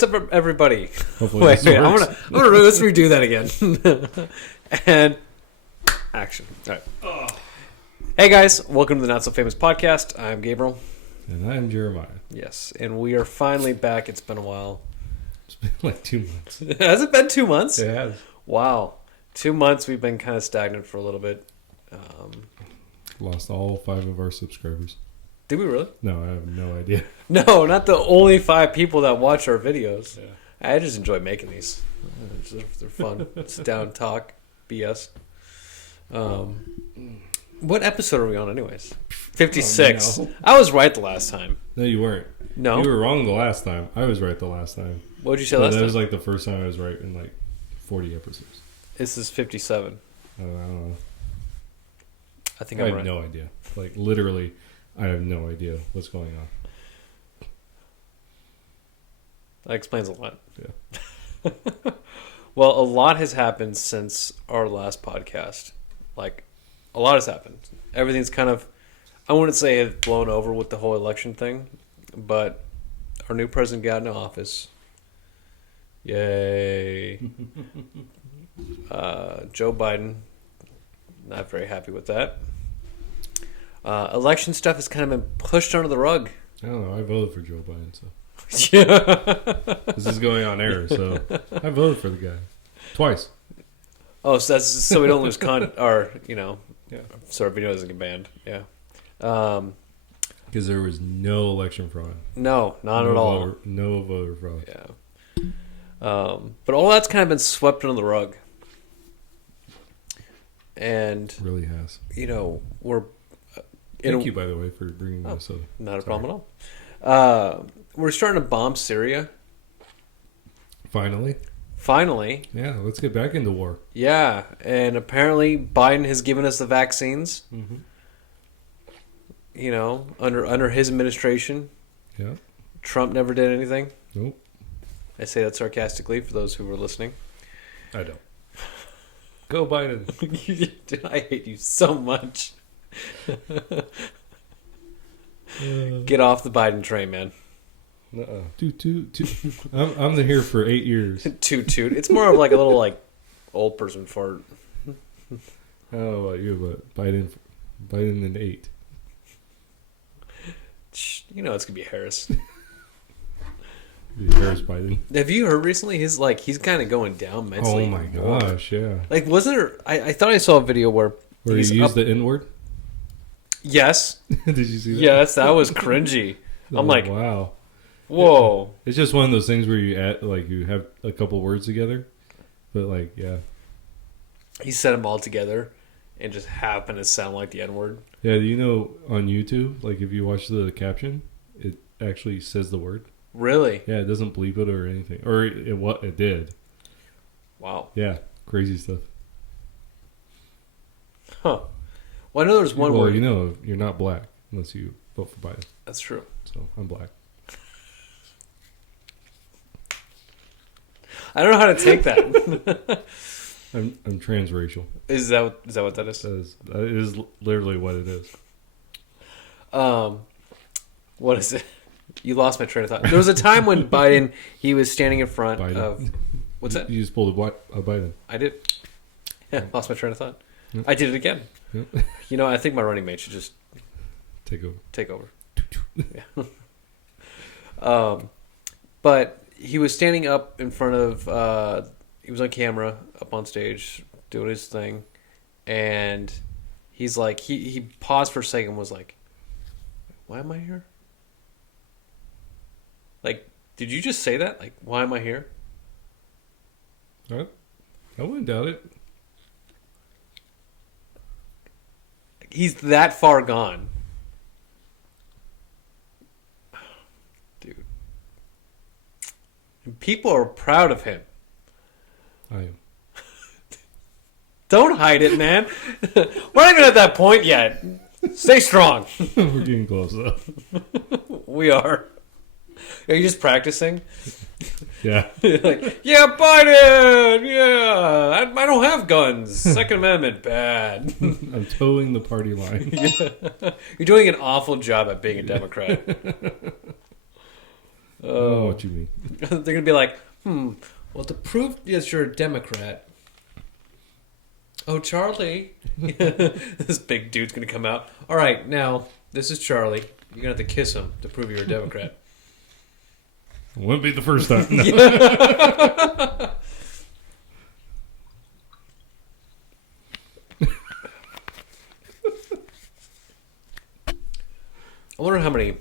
what's up, everybody? Hopefully Wait, this let's redo that again. And action. All right. Hey guys, welcome to the Not So Famous Podcast. I'm Gabriel. And I'm Jeremiah. Yes, and we are finally back. It's been a while. It's been like 2 months. Has it been 2 months? It has. Wow. 2 months we've been kind of stagnant for a little bit. Lost all 5 of our subscribers. Did we really? No, I have no idea. No, not the only 5 people that watch our videos. Yeah. I just enjoy making these. They're fun. Sit down, talk, BS. What episode are we on anyways? 56. No. I was right the last time. No, you weren't. No? You were wrong the last time. I was right the last time. What did you say last time? That was like the first time I was right in like 40 episodes. This is 57. I don't know. I think I I'm have right. no idea. Like literally, I have no idea what's going on. That explains a lot. Yeah. Well, a lot has happened since our last podcast. Like, a lot has happened. Everything's kind of, I wouldn't say it's blown over with the whole election thing, but our new president got into office. Yay. Joe Biden, not very happy with that. Election stuff has kind of been pushed under the rug. I don't know. I voted for Joe Biden, so. Yeah. This is going on air, so I voted for the guy twice. Oh, so that's so we don't lose or Yeah. so our video doesn't get banned. Yeah. Because there was no election fraud. No, not at all. No voter fraud. Yeah. But all that's kind of been swept under the rug. And It really has. we're Thank you, by the way, for bringing this up. Not a problem at all. We're starting to bomb Syria. Finally. Yeah, let's get back into war. Yeah, and apparently Biden has given us the vaccines. Mm-hmm. Under his administration. Yeah. Trump never did anything. Nope. I say that sarcastically for those who were listening. I don't. Go Biden. Dude, I hate you so much. Get off the Biden train, man. Toot. I'm here for 8 years. Toot. It's more of like a little old person fart. I don't know about you, but Biden in 8. It's gonna be Harris. Harris Biden. Have you heard recently? He's kind of going down mentally. Oh my gosh, yeah. Wasn't there? I thought I saw a video where he used the N word. Yes. Did you see that? Yes, that was cringy. I'm like, wow. Whoa. It's just one of those things where you have a couple words together, but yeah. He said them all together, and just happened to sound like the N word. Yeah, do you know on YouTube, if you watch the caption, it actually says the word. Really? Yeah, it doesn't bleep it or anything, or it did. Wow. Yeah, crazy stuff. Huh. Well, I know there's one word. You're not black unless you vote for Biden. That's true. So I'm black. I don't know how to take that. I'm transracial. Is that what that is? That is literally what it is. What is it? You lost my train of thought. There was a time when Biden, he was standing in front of... What's that? You just pulled a Biden. I did. Yeah, lost my train of thought. Yep. I did it again. Yep. I think my running mate should just... Take over. Yeah. But he was standing up in front of... he was on camera, up on stage, doing his thing. And he's like... He paused for a second and was like, why am I here? Did you just say that? Why am I here? I wouldn't doubt it. He's that far gone. Dude. And people are proud of him. I am. Don't hide it, man. We're not even at that point yet. Stay strong. We're getting close, though. We are. Are you just practicing? Yeah. Yeah, Biden! Yeah! I don't have guns. Second Amendment, bad. I'm towing the party line. Yeah. You're doing an awful job at being a Democrat. I don't know what you mean. They're gonna be like, well, to prove that you're a Democrat. Oh, Charlie. This big dude's gonna come out. All right, now this is Charlie. You're gonna have to kiss him to prove you're a Democrat. Wouldn't be the first time. No. I wonder how many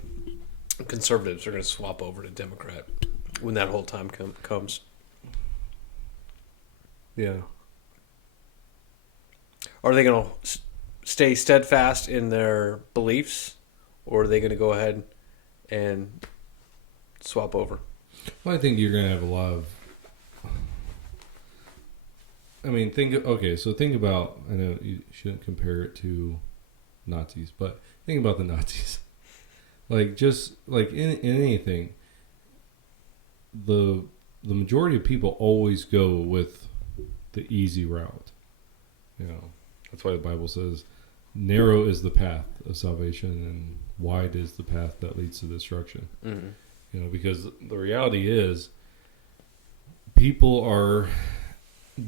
conservatives are going to swap over to Democrat when that whole time comes. Yeah. Are they going to stay steadfast in their beliefs, or are they going to go ahead and swap over? Well, I think you're going to have a lot of. I mean, think about. I know you shouldn't compare it to Nazis, but think about the Nazis. Like, just like in anything, the majority of people always go with the easy route. You know, that's why the Bible says, narrow is the path of salvation and wide is the path that leads to destruction. Mm-hmm. You know, because the reality is people are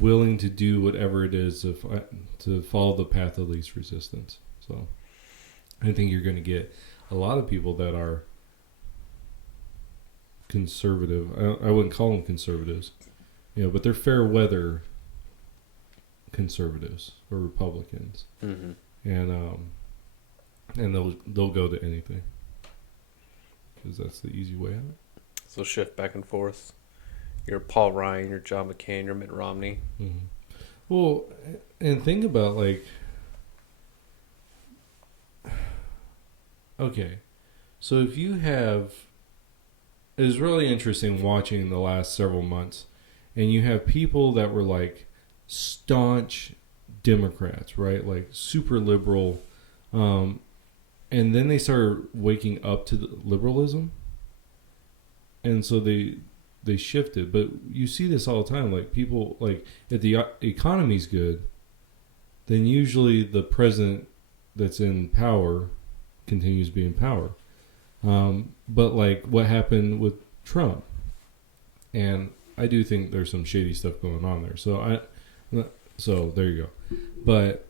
willing to do whatever it is to follow the path of least resistance. So I think you're going to get a lot of people that are conservative. I wouldn't call them conservatives, you know, but they're fair weather conservatives or Republicans, and they'll go to anything because that's the easy way out. So shift back and forth. You're Paul Ryan, you're John McCain, you're Mitt Romney. Mm-hmm. Well, and think about like. Okay, so if you have, it was really interesting watching the last several months, and you have people that were like staunch Democrats, right? Like super liberal, and then they started waking up to the liberalism, and so they shifted. But you see this all the time, like people, like if the economy's good, then usually the president that's in power continues to be in power. But like what happened with Trump, and I do think there's some shady stuff going on there. So there you go. But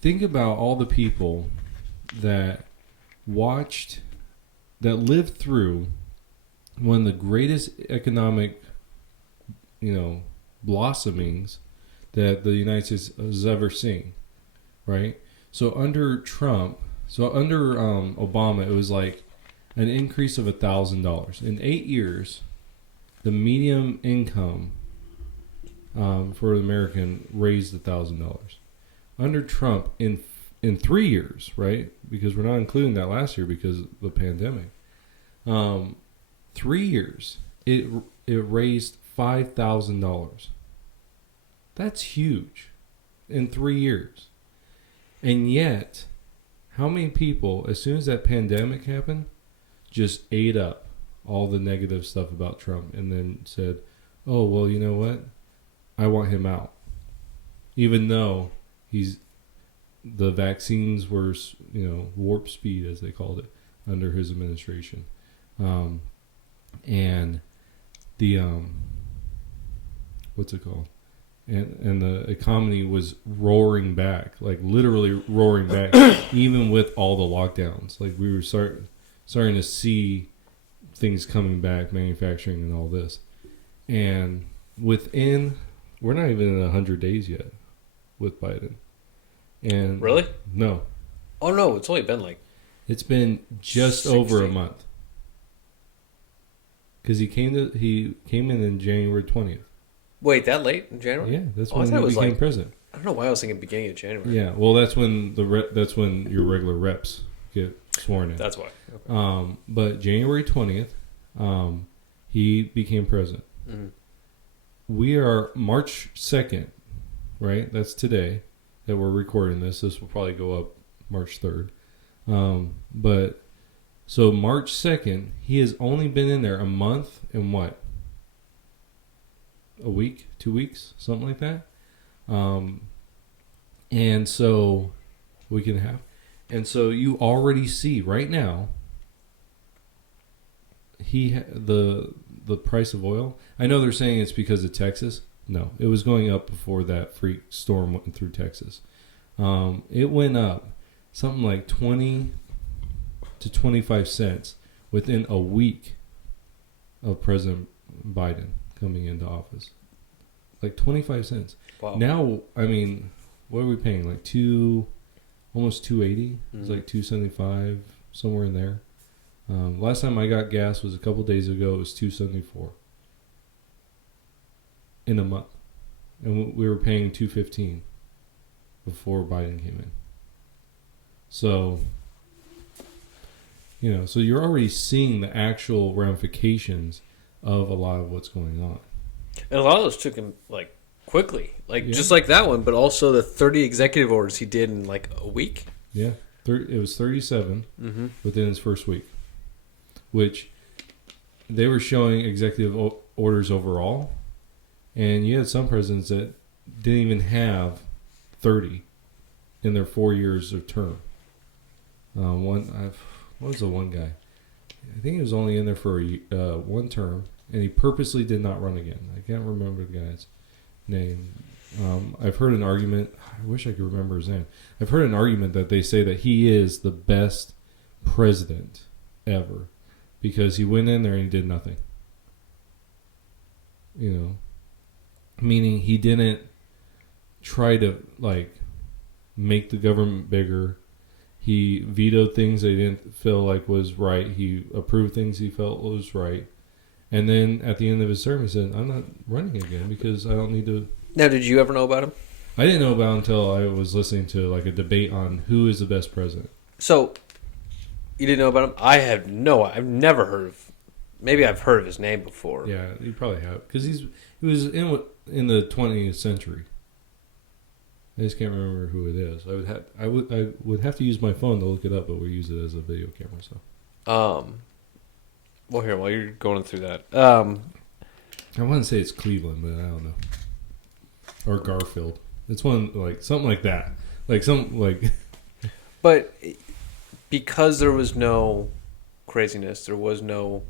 think about all the people that lived through one of the greatest economic, blossomings that the United States has ever seen, right? So under Obama, it was like an increase of $1,000 in 8 years. The median income for an American raised $1,000. Under Trump, in 3 years, right? Because we're not including that last year because of the pandemic. 3 years, it raised $5,000. That's huge in 3 years. And yet, how many people, as soon as that pandemic happened, just ate up all the negative stuff about Trump and then said, oh, well, you know what? I want him out. Even though the vaccines were, warp speed, as they called it, under his administration. And the, what's it called? And the economy was roaring back, like literally roaring back, even with all the lockdowns. Like we were starting to see things coming back, manufacturing and all this. And we're not even in 100 days yet with Biden. And really? No. Oh no, it's only been it's been just 60. Over a month. Because he came in January 20th. Wait, that late in January? Yeah, that's when he became president. I don't know why I was thinking beginning of January. Yeah, well, that's when your regular reps get sworn in. That's why. Okay. But January 20th, he became president. Mm-hmm. We are March 2nd, right? That's today that we're recording this. This will probably go up March 3rd. But so March 2nd, he has only been in there a month and what? A week, 2 weeks, something like that. And so you already see right now, the price of oil. I know they're saying it's because of Texas. No, it was going up before that freak storm went through Texas. It went up something like 20 to 25 cents within a week of President Biden coming into office. Like 25 cents. Wow. Now, I mean, what are we paying? Like almost 280. It's like 275, somewhere in there. Last time I got gas was a couple days ago. It was 274 in a month, and we were paying 215 before Biden came in. So, so you're already seeing the actual ramifications of a lot of what's going on. And a lot of those took him like quickly, just like that one, but also the 30 executive orders he did in like a week. Yeah, it was 37 within his first week, which they were showing executive orders overall, and you had some presidents that didn't even have 30 in their 4 years of term. What was the one guy? I think he was only in there for one term, and he purposely did not run again. I can't remember the guy's name. I've heard an argument. I wish I could remember his name. I've heard an argument that they say that he is the best president ever because he went in there and he did nothing. Meaning he didn't try to make the government bigger. He vetoed things that he didn't feel like was right. He approved things he felt was right. And then at the end of his term, he said, I'm not running again because I don't need to. Now, did you ever know about him? I didn't know about him until I was listening to a debate on who is the best president. So, you didn't know about him? I've never heard of. Maybe I've heard of his name before. Yeah, you probably have because he was in the 20th century. I just can't remember who it is. I would have to use my phone to look it up, but we use it as a video camera. So, well, here while you're going through that, I want to say it's Cleveland, but I don't know, or Garfield. It's one something like that, But because there was no craziness, there was no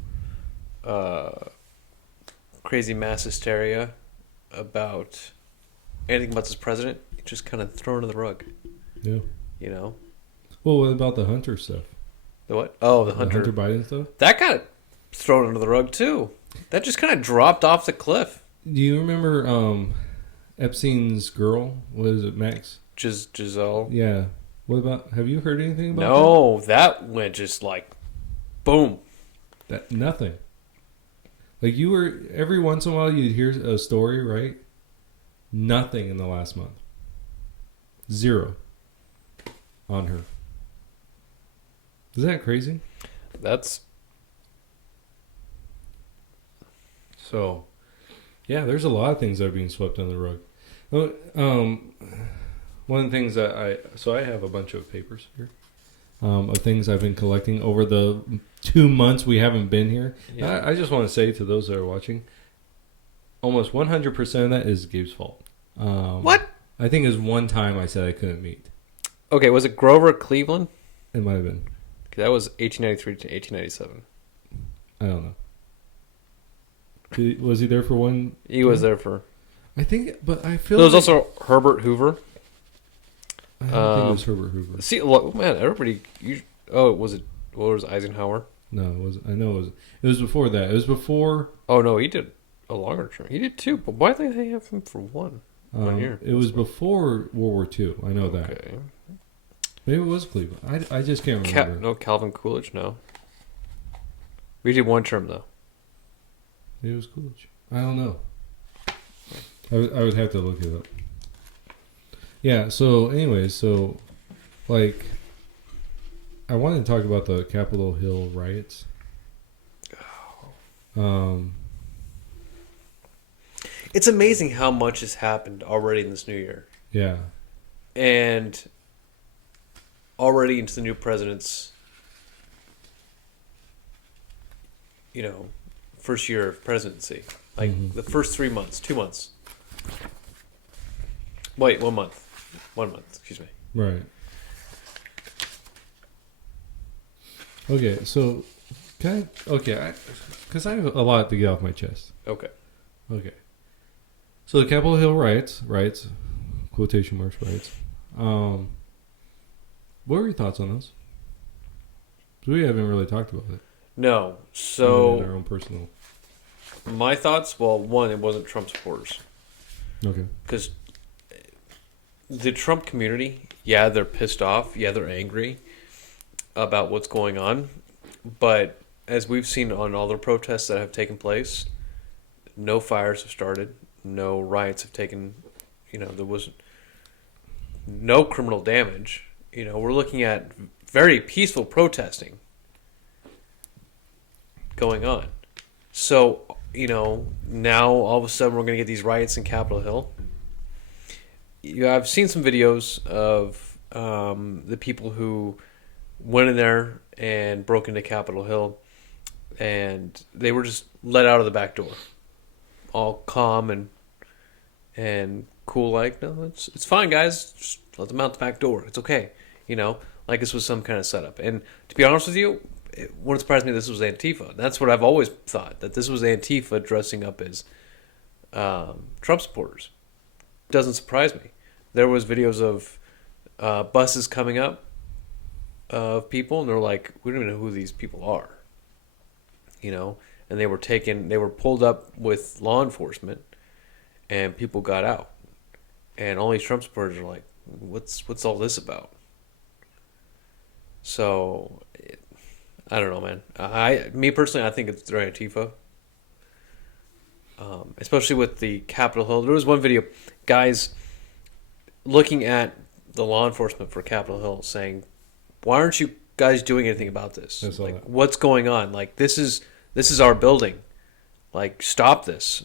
crazy mass hysteria about anything about this president. Just kind of thrown under the rug. Yeah. Well, what about the Hunter stuff? The what? Oh, the Hunter Biden stuff? That got thrown under the rug, too. That just kind of dropped off the cliff. Do you remember Epstein's girl? What is it, Max? Giselle? Yeah. What about... Have you heard anything about that? No, that went just boom. Nothing. You were... Every once in a while you'd hear a story, right? Nothing in the last month. 0 on her. Isn't that crazy? So, yeah, there's a lot of things that are being swept under the rug. One of the things that I have a bunch of papers here of things I've been collecting over the 2 months we haven't been here. Yeah. I just want to say to those that are watching, almost 100% of that is Gabe's fault. What? I think it was one time I said I couldn't meet. Okay, was it Grover Cleveland? It might have been. That was 1893 to 1897. I don't know. Was he there for one? He was there for... I think, but I feel there was also Herbert Hoover. I don't think it was Herbert Hoover. See, look, man, everybody... was it... What was Eisenhower? No, it was. I know it was before that. It was before... Oh, no, he did a longer term. He did 2, but why did they have him for 1 year? It was before World War II. I know that. Okay. Maybe it was Cleveland. I just can't remember. No, Calvin Coolidge, no. We did 1 term, though. Maybe it was Coolidge. I don't know. I would have to look it up. Yeah, so anyways, I wanted to talk about the Capitol Hill riots. It's amazing how much has happened already in this new year. Yeah. And already into the new president's, first year of presidency. The first 3 months, 2 months. Wait, 1 month. 1 month, excuse me. Right. Okay, so Okay, because I have a lot to get off my chest. Okay. Okay. So the Capitol Hill riots, quotation marks riots. What were your thoughts on those? 'Cause we haven't really talked about it. No. Even in So our own personal. my thoughts. Well, one, it wasn't Trump supporters Okay. because the Trump community, yeah, they're pissed off. Yeah, they're angry about what's going on. But as we've seen on all the protests that have taken place, no fires have started. No riots have taken. There was no criminal damage. We're looking at very peaceful protesting going on. So, now all of a sudden we're going to get these riots in Capitol Hill. I've seen some videos of the people who went in there and broke into Capitol Hill, and they were just let out of the back door, all calm and cool. Like, no, it's fine, guys. Just let them out the back door. It's okay. Like this was some kind of setup. And to be honest with you, it wouldn't surprise me this was Antifa. That's what I've always thought, that this was Antifa dressing up as Trump supporters. Doesn't surprise me. There was videos of buses coming up of people, and they're like, we don't even know who these people are. And they were pulled up with law enforcement, and people got out. And all these Trump supporters are like, what's all this about? So, I don't know, man. Me personally, I think they're Antifa. Especially with the Capitol Hill. There was one video, guys looking at the law enforcement for Capitol Hill saying, why aren't you guys doing anything about this? Like, what's going on? Like, this is our building. Like, stop this.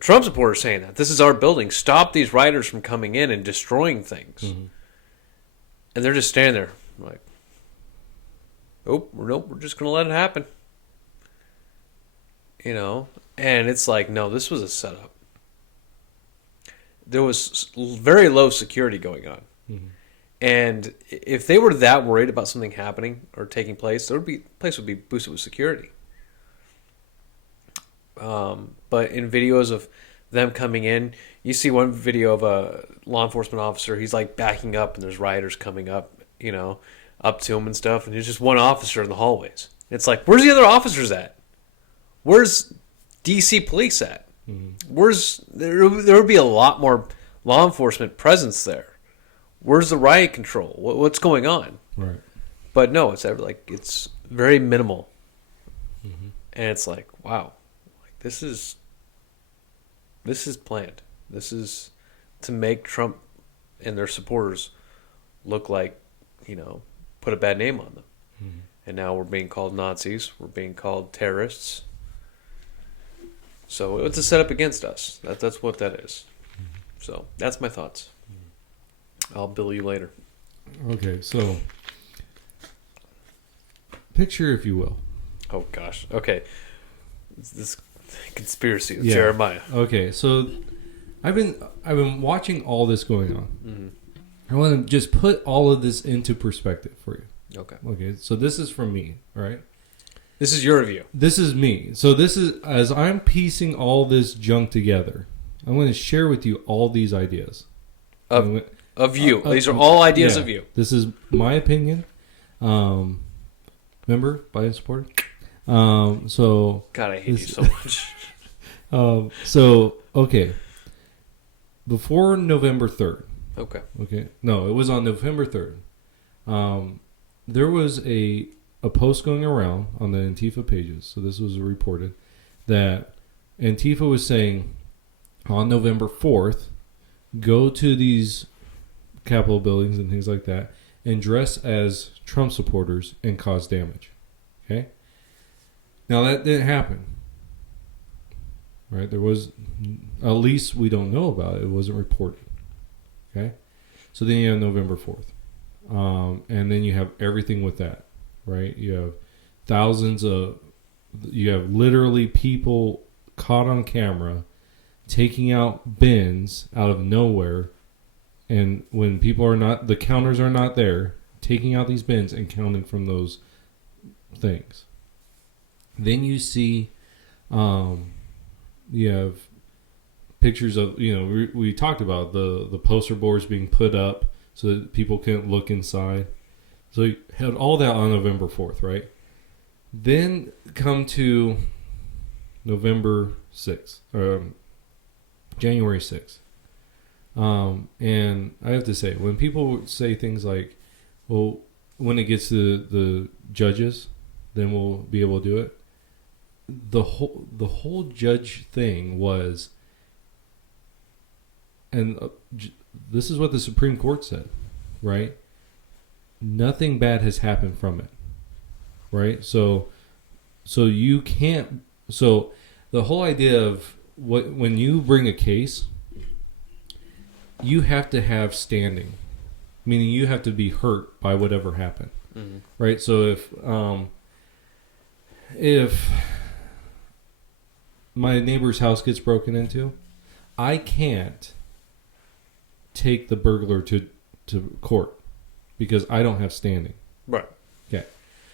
Trump supporters saying that. This is our building. Stop these rioters from coming in and destroying things. Mm-hmm. And they're just standing there like, nope, we're just going to let it happen. And it's like, no, this was a setup. There was very low security going on. Mm-hmm. And if they were that worried about something happening or taking place, the place would be boosted with security. But in videos of them coming in, you see one video of a law enforcement officer. He's like backing up, and there's rioters coming up, up to him and stuff. And there's just one officer in the hallways. It's like, where's the other officers at? Where's D.C. police at? Mm-hmm. There would be a lot more law enforcement presence there. Where's the riot control? What's going on? Right. But no, it's very minimal. Mm-hmm. And it's like, wow, like this is planned. This is to make Trump and their supporters look like, put a bad name on them. Mm-hmm. And now we're being called Nazis. We're being called terrorists. So it's a setup against us. That's what that is. Mm-hmm. So that's my thoughts. I'll bill you later. Okay, so picture, if you will. Oh gosh. Okay. This conspiracy of Jeremiah. Okay, so I've been watching all this going on. Mm-hmm. I want to just put all of this into perspective for you. Okay. Okay, so this is from me, all right? This is your view. This is me. So this is, as I'm piecing all this junk together, I'm going to share with you all these ideas. Of you. These are all ideas of you. This is my opinion. Remember, Biden supporter? So God, I hate you so much. Okay. Before November 3rd. Okay. No, it was on November 3rd. There was a post going around on the Antifa pages. So this was reported that Antifa was saying on November 4th, go to these Capitol buildings and things like that and dress as Trump supporters and cause damage. Okay? Now that didn't happen. Right? There was, at least we don't know about it. It wasn't reported. Okay? So then you have November 4th. And then you have everything with that. Right? You have you have literally people caught on camera taking out bins out of nowhere. And when the counters are not there, taking out these bins and counting from those things. Then you see, you have pictures of, we talked about the poster boards being put up so that people can't look inside. So you had all that on November 4th, right? Then come to November 6th, January 6th. And I have to say, when people say things like, well, when it gets to the judges, then we'll be able to do it. The whole judge thing was, and this is what the Supreme Court said, right? Nothing bad has happened from it, right? So you can't. So the whole idea of when you bring a case, you have to have standing, meaning you have to be hurt by whatever happened, right? So if my neighbor's house gets broken into, I can't take the burglar to court because I don't have standing. Right. Okay.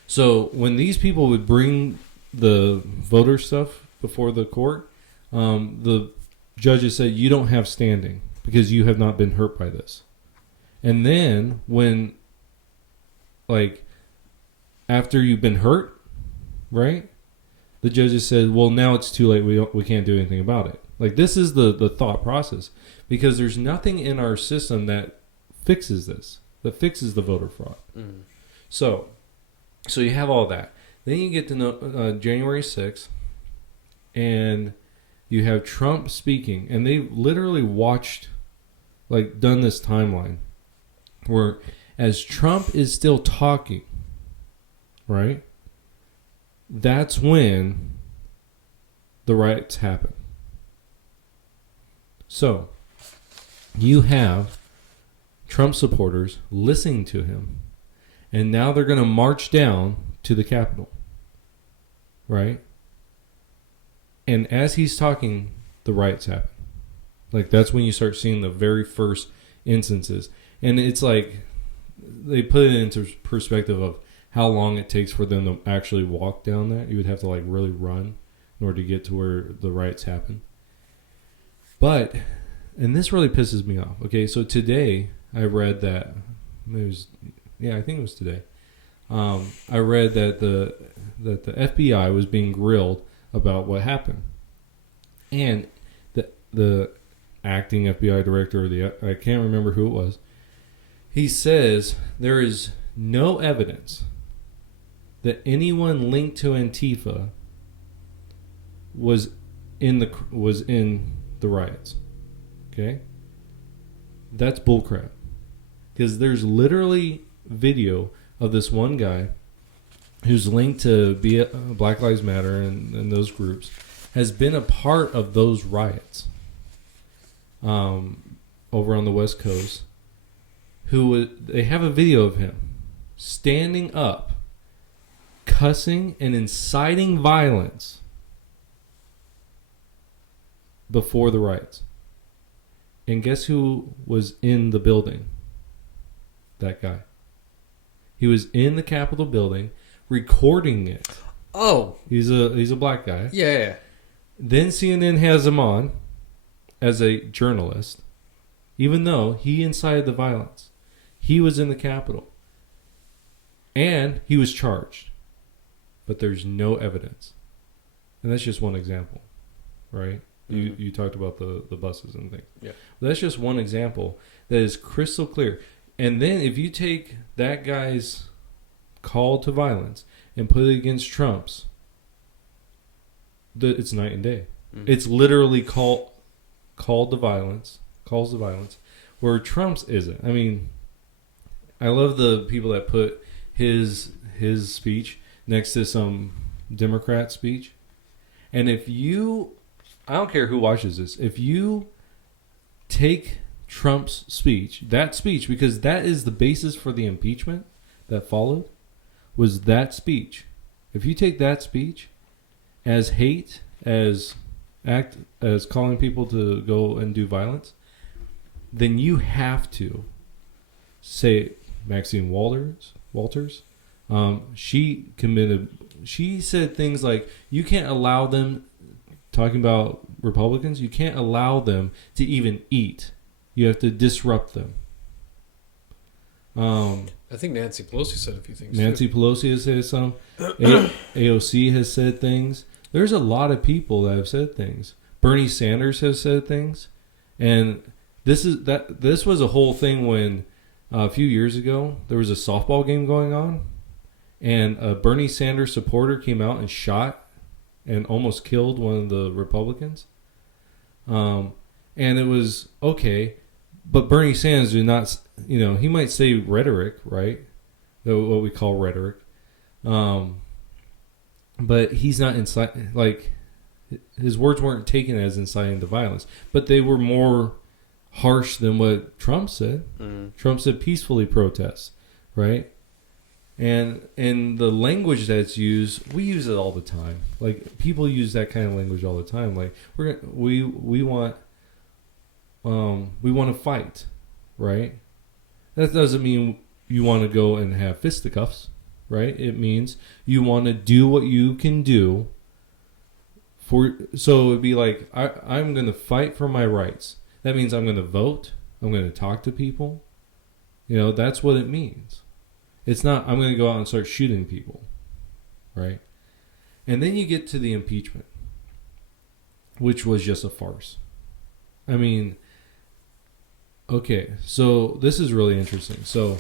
So when these people would bring the voter stuff before the court, the judges said, you don't have standing because you have not been hurt by this. And then when, like, after you've been hurt, right? The judges said, well, now it's too late. We can't do anything about it. Like, this is the thought process, because there's nothing in our system that fixes this, that fixes the voter fraud. So you have all that. Then you get to January 6th, and you have Trump speaking, and they literally done this timeline where as Trump is still talking, right? That's when the riots happen. So you have Trump supporters listening to him, and now they're going to march down to the Capitol, right? And as he's talking, the riots happen. Like, that's when you start seeing the very first instances. And it's like they put it into perspective of how long it takes for them to actually walk down that. You would have to like really run in order to get to where the riots happen. But, and this really pisses me off. Okay, so today I read that I think it was today. I read that the FBI was being grilled about what happened, and the acting FBI director, I can't remember who it was. He says there is no evidence that anyone linked to Antifa was in the riots. Okay, that's bullcrap, because there's literally video of this one guy who's linked to Black Lives Matter and those groups, has been a part of those riots over on the West Coast. They have a video of him standing up, cussing and inciting violence before the riots. And guess who was in the building? That guy. He was in the Capitol building recording it. Oh. He's a black guy. Yeah. Then CNN has him on as a journalist, even though he incited the violence. He was in the Capitol. And he was charged. But there's no evidence. And that's just one example, right? Mm-hmm. You talked about the buses and things. Yeah. Well, that's just one example that is crystal clear. And then if you take that guy's call to violence and put it against Trump's, it's night and day. Mm-hmm. It's literally calls the violence, where Trump's isn't. I mean, I love the people that put his speech next to some Democrat speech. And I don't care who watches this, if you take Trump's speech, because that is the basis for the impeachment that followed, was that speech. If you take that speech as hate, as calling people to go and do violence, then you have to say Maxine Walters, she committed she said things like, you can't allow them, talking about Republicans, you can't allow them to even eat. You have to disrupt them. I think Nancy Pelosi said a few things. Nancy Pelosi has said some. AOC has said things. There's a lot of people that have said things. Bernie Sanders has said things, and this was a whole thing when a few years ago there was a softball game going on, and a Bernie Sanders supporter came out and shot and almost killed one of the Republicans. And it was okay, but Bernie Sanders did not. He might say rhetoric, right? What we call rhetoric. But he's not his words weren't taken as inciting to violence, but they were more harsh than what Trump said. Trump said peacefully protest, right? And the language that's used, we use it all the time. Like, people use that kind of language all the time. Like, we want to fight, right? That doesn't mean you want to go and have fisticuffs, right? It means you want to do what you can do so it'd be like, I'm going to fight for my rights. That means I'm going to vote. I'm going to talk to people. That's what it means. It's not, I'm going to go out and start shooting people, right? And then you get to the impeachment, which was just a farce. I mean, okay, so this is really interesting. So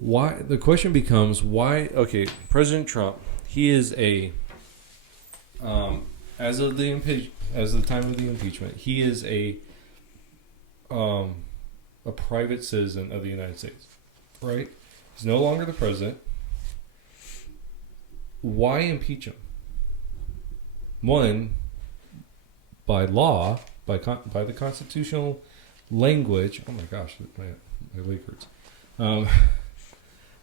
the question becomes why, okay, President Trump, he is as of the time of the impeachment, he is a private citizen of the United States, right? He's no longer the president. Why impeach him? One, by law, by the constitutional language. Oh my gosh, my leg hurts.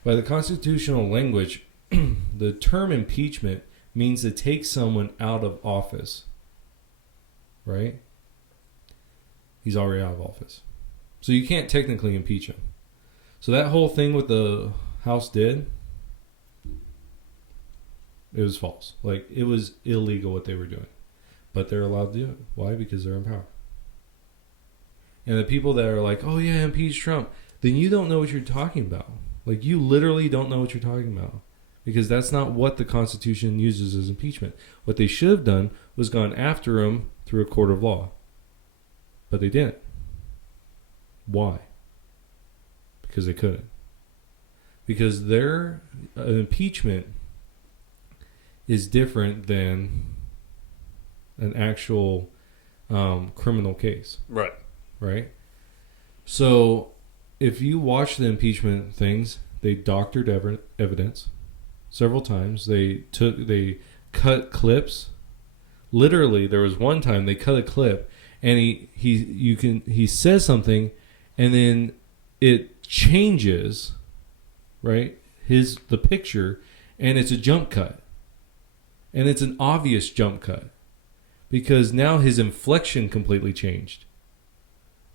By the constitutional language, the term impeachment means to take someone out of office. Right? He's already out of office. So you can't technically impeach him. So that whole thing with the House did, it was false. Like, it was illegal what they were doing. But they're allowed to do it. Why? Because they're in power. And the people that are like, oh yeah, impeach Trump, then you don't know what you're talking about. Like, you literally don't know what you're talking about. Because that's not what the Constitution uses as impeachment. What they should have done was gone after him through a court of law. But they didn't. Why? Because they couldn't. Because their impeachment is different than an actual criminal case. Right. Right? So, if you watch the impeachment things, they doctored evidence several times. They cut clips. Literally, there was one time they cut a clip, and he says something, and then it changes, right? The picture, and it's a jump cut, and it's an obvious jump cut, because now his inflection completely changed,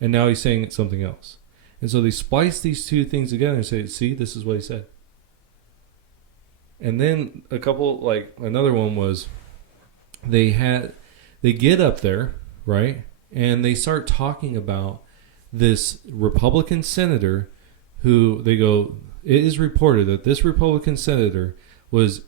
and now he's saying something else, and so they splice these two things together and say, "See, this is what he said." And then another one was, they get up there, right? And they start talking about this Republican senator who they go, it is reported that this Republican senator was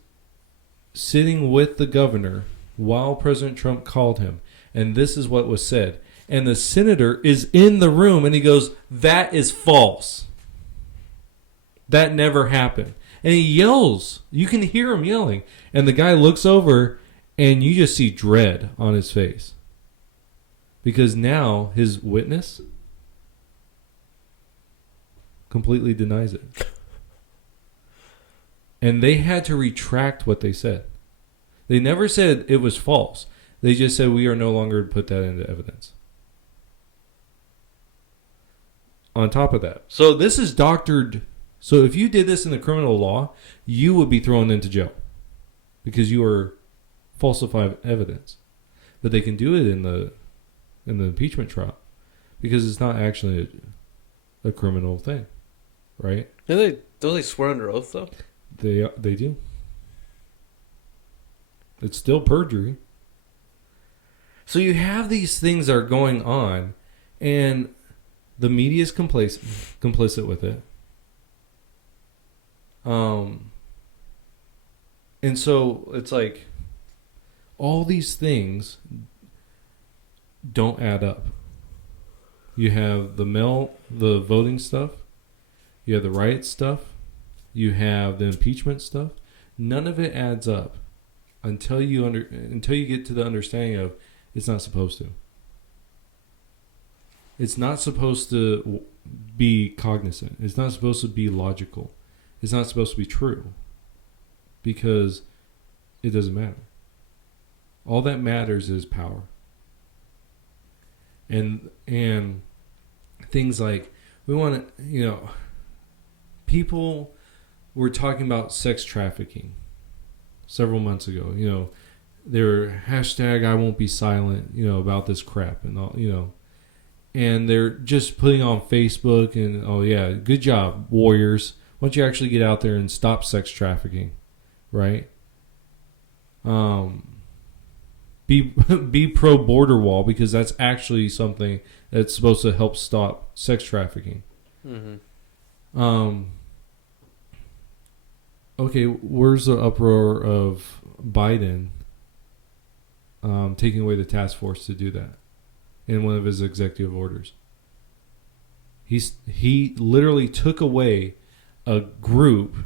sitting with the governor while President Trump called him. And this is what was said. And the senator is in the room and he goes, that is false. That never happened. And he yells. You can hear him yelling. And the guy looks over and you just see dread on his face. Because now his witness completely denies it. And they had to retract what they said. They never said it was false. They just said we are no longer to put that into evidence. On top of that. So this is doctored. So if you did this in the criminal law, you would be thrown into jail. Because you are falsifying evidence. But they can do it in the impeachment trial. Because it's not actually a criminal thing. Right? Don't they swear under oath, though? They do. It's still perjury. So you have these things that are going on, and the media is complicit with it. And so it's like all these things don't add up. You have the voting stuff. You have the riot stuff. You have the impeachment stuff. None of it adds up until you get to the understanding of it's not supposed to. It's not supposed to be cognizant. It's not supposed to be logical. It's not supposed to be true. Because it doesn't matter. All that matters is power. And things like, we want to, people were talking about sex trafficking several months ago. They were hashtag I won't be silent, about this crap and all, and they're just putting on Facebook and, oh yeah, good job, warriors. Why don't you actually get out there and stop sex trafficking, right? Be pro border wall, because that's actually something that's supposed to help stop sex trafficking. Mm-hmm. Okay, where's the uproar of Biden taking away the task force to do that in one of his executive orders? He literally took away a group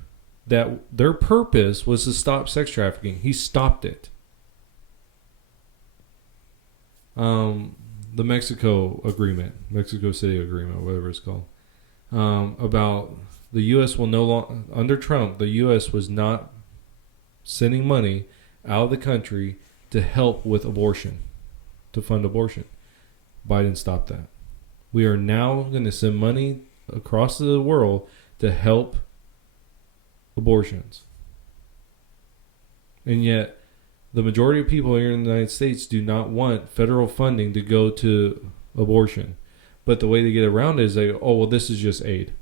that their purpose was to stop sex trafficking. He stopped it. The Mexico City agreement, whatever it's called, about the U.S. will no longer, under Trump, the U.S. was not sending money out of the country to help with abortion, to fund abortion. Biden stopped that. We are now going to send money across the world to help abortions. And yet, the majority of people here in the United States do not want federal funding to go to abortion. But the way they get around it is this is just aid.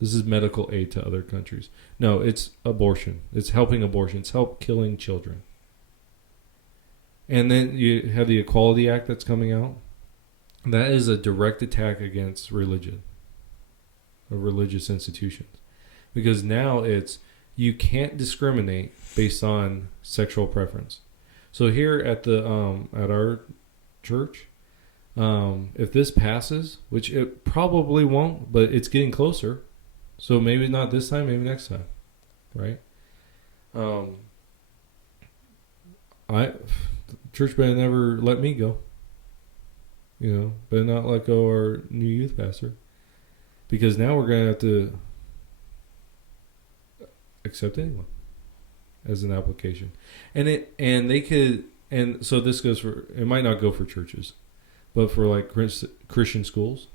This is medical aid to other countries. No, it's abortion. It's helping abortion. It's help killing children. And then you have the Equality Act that's coming out. That is a direct attack against religion, or religious institutions. Because now you can't discriminate based on sexual preference. So here at our church, if this passes, which it probably won't, but it's getting closer. So maybe not this time, maybe next time, right? Church better never let me go. Better not let go our new youth pastor, because now we're gonna have to accept anyone as an application, so this goes for, it might not go for churches, but for like Christian schools,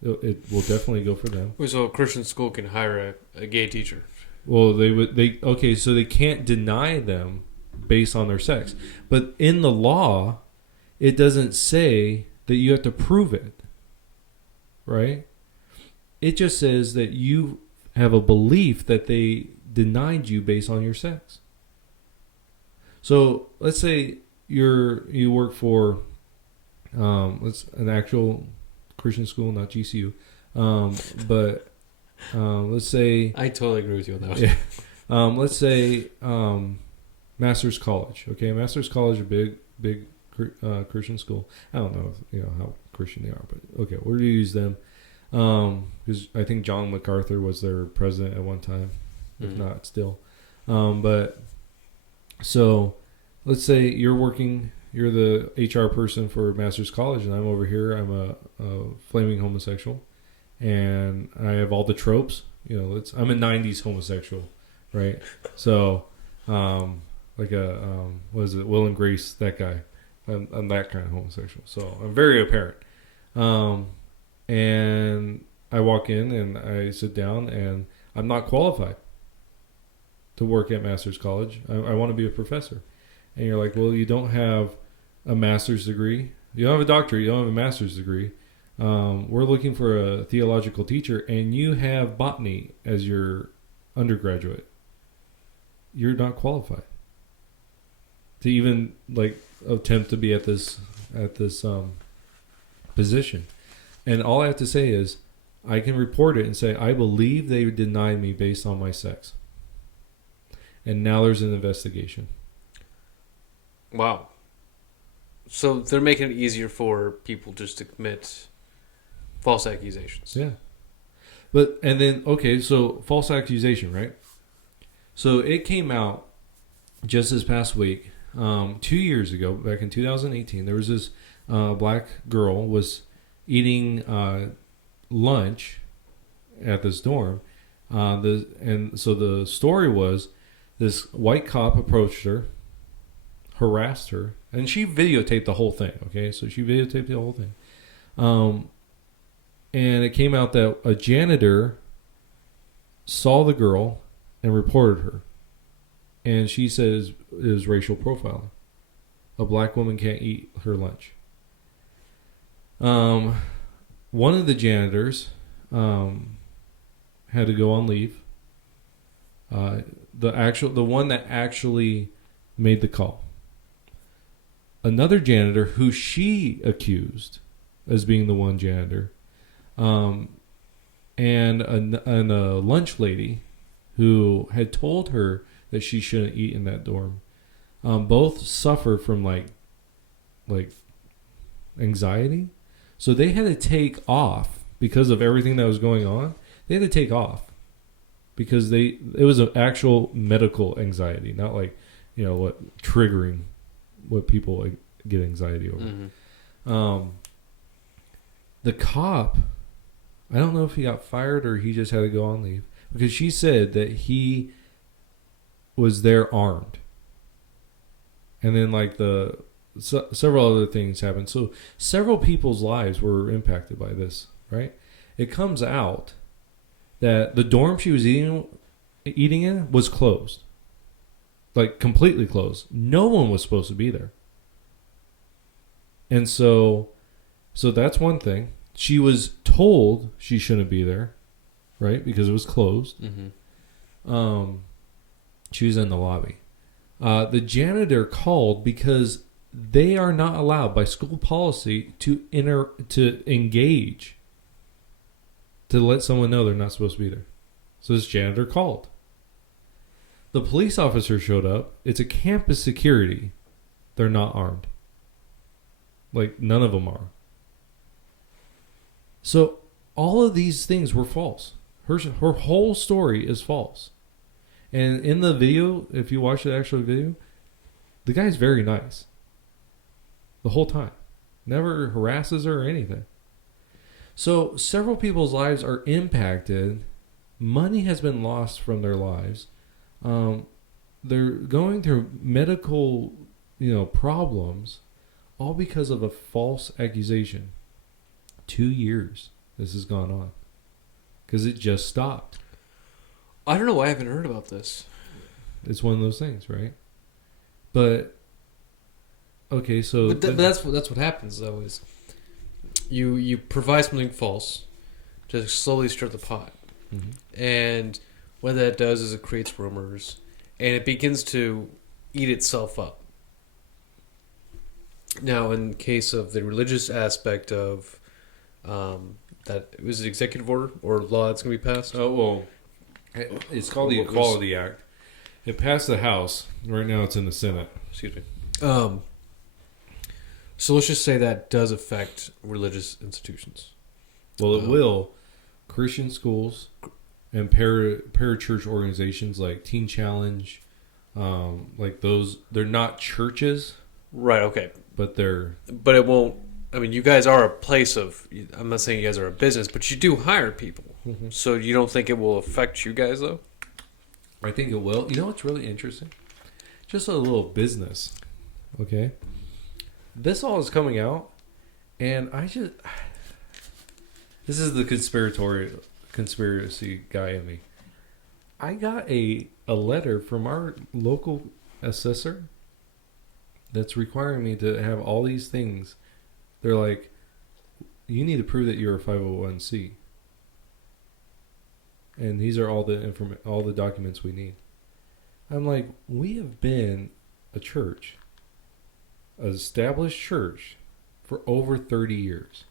it will definitely go for them. So a Christian school can hire a gay teacher. Well, so they can't deny them based on their sex, but in the law, it doesn't say that you have to prove it, right? It just says that you have a belief that they denied you based on your sex. So let's say you work for an actual Christian school, not GCU, but let's say, I totally agree with you on that one. Yeah. Let's say Master's College. Okay, Master's College, a big Christian school. I don't know how Christian they are, but okay, we're gonna use them because I think John MacArthur was their president at one time, if not still. But so let's say you're the HR person for Master's College, and I'm over here. I'm a flaming homosexual, and I have all the tropes. I'm a '90s homosexual, right? So, what is it? Will and Grace, that guy. I'm that kind of homosexual, so I'm very apparent. And I walk in and I sit down, and I'm not qualified to work at Master's College. I want to be a professor. And you're like, well, you don't have a master's degree. You don't have a doctorate. You don't have a master's degree. We're looking for a theological teacher, and you have botany as your undergraduate. You're not qualified. to even like attempt to be at this position. And all I have to say is I can report it and say I believe they denied me based on my sex. And now there's an investigation. Wow. So they're making it easier for people just to commit false accusations. Yeah. But and then okay, so false accusation, right? So it came out just this past week, 2 years ago, back in 2018. There was this black girl was eating lunch at this dorm. And so the story was this white cop approached her, harassed her, and she videotaped the whole thing. Okay, so she videotaped the whole thing. And it came out that a janitor saw the girl and reported her. And she says it was racial profiling. A black woman can't eat her lunch. One of the janitors had to go on leave. The one that actually made the call. Another janitor who she accused as being the one janitor, and a lunch lady who had told her that she shouldn't eat in that dorm, both suffer from like anxiety. So they had to take off because of everything that was going on. They had to take off because it was an actual medical anxiety, not like what triggering what people get anxiety over. Mm-hmm. The cop, I don't know if he got fired or he just had to go on leave, because she said that he was there armed. And then like several other things happened. So several people's lives were impacted by this, right? It comes out that the dorm she was eating in was closed. Like completely closed. No one was supposed to be there. And so that's one thing. She was told she shouldn't be there, right? Because it was closed. Mm-hmm. She was in the lobby. The janitor called because they are not allowed by school policy to engage, to let someone know they're not supposed to be there. So this janitor called. The police officer showed up. It's a campus security. They're not armed. Like, none of them are. So all of these things were false. Her whole story is false. And in the video, if you watch the actual video, the guy's very nice. The whole time. Never harasses her or anything. So several people's lives are impacted. Money has been lost from their lives. They're going through medical, problems, all because of a false accusation. 2 years this has gone on. Because it just stopped. I don't know why I haven't heard about this. It's one of those things, right? But okay, so but that's what happens though, is you provide something false to slowly stir the pot. Mm-hmm. And what that does is it creates rumors, and it begins to eat itself up. Now, in case of the religious aspect of that, was it executive order or law that's going to be passed? Oh, well, it's called the Equality Act. It passed the House. Right now it's in the Senate. Excuse me. So let's just say that does affect religious institutions. Well, it will. Christian schools and parachurch organizations like Teen Challenge, like those, they're not churches. Right, okay. But it won't. I mean, you guys are a place of. I'm not saying you guys are a business, but you do hire people. Mm-hmm. So you don't think it will affect you guys, though? I think it will. You know what's really interesting? Just a little business. Okay? This all is coming out, and this is the conspiracy guy in me. I got a letter from our local assessor that's requiring me to have all these things. They're like, you need to prove that you're a 501c. And these are all the documents we need. I'm like, we have been a church established church for over 30 years.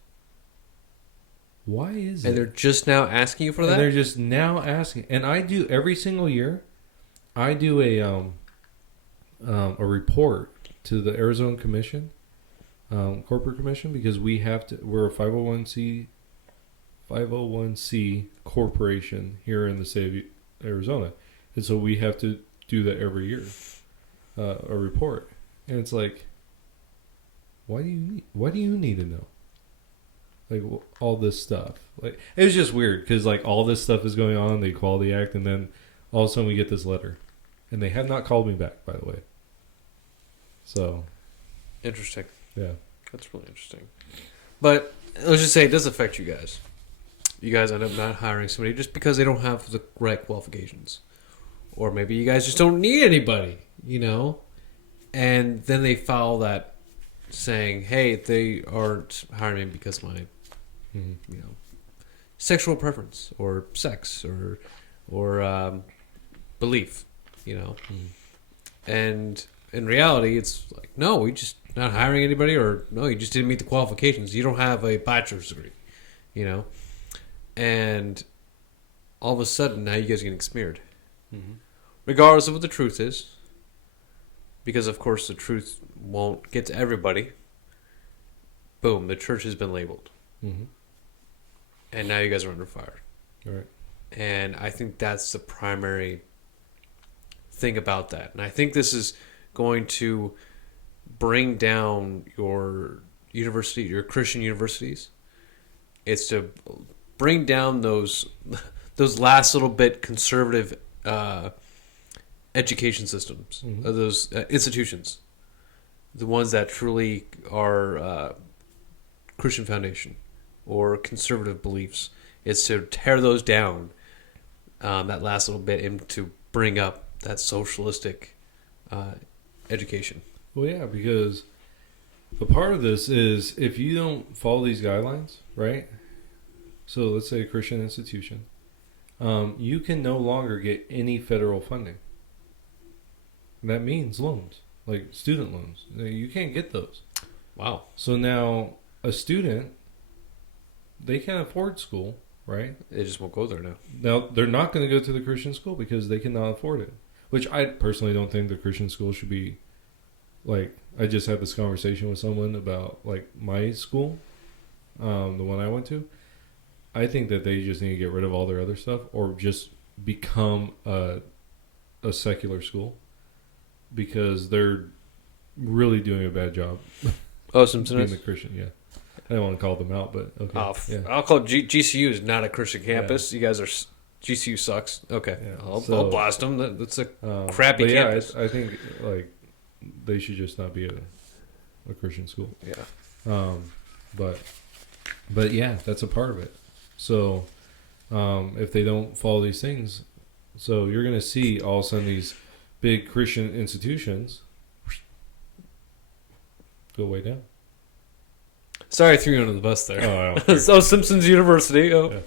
Why is it? And they're just now asking you for that? And they're just now asking. And I do every single year. I do a report to the Arizona Commission, Corporate Commission, because we're a 501c corporation here in the state of Arizona, and so we have to do that every year, a report. And it's like, why do you need to know, like, all this stuff? Like, it was just weird because, like, all this stuff is going on, the Equality Act, and then all of a sudden we get this letter, and they have not called me back, by the way. So Interesting. yeah. That's really interesting. But let's just say it does affect you guys. You guys end up not hiring somebody just because they don't have the right qualifications. Or maybe you guys just don't need anybody, you know? And then they file that saying, hey, they aren't hiring me because my, you know, sexual preference or sex or belief, you know? And in reality, it's like, no, we just not hiring anybody, or no, you just didn't meet the qualifications. You don't have a bachelor's degree, you know? And all of a sudden, now you guys are getting smeared. Regardless of what the truth is, because of course the truth won't get to everybody. Boom, the church has been labeled. And now you guys are under fire. All right. And I think that's the primary thing about that. And I think this is going to bring down your university, your Christian universities. It's to bring down those last little bit conservative education systems, those institutions, the ones that truly are Christian foundation or conservative beliefs. It's to tear those down, that last little bit, and to bring up that socialistic education. Well, yeah, because the part of this is if you don't follow these guidelines, right? So let's say a Christian institution, you can no longer get any federal funding. That means loans, like student loans. You can't get those. Wow. So now a student, they can afford school, right? They just won't go there now. Now, they're not going to go to the Christian school because they cannot afford it. Which I personally don't think the Christian school should be, like, I just had this conversation with someone about, like, my school, the one I went to. I think that they just need to get rid of all their other stuff or just become a secular school because they're really doing a bad job. Oh, Simpson being is? the Christian, yeah. I don't want to call them out, but okay. Oh, yeah. I'll call GCU is not a Christian campus. Yeah. You guys are... GCU sucks. Okay. Yeah. I'll blast them. That's a crappy campus. I think, like, they should just not be a Christian school. Yeah. But yeah, that's a part of it. So, if they don't follow these things, so you're going to see all of a sudden these big Christian institutions go way down. Sorry, I threw you under the bus there. Oh, I don't care. So Simpsons University. Oh, yeah.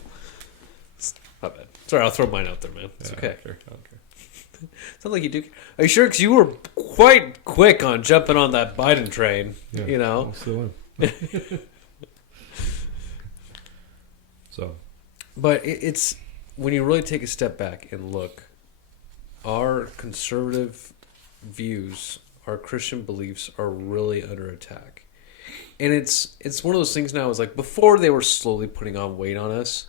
My bad. Sorry, I'll throw mine out there, man. It's okay. I don't care. Sounds like you do. Are you sure? Because you were quite quick on jumping on that Biden train. Yeah, you know. I'm still in. So, but it's when you really take a step back and look, our conservative views, our Christian beliefs are really under attack, and it's one of those things now. Is like before they were slowly putting on weight on us,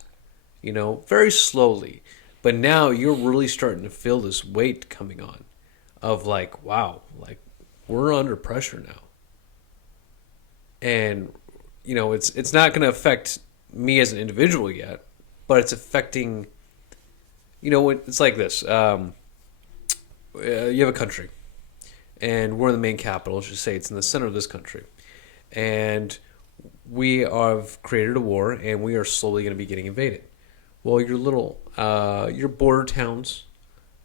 you know, very slowly, but now you're really starting to feel this weight coming on, of like, wow, like we're under pressure now, and you know, it's not going to affect me as an individual yet, but it's affecting, you know, it's like this. You have a country, and we're in the main capital. Let's just say it's in the center of this country, and we have created a war, and we are slowly going to be getting invaded. Well, your border towns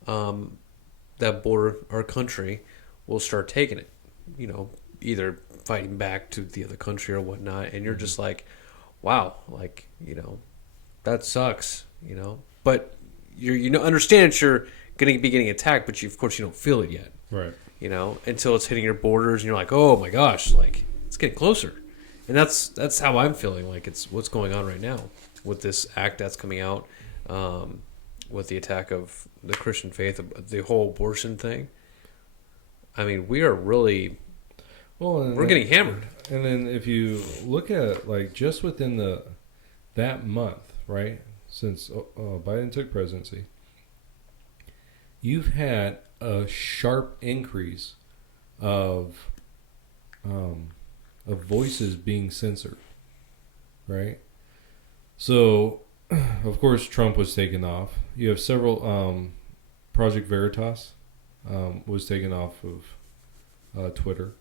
that border our country will start taking it, you know, either fighting back to the other country or whatnot, and you're just like, wow, like, you know, that sucks, you know, but you understand that you're going to be getting attacked, but of course you don't feel it yet. Right. You know, until it's hitting your borders and you're like, oh my gosh, like it's getting closer. And that's how I'm feeling like it's what's going on right now with this act that's coming out, with the attack of the Christian faith, the whole abortion thing. I mean, we are really we're getting hammered. And then if you look at like just within that month, right, since Biden took presidency, you've had a sharp increase of voices being censored, right? So, of course, Trump was taken off. You have several. Project Veritas was taken off of Twitter.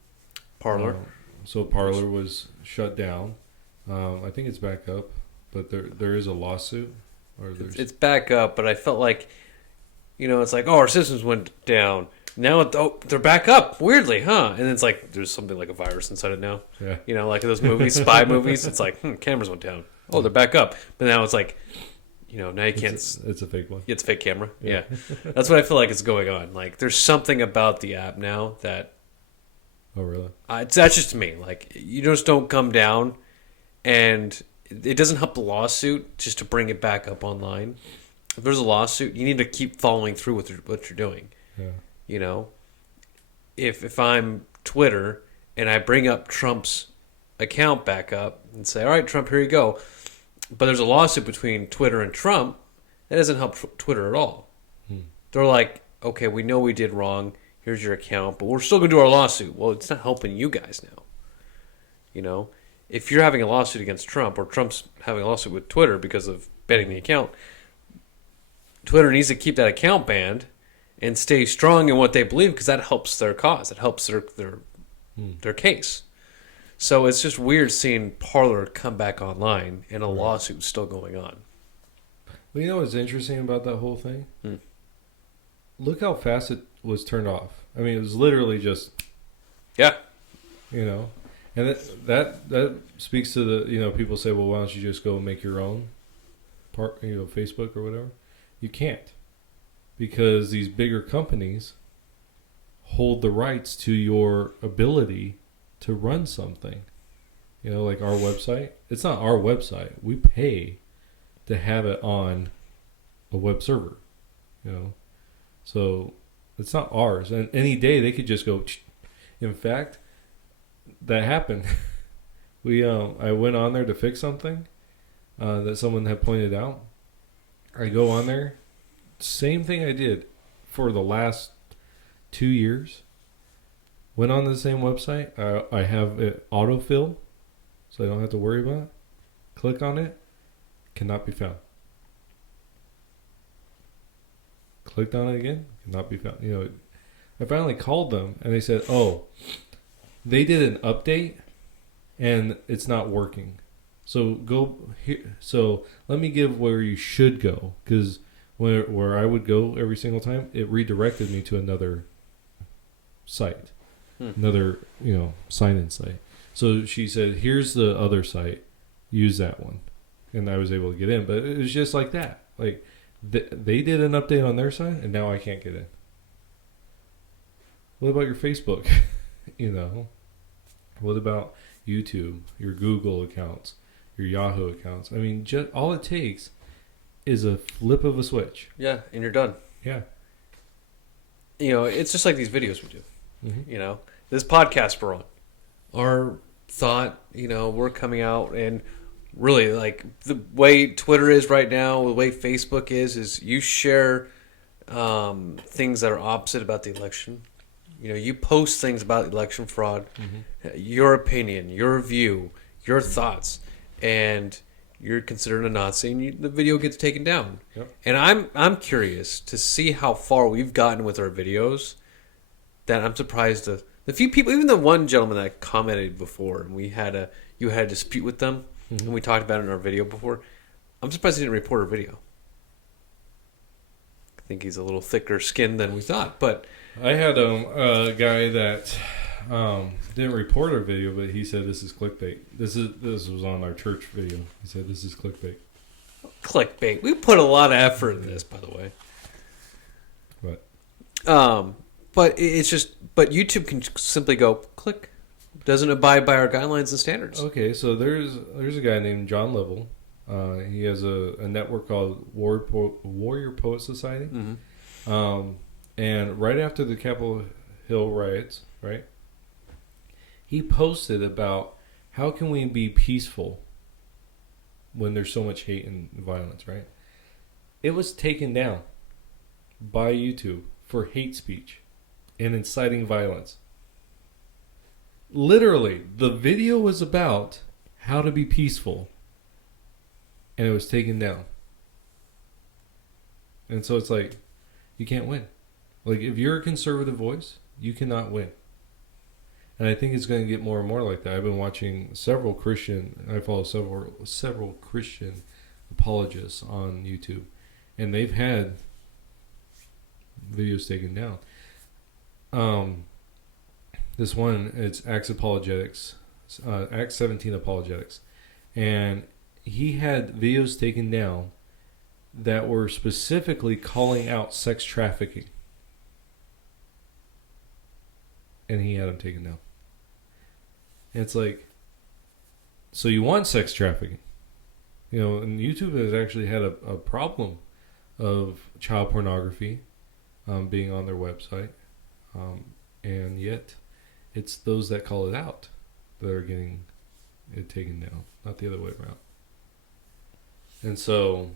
Parler. So Parler was shut down. I think it's back up, but there is a lawsuit. Or it's back up, but I felt like, you know, it's like, oh, our systems went down. Now they're back up, weirdly, huh? And it's like there's something like a virus inside it now. Yeah. You know, like those movies, spy movies. It's like, cameras went down. Oh, they're back up. But now it's like, you know, now you can't. It's a fake one. It's a fake camera. Yeah. That's what I feel like is going on. Like, there's something about the app now that. Oh, really? That's just me. Like, you just don't come down, and it doesn't help the lawsuit just to bring it back up online. If there's a lawsuit, you need to keep following through with what you're doing. Yeah. You know, if I'm Twitter and I bring up Trump's account back up and say, all right, Trump, here you go. But there's a lawsuit between Twitter and Trump, that doesn't help Twitter at all. They're like, okay, we know we did wrong. Here's your account, but we're still going to do our lawsuit. Well, it's not helping you guys now. You know, if you're having a lawsuit against Trump or Trump's having a lawsuit with Twitter because of banning the account, Twitter needs to keep that account banned and stay strong in what they believe because that helps their cause. It helps their case. So it's just weird seeing Parler come back online and a lawsuit still going on. Well, you know what's interesting about that whole thing? Look how fast it was turned off. I mean, it was literally just... Yeah. You know? And that speaks to the, you know, people say, well, why don't you just go make your own Facebook or whatever? You can't. Because these bigger companies hold the rights to your ability to run something. You know, like our website. It's not our website. We pay to have it on a web server. You know? So it's not ours. And any day they could just go... In fact, that happened. I went on there to fix something that someone had pointed out. I go on there. Same thing I did for the last 2 years. Went on the same website. I have it autofill, so I don't have to worry about it. Click on it. Cannot be found. Clicked on it again. Cannot be found. You know, I finally called them, and they said, "Oh, they did an update, and it's not working. So go here. So let me give where you should go, because where I would go every single time, it redirected me to another site, another sign-in site. So she said, "Here's the other site. Use that one," and I was able to get in. But it was just like that. Like they did an update on their side, and now I can't get in. What about your Facebook? What about YouTube, your Google accounts, your Yahoo accounts? I mean, just all it takes is a flip of a switch. Yeah, and you're done. Yeah. It's just like these videos we do. Mm-hmm. This podcast we're on. Our thought, we're coming out and really like the way Twitter is right now, the way Facebook is you share things that are opposite about the election. You post things about election fraud, your opinion, your view, your thoughts, and you're considered a Nazi, and the video gets taken down. Yep. And I'm curious to see how far we've gotten with our videos. That I'm surprised the few people, even the one gentleman that commented before, and you had a dispute with them, and we talked about it in our video before. I'm surprised he didn't report our video. I think he's a little thicker skinned than we thought, but. I had a guy that didn't report our video, but he said this is clickbait. This was on our church video. He said this is clickbait. Clickbait. We put a lot of effort in this, by the way. What? But but YouTube can simply go click. Doesn't abide by our guidelines and standards. Okay, so there's a guy named John Level. He has a network called Warrior Poet Society. Mm-hmm. And right after the Capitol Hill riots, right, he posted about how can we be peaceful when there's so much hate and violence, right? It was taken down by YouTube for hate speech and inciting violence. Literally, the video was about how to be peaceful, and it was taken down. And so it's like, you can't win. Like, if you're a conservative voice, you cannot win. And I think it's going to get more and more like that. I've been watching I follow several Christian apologists on YouTube, and they've had videos taken down. This one, it's Acts Apologetics, Acts 17 Apologetics, and he had videos taken down that were specifically calling out sex trafficking, and he had them taken down. And it's like, so you want sex trafficking, and YouTube has actually had a problem of child pornography being on their website, and yet it's those that call it out that are getting it taken down, not the other way around. And so,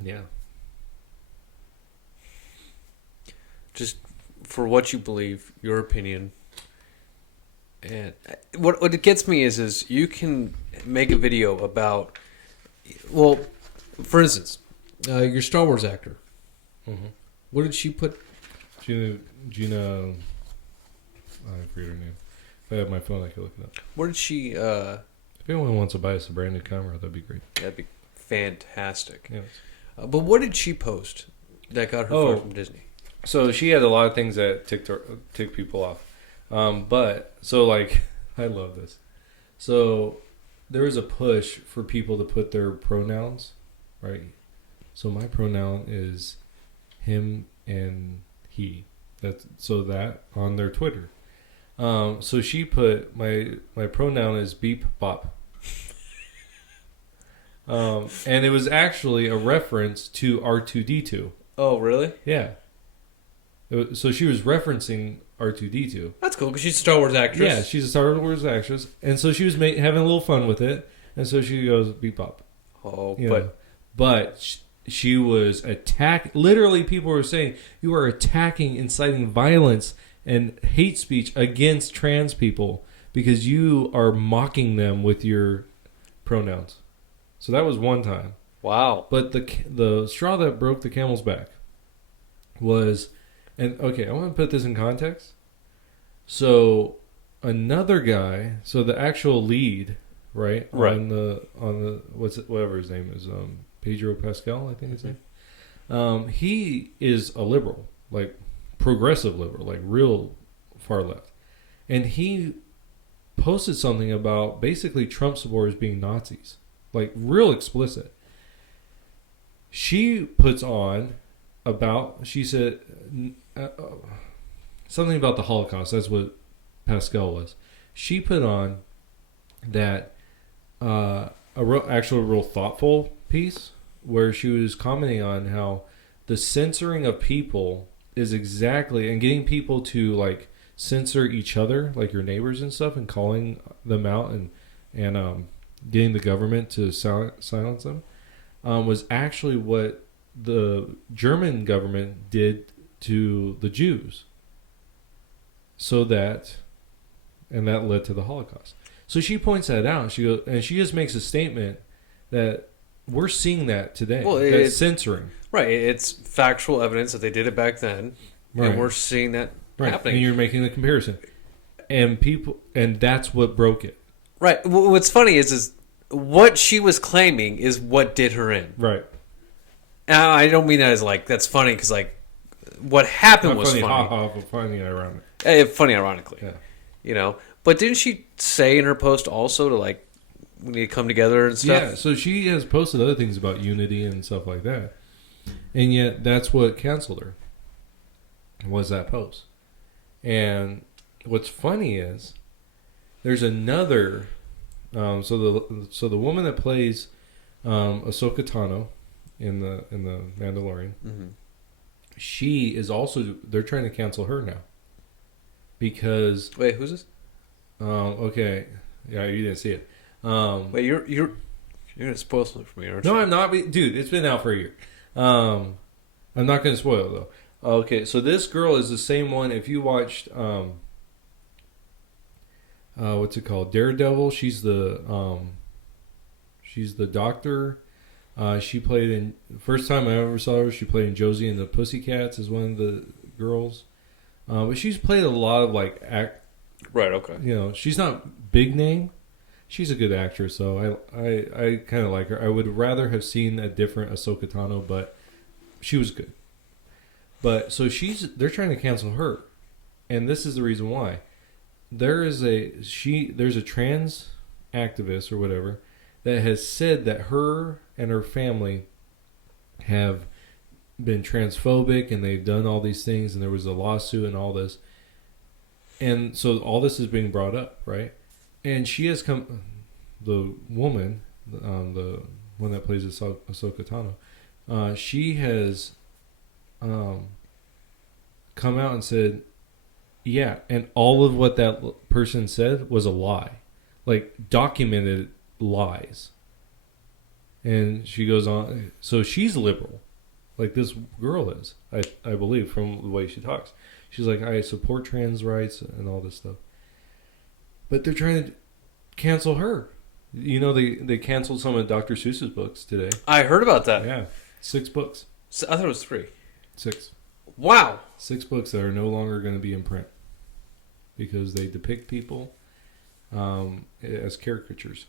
yeah. Just for what you believe, your opinion. And what it gets me is you can make a video about, well, for instance, your Star Wars actor. Mm-hmm. What did she put? Gina, I forget her name. If I have my phone, I can look it up. What did she? If anyone wants to buy us a brand new camera, that'd be great. That'd be fantastic. Yes. But what did she post that got her fired from Disney? So she had a lot of things that ticked people off. But so like, I love this. So there was a push for people to put their pronouns, right? So my pronoun is him and he. That on their Twitter. So she put my pronoun is beep bop. And it was actually a reference to R2D2. Oh, really? Yeah. So she was referencing R2D2. That's cool because she's a Star Wars actress. Yeah, she's a Star Wars actress, and so she was having a little fun with it, and so she goes beep bop. Oh, but she was attacked. Literally, people were saying you are attacking, inciting violence and hate speech against trans people because you are mocking them with your pronouns. So that was one time. Wow. But the straw that broke the camel's back was, and okay, I want to put this in context. So another guy, so the actual lead, right? On the whatever his name is, Pedro Pascal, I think his name. He is a liberal, like progressive liberal, like real far left, and he posted something about basically Trump supporters being Nazis, like real explicit. She puts on she said something about the Holocaust. That's what Pascal was. She put on that a real thoughtful piece where she was commenting on how the censoring of people is exactly, and getting people to like censor each other, like your neighbors and stuff, and calling them out and getting the government to silence them, was actually what the German government did to the Jews. And that led to the Holocaust. So she points that out. She goes, and she just makes a statement that we're seeing that today. Well, that's censoring. Right. It's factual evidence that they did it back then, right. And we're seeing that happening. And you're making the comparison, and that's what broke it. Right. What's funny is what she was claiming is what did her in. Right. Now, I don't mean that as like that's funny because like what happened was funny. But funny, ironic. Funny, ironically. Yeah. But didn't she say in her post also to like we need to come together and stuff? Yeah. So she has posted other things about unity and stuff like that, and yet that's what canceled her. was that post. And what's funny is there's another. So the woman that plays Ahsoka Tano in the Mandalorian, mm-hmm. she is also. They're trying to cancel her now because. Wait, who's this? Okay, yeah, you didn't see it. Wait, you're gonna spoil something for me, aren't you? No, I'm not, dude. It's been out for a year. I'm not gonna spoil it though. Okay, so this girl is the same one. If you watched, what's it called? Daredevil. She's the doctor. She played in first time I ever saw her. She played in Josie and the Pussycats as one of the girls. But she's played a lot of like act. Right. Okay. You know, she's not big name. She's a good actress, so I kind of like her. I would rather have seen a different Ahsoka Tano, but she was good. But so they're trying to cancel her, and this is the reason why. There's a trans activist or whatever that has said that her and her family have been transphobic and they've done all these things, and there was a lawsuit and all this. And so all this is being brought up, right? And she has come, the woman, the one that plays Ahsoka Tano, she has come out and said, yeah, and all of what that person said was a lie. Like, documented lies. And she goes on, so she's liberal. Like this girl is, I believe, from the way she talks. She's like, I support trans rights and all this stuff. But they're trying to cancel her. You know, they canceled some of Dr. Seuss's books today. I heard about that. Yeah. 6 books. So, I thought it was 3. 6. Wow. 6 books that are no longer going to be in print. Because they depict people as caricatures.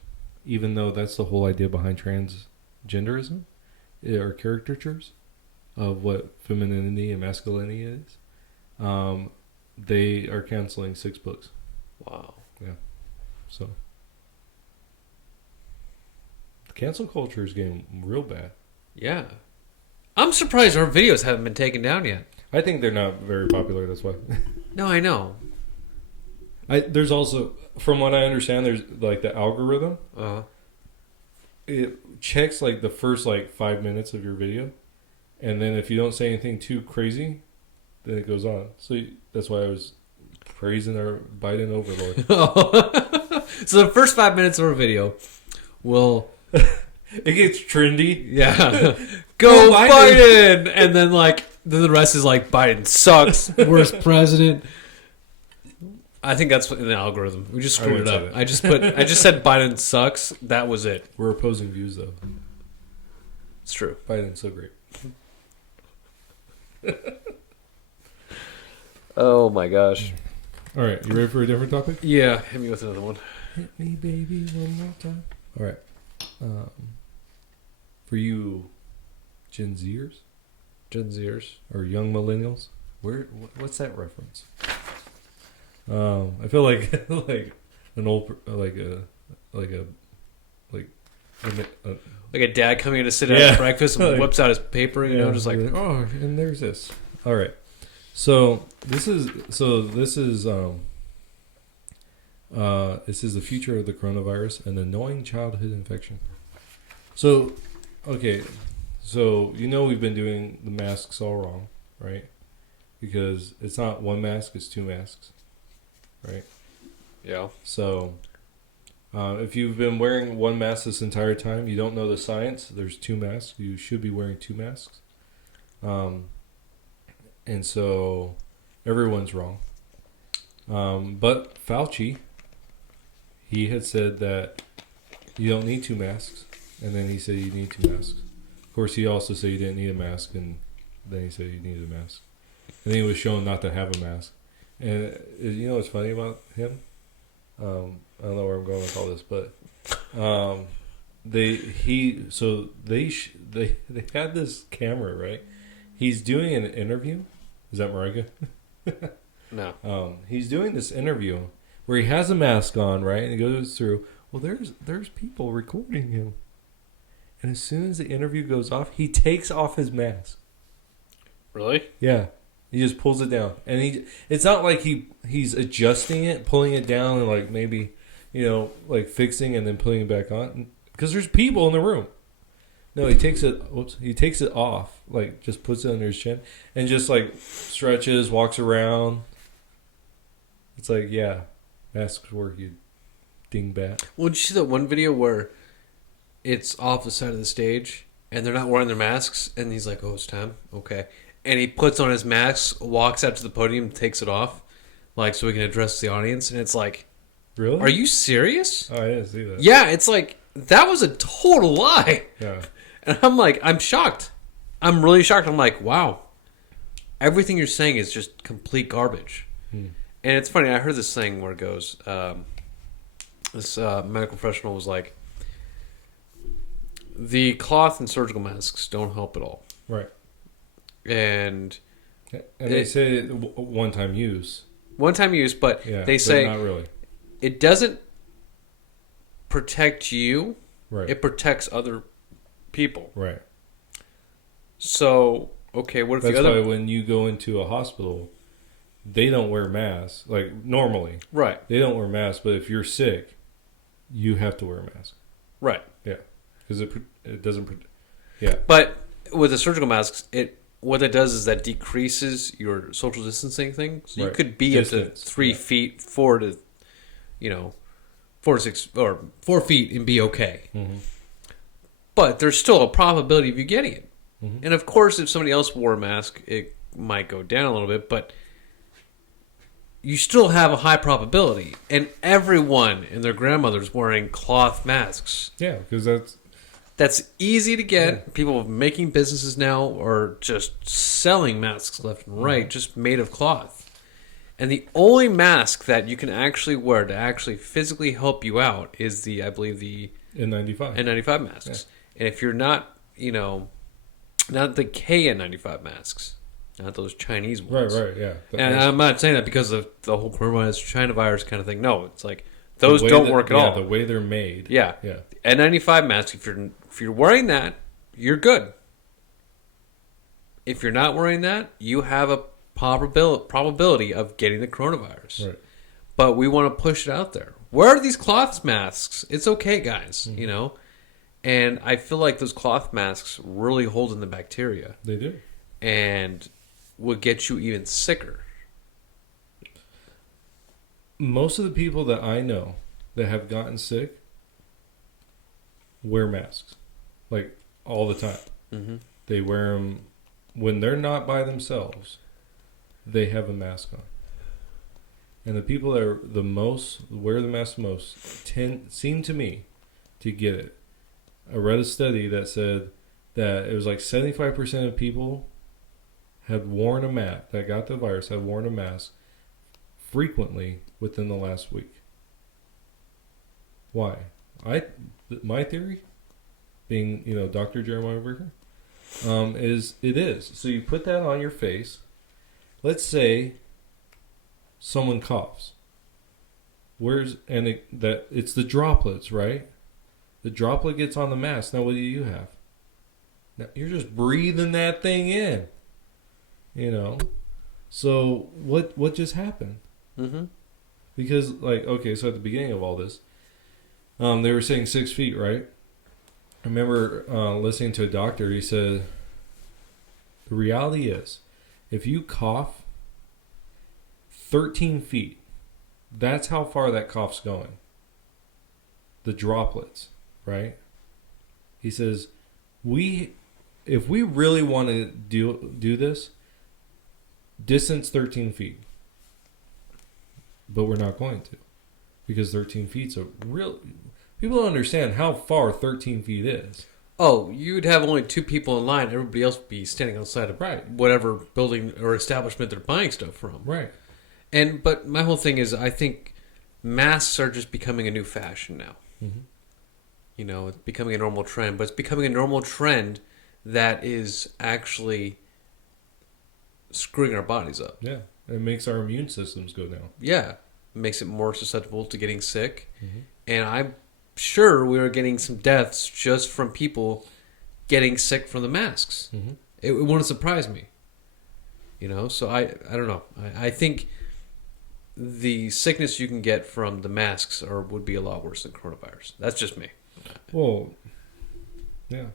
Even though that's the whole idea behind transgenderism. Or caricatures of what femininity and masculinity is. They are canceling 6 books. Wow. Yeah. So the cancel culture is getting real bad. Yeah. I'm surprised our videos haven't been taken down yet. I think they're not very popular, that's why. No, I know. There's also, from what I understand, there's like the algorithm. It checks like the first like 5 minutes of your video. And then if you don't say anything too crazy, then it goes on. So that's why I was praising our Biden overlord. So the first 5 minutes of our video will... It gets trendy. Yeah. Go Biden! And then then the rest is like, Biden sucks. Worst president. I think that's in the algorithm. We just screwed it up. I just said Biden sucks. That was it. We're opposing views though. It's true. Biden's so great. Oh my gosh. All right, you ready for a different topic? Yeah, hit me with another one. Hit me, baby, one more time. All right. For you Gen Zers or young millennials, what's that reference? I feel like an old like a dad coming in to sit down at breakfast and whips out his paper, just like, oh, and there's this. All right. So this is the future of the coronavirus, an annoying childhood infection. So, okay, so we've been doing the masks all wrong, right? Because it's not one mask, it's 2 masks, right? Yeah. So, if you've been wearing one mask this entire time, you don't know the science. There's 2 masks. You should be wearing 2 masks. And so everyone's wrong. But Fauci, he had said that you don't need 2 masks. And then he said you need 2 masks. Of course, he also said you didn't need a mask. And then he said you needed a mask. And then he was shown not to have a mask. And you know what's funny about him? I don't know where I'm going with all this, but they had this camera, right? He's doing an interview. Is that Marika? No. He's doing this interview where he has a mask on, right? And he goes through. Well, there's people recording him, and as soon as the interview goes off, he takes off his mask. Really? Yeah. He just pulls it down, and it's not like he's adjusting it, pulling it down, and like maybe, like fixing and then putting it back on, because there's people in the room. No, he takes it. Whoops, he takes it off, like just puts it under his chin, and just like stretches, walks around. It's like, yeah, masks work, you dingbat. Well, did you see that one video where it's off the side of the stage and they're not wearing their masks, and he's like, "Oh, it's time, okay," and he puts on his mask, walks out to the podium, takes it off, like so he can address the audience, and it's like, really? Are you serious? Oh, I didn't see that. Yeah, it's like that was a total lie. Yeah. And I'm like, I'm shocked. I'm really shocked. I'm like, wow. Everything you're saying is just complete garbage. And it's funny. I heard this thing where it goes, this medical professional was like, the cloth and surgical masks don't help at all. Right. And they say one-time use. One-time use, but they say not really. It doesn't protect you. Right. It protects other people. Right. So, okay, what if That's the other... why when you go into a hospital, they don't wear masks. Like, normally. Right. They don't wear masks, but if you're sick, you have to wear a mask. Right. Yeah. Because it doesn't... Yeah. But with the surgical masks, what it does is that decreases your social distancing thing. So you could be Distance. up to 3 feet, 4 to 6, or 4 feet and be okay. Mm-hmm. But there's still a probability of you getting it. Mm-hmm. And of course, if somebody else wore a mask, it might go down a little bit, but you still have a high probability. And everyone and their grandmother's wearing cloth masks. Yeah, because that's easy to get. Yeah. People making businesses now are just selling masks left and right, just made of cloth. And the only mask that you can actually wear to actually physically help you out is I believe the N95. N95 masks. Yeah. And if you're not, not the KN95 masks, not those Chinese ones. Right, yeah. And I'm not saying that because of the whole coronavirus, China virus kind of thing. No, it's like those don't work at all. Yeah, the way they're made. Yeah. Yeah. N95 mask, if you're wearing that, you're good. If you're not wearing that, you have a probability of getting the coronavirus. Right. But we want to push it out there. Wear these cloth masks. It's okay, guys, And I feel like those cloth masks really hold in the bacteria. They do. And will get you even sicker. Most of the people that I know that have gotten sick wear masks. Like, all the time. Mm-hmm. They wear them when they're not by themselves. They have a mask on. And the people that are wear the mask most seem to me to get it. I read a study that said that it was like 75% of people had worn a mask, that got the virus, had worn a mask frequently within the last week. Why? My theory, being, Dr. Jeremiah Bricker, is it is. So you put that on your face. Let's say someone coughs. It's the droplets, right? The droplet gets on the mask. Now what do you have? Now you're just breathing that thing in. So what just happened? Mm-hmm. Because so at the beginning of all this, they were saying 6 feet, right? I remember listening to a doctor. He said, the reality is, if you cough 13 feet, that's how far that cough's going. The droplets, right? He says, if we really want to do this, distance 13 feet. But we're not going to. Because 13 feet's a real... People don't understand how far 13 feet is. Oh, you'd have only 2 people in line. Everybody else would be standing outside of whatever building or establishment they're buying stuff from. Right. But my whole thing is, I think masks are just becoming a new fashion now. Mm-hmm. It's becoming a normal trend. But it's becoming a normal trend that is actually screwing our bodies up. Yeah. It makes our immune systems go down. Yeah. It makes it more susceptible to getting sick. Mm-hmm. And I'm sure we are getting some deaths just from people getting sick from the masks. Mm-hmm. It wouldn't surprise me. So I don't know. I think the sickness you can get from the masks would be a lot worse than coronavirus. That's just me. Well, yeah.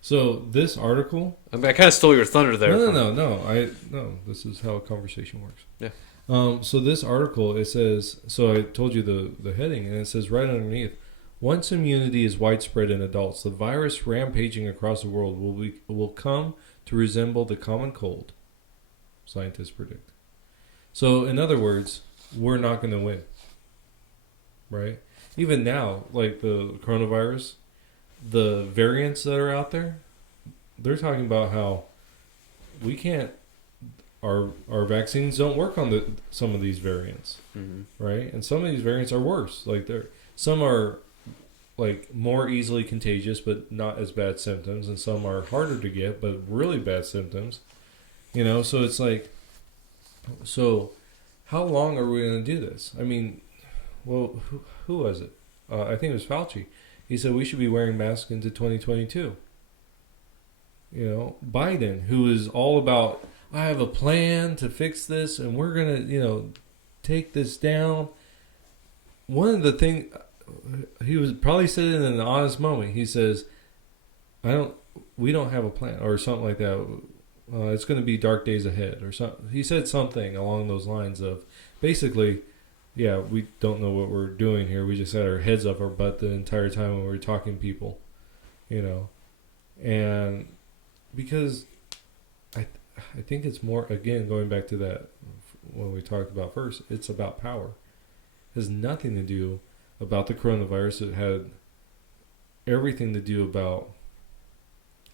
So this article. I mean, I kind of stole your thunder there. No. This is how a conversation works. Yeah. So this article, it says. So I told you the heading, and it says right underneath. Once immunity is widespread in adults, the virus rampaging across the world will come to resemble the common cold. Scientists predict. So, in other words, we're not going to win. Right? Even now, like the coronavirus, the variants that are out there, they're talking about how we can't, our vaccines don't work on some of these variants. Mm-hmm. Right? And some of these variants are worse. Like some are like more easily contagious but not as bad symptoms, and some are harder to get but really bad symptoms. So it's like, so how long are we going to do this? I mean, well, who was it? I think it was Fauci. He said we should be wearing masks into 2022. Biden, who is all about, I have a plan to fix this and we're going to, take this down. One of the things, he was probably said it in an honest moment. He says, we don't have a plan or something like that. It's going to be dark days ahead or something. He said something along those lines of basically, yeah, we don't know what we're doing here. We just had our heads up our butt the entire time when we were talking to people, and because I think it's more, again, going back to that when we talked about first, it's about power. It has nothing to do about the coronavirus. It had everything to do about,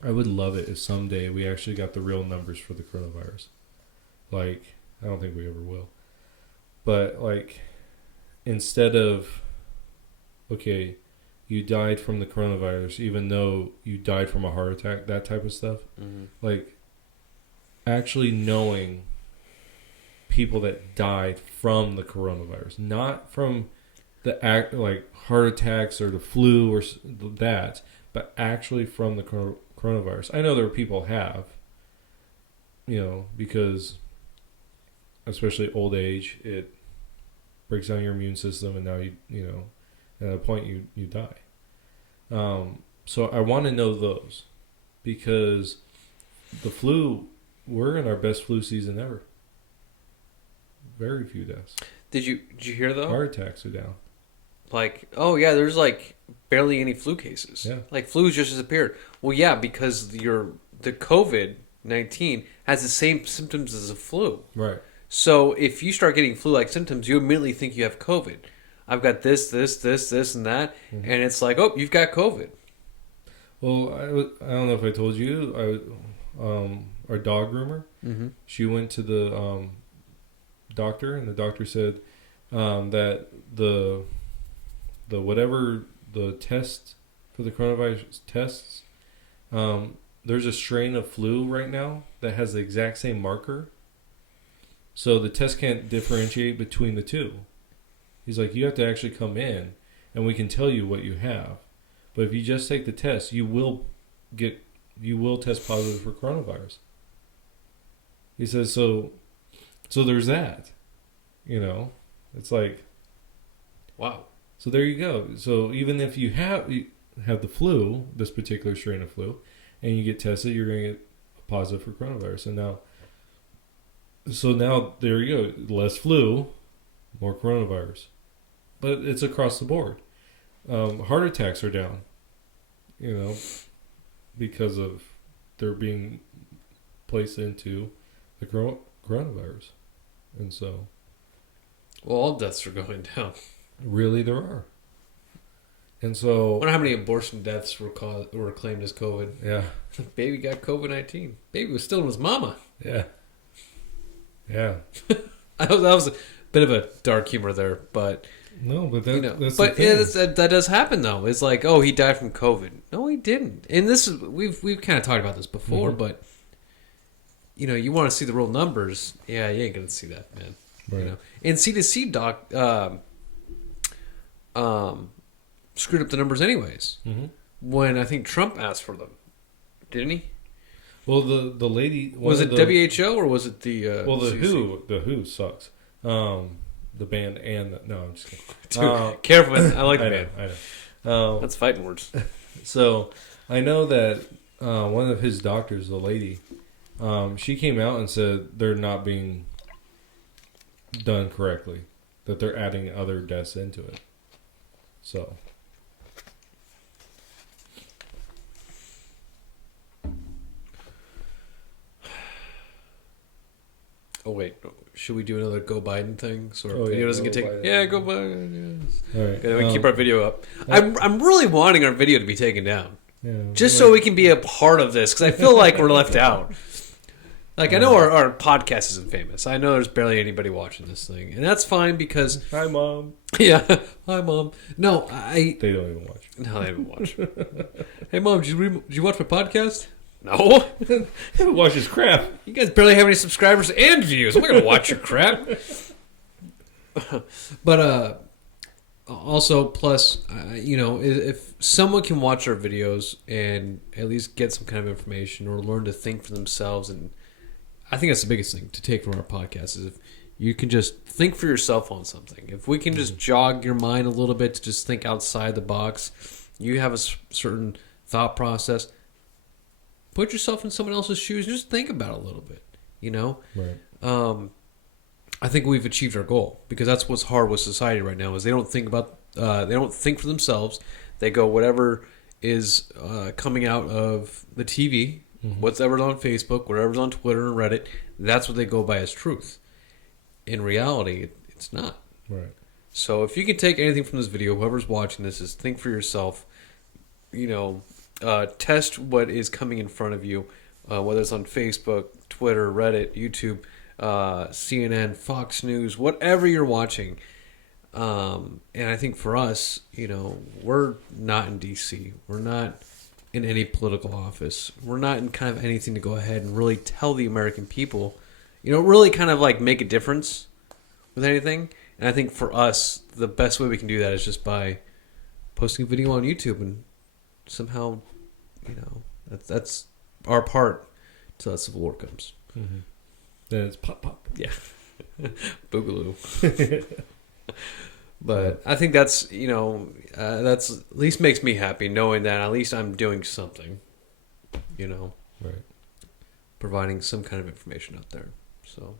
I would love it if someday we actually got the real numbers for the coronavirus. Like, I don't think we ever will. But, like, instead of, okay, you died from the coronavirus, even though you died from a heart attack, that type of stuff. Mm-hmm. Like, actually knowing people that died from the coronavirus, not from the heart attacks or the flu or that, but actually from the coronavirus. I know there are people have, because especially old age, it breaks down your immune system, and now at a point you die. So I want to know those, because the flu, we're in our best flu season ever. Very few deaths. Did you hear though? Heart attacks are down. Like, oh yeah, there's like barely any flu cases. Yeah. Like flu's just disappeared. Well, yeah, because the COVID-19 has the same symptoms as the flu. Right. So if you start getting flu-like symptoms, you immediately think you have COVID. I've got this, and that, mm-hmm. and it's like, oh, you've got COVID. Well, I don't know if I told you, our dog groomer, mm-hmm. she went to the doctor, and the doctor said that the whatever the test for the coronavirus tests, there's a strain of flu right now that has the exact same marker. So the test can't differentiate between the two. He's like, you have to actually come in and we can tell you what you have. But if you just take the test, you will test positive for coronavirus. He says, so there's that. It's like, wow. So there you go. So even if you have the flu, this particular strain of flu, and you get tested, you're going to get positive for coronavirus. And now there you go. Less flu, more coronavirus. But it's across the board. Heart attacks are down, because of they're being placed into the coronavirus. And so, well, all deaths are going down. Really, there are. And so, I wonder how many abortion deaths were claimed as COVID. Yeah. Baby got COVID-19. Baby was still in his mama. Yeah. Yeah. that was a bit of a dark humor there, but no, but that's but that does happen though. It's like, oh, he died from COVID. No, he didn't. And this is we've kind of talked about this before, mm-hmm. but you want to see the real numbers. Yeah, you ain't gonna see that, man. Right. And CDC screwed up the numbers anyways. Mm-hmm. When I think Trump asked for them, didn't he? Well, the lady Was it WHO or was it the? Well, the CDC? Who sucks. The band and no, I'm just kidding. Dude, careful, man. I like the band. I know. That's fighting words. So I know that one of his doctors, the lady, she came out and said they're not being done correctly, that they're adding other deaths into it. So. Oh wait, should we do another Go Biden thing? So our Oh, video yeah, doesn't get Go taken. Biden. Yeah, Go Biden. Yes. All right. Okay, we keep our video up. I'm really wanting our video to be taken down, Yeah, just so we can be a part of this, because I feel like we're left out. Like I know our podcast isn't famous. I know there's barely anybody watching this thing, and that's fine because Hi, Mom. yeah, hi mom. No, They don't even watch. no, I haven't watched. Hey mom, did you watch my podcast? No. Who watches crap? You guys barely have any subscribers and views. I'm not gonna watch your crap. But also, plus, if someone can watch our videos and at least get some kind of information or learn to think for themselves, and I think that's the biggest thing to take from our podcast is if you can just think for yourself on something. If we can just jog your mind a little bit to just think outside the box, you have a certain thought process. Put yourself in someone else's shoes and just think about it a little bit, Right. I think we've achieved our goal because that's what's hard with society right now is they don't think for themselves. They go whatever is coming out of the TV, whatever's on Facebook, whatever's on Twitter and Reddit. That's what they go by as truth. In reality, it's not. Right. So if you can take anything from this video, whoever's watching this is think for yourself. Test what is coming in front of you, whether it's on Facebook, Twitter, Reddit, YouTube, CNN, Fox News, whatever you're watching. And I think for us, we're not in D.C. We're not in any political office. We're not in kind of anything to go ahead and really tell the American people, really kind of like make a difference with anything. And I think for us, the best way we can do that is just by posting a video on YouTube and somehow, that's our part till that Civil War comes. Mm-hmm. Then it's pop. Yeah. Boogaloo. But I think that's, that's at least makes me happy knowing that at least I'm doing something, Right. providing some kind of information out there. So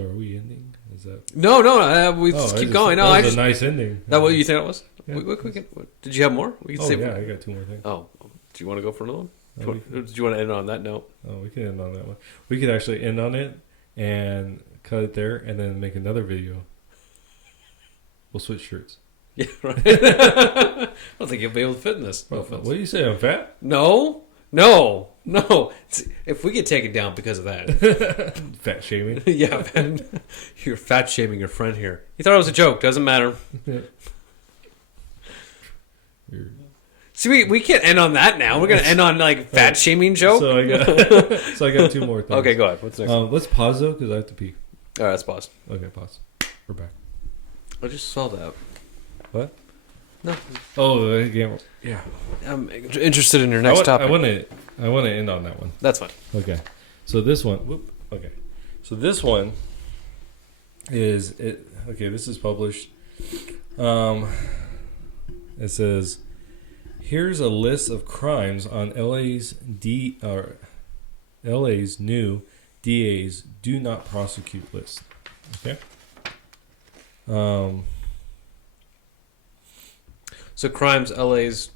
are we ending? Is that? No, we just keep going. No, that was a nice ending. That what you think it was? Yeah. Did you have more? We can I got two more things. Oh, do you want to go for another one? Did you want to end on that note? Oh, we can end on that one. We could actually end on it and cut it there, and then make another video. We'll switch shirts. Yeah, right. I don't think you'll be able to fit in this. No offense. What do you say? I'm fat? No. If we get taken down because of that. Fat shaming? Yeah, man. You're fat shaming your friend here. You thought it was a joke. Doesn't matter. See, we can't end on that now. We're going to end on, fat shaming joke? So I got two more things. Okay, go ahead. What's next? Let's pause, though, because I have to pee. All right, let's pause. Okay, pause. We're back. I just saw that. What? No. Oh, the game. Yeah. I'm interested in your next topic. I want to end on that one. That's fine. Okay. So this one. Okay. So this one is it. Okay, this is published. It says, "Here's a list of crimes on LA's new DA's do not prosecute list." Okay. So crimes LA's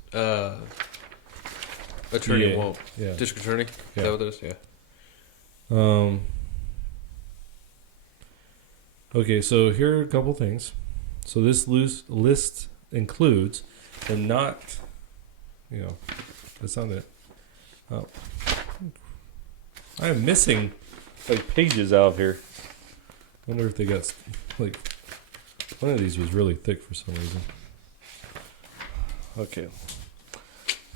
attorney DA. won't. Yeah. District attorney? Yeah. Is that what it is? Yeah. Okay, so here are a couple things. So this list includes the not, that's not it. Oh. I am missing, pages out of here. I wonder if they got, one of these was really thick for some reason. Okay.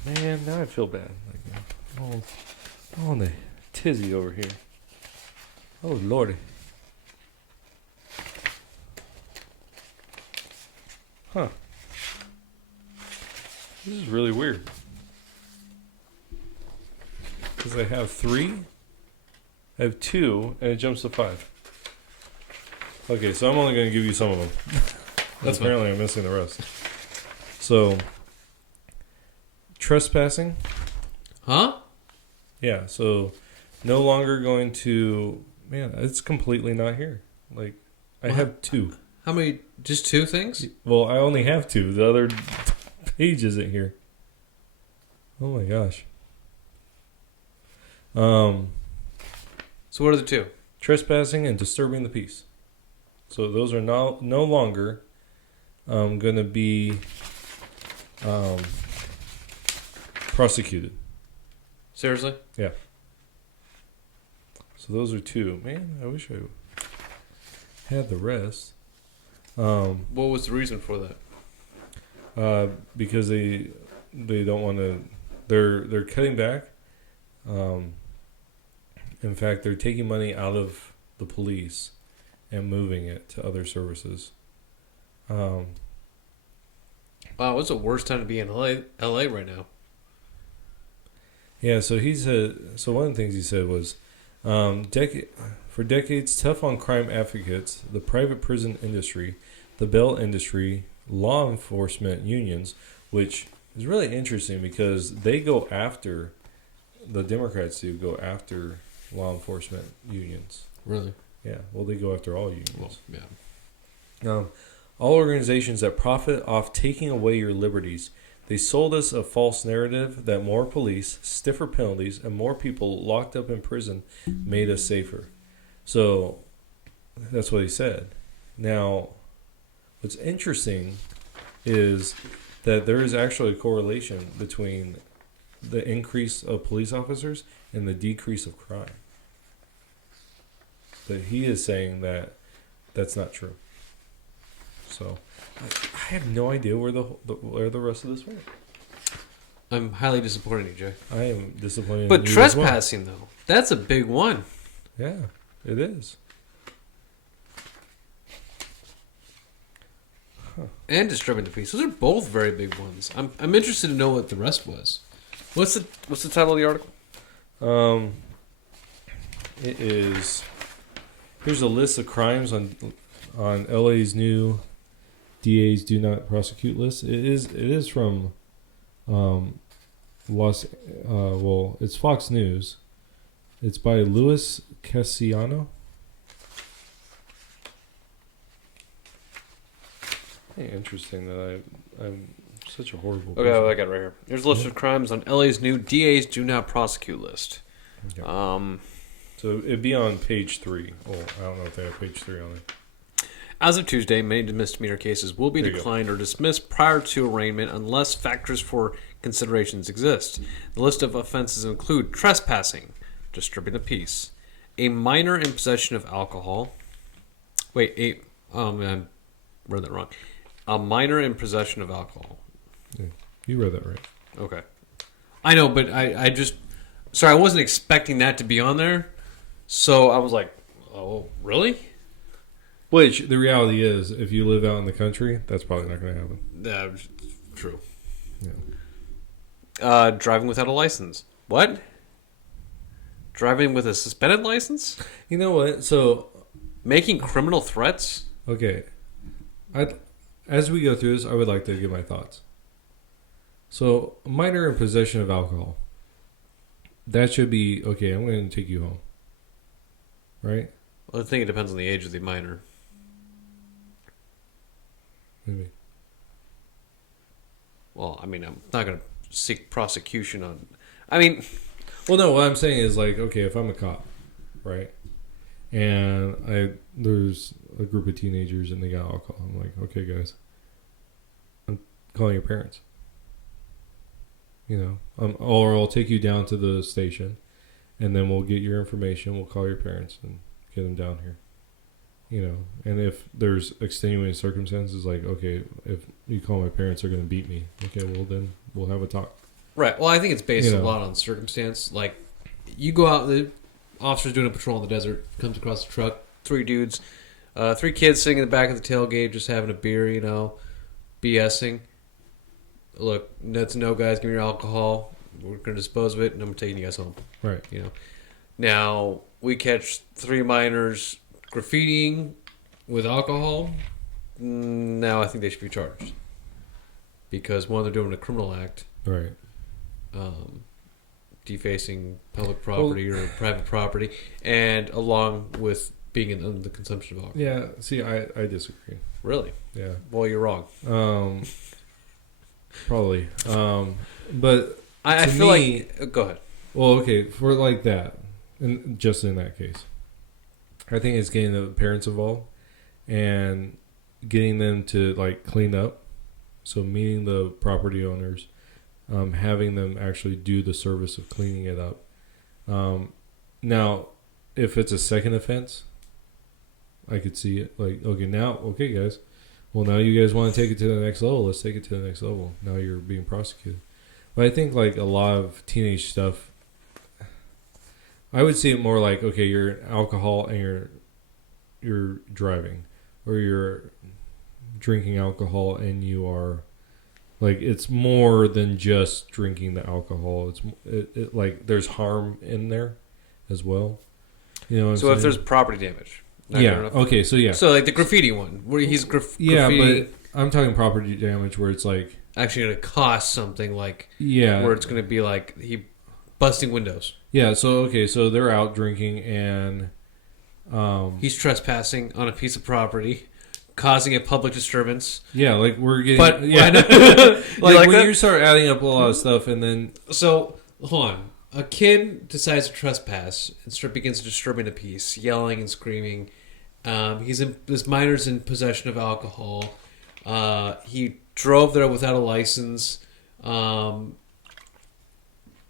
Man, now I feel bad. I'm on the tizzy over here. Oh, Lordy. Huh. This is really weird. Because I have 3. I have 2, and it jumps to 5. Okay, so I'm only going to give you some of them. That's Apparently I'm missing the rest. So, trespassing. Huh? Yeah, so no longer going to... Man, it's completely not here. Like, I have 2. How many? Just 2 things? Well, I only have 2. The other page isn't here. Oh my gosh. So what are the 2? Trespassing and disturbing the peace. So those are no longer going to be prosecuted. Seriously? Yeah. So those are 2. Man, I wish I had the rest. What was the reason for that? Because they don't want to. They're cutting back. In fact, they're taking money out of the police and moving it to other services. Wow, what's the worst time to be in LA right now? Yeah, so he said. So one of the things he said was, for decades, tough on crime advocates, the private prison industry, the bail industry, law enforcement unions, which is really interesting because they go after, the Democrats do go after law enforcement unions. Really? Yeah, well, they go after all unions. Well, yeah. All organizations that profit off taking away your liberties. They sold us a false narrative that more police, stiffer penalties, and more people locked up in prison made us safer. So that's what he said. Now, what's interesting is that there is actually a correlation between the increase of police officers and the decrease of crime. But he is saying that that's not true. So I have no idea where the rest of this went. I'm highly disappointed in you, Jay. I am disappointed. But in you trespassing, though, that's a big one. Yeah, it is. Huh. And disturbing the peace. Those are both very big ones. I'm interested to know what the rest was. What's the title of the article? It is. Here's a list of crimes on LA's new DA's Do Not Prosecute list. It is from it's Fox News. It's by Louis Cassiano. Hey, interesting that I'm such a horrible person. Okay, I got it right here. There's a list of crimes on LA's new DA's Do Not Prosecute list. Okay. So it'd be on page 3. Well, I don't know if they have page 3 on it. As of Tuesday, many misdemeanor cases will be declined or dismissed prior to arraignment unless factors for considerations exist. The list of offenses include trespassing, disturbing the peace, a minor in possession of alcohol. I read that wrong. A minor in possession of alcohol. Yeah, you read that right. Okay. I know, but I wasn't expecting that to be on there. So I was like, oh, really? Which, the reality is, if you live out in the country, that's probably not going to happen. True. Yeah. Driving without a license. What? Driving with a suspended license? You know what? So, making criminal threats? Okay. As we go through this, I would like to give my thoughts. So, minor in possession of alcohol. That should be, okay, I'm going to take you home. Right? Well, I think it depends on the age of the minor. Maybe. Well, I mean, I'm not going to seek prosecution on... Well, no, what I'm saying is, like, okay, if I'm a cop, right? And there's a group of teenagers and they got alcohol. I'm like, okay, guys, I'm calling your parents. You know, or I'll take you down to the station, and then we'll get your information. We'll call your parents and get them down here. You know, and if there's extenuating circumstances, like, okay, if you call my parents, they're going to beat me. Okay, well, then we'll have a talk. Right. Well, I think it's based a lot on circumstance. Like, you go out, the officer's doing a patrol in the desert, comes across a truck, 3 dudes, 3 kids sitting in the back of the tailgate just having a beer, BSing. Look, that's no, guys, give me your alcohol. we're going to dispose of it, and I'm taking you guys home. Right. You know. Now we catch 3 minors graffitiing with alcohol. Now I think they should be charged because one, they're doing a criminal act, Right. defacing public property or private property, and along with being in the consumption of alcohol. Yeah. See, I disagree. Really? Yeah. Well, you're wrong. Probably. But I to feel me, like. Go ahead. well, okay, for like that, and just in that case, I think it's getting the parents involved and getting them to like clean up. So meeting the property owners, having them actually do the service of cleaning it up. Now, if it's a second offense, I could see it. Like, okay, guys. Well, now you guys want to take it to the next level. Let's take it to the next level. Now you're being prosecuted. But I think like a lot of teenage stuff, I would see it more like, okay, you're in alcohol and you're driving, or you're drinking alcohol and you are like, it's more than just drinking the alcohol. It like there's harm in there as well. You know what I'm So saying? if there's property damage. Yeah. Okay. So yeah. So like the graffiti one, where he's Yeah, graffiti but I'm talking property damage where it's like actually going to cost something like yeah, where it's going to be like he busting windows. yeah. So okay, so they're out drinking and He's trespassing on a piece of property, causing a public disturbance. yeah, like we're getting But yeah, like when you start adding up a lot of stuff and then So hold on, a kid decides to trespass and begins disturbing the peace, yelling and screaming. This minor's in possession of alcohol. He drove there without a license.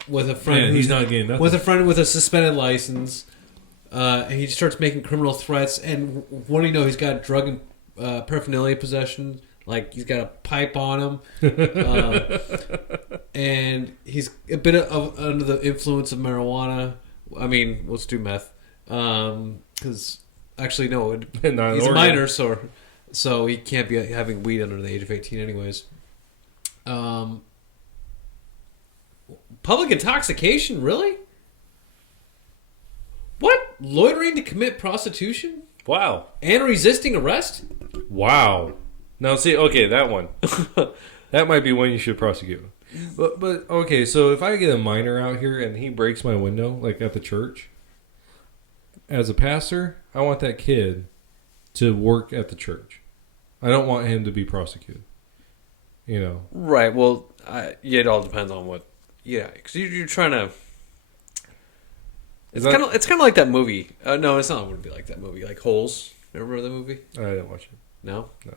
With a friend, he's not getting nothing. with a friend with a suspended license, and he starts making criminal threats. And what do you know? He's got drug and paraphernalia possession. Like he's got a pipe on him, and he's a bit of under the influence of marijuana. I mean, let's do meth, because actually no, he's a minor, so he can't be having weed under the age of 18, anyways. Public intoxication, really? What? Loitering to commit prostitution wow, and resisting arrest? wow. Now see, okay, that one, that might be one you should prosecute. But okay, so if I get a minor out here and he breaks my window, like at the church, as a pastor, I want that kid to work at the church. I don't want him to be prosecuted. You know, Right. Well, it all depends on what. Yeah, because you're trying to. It's kind of like that movie. No, it's not. It wouldn't be like that movie. Like Holes. Remember the movie? I didn't watch it. No. No.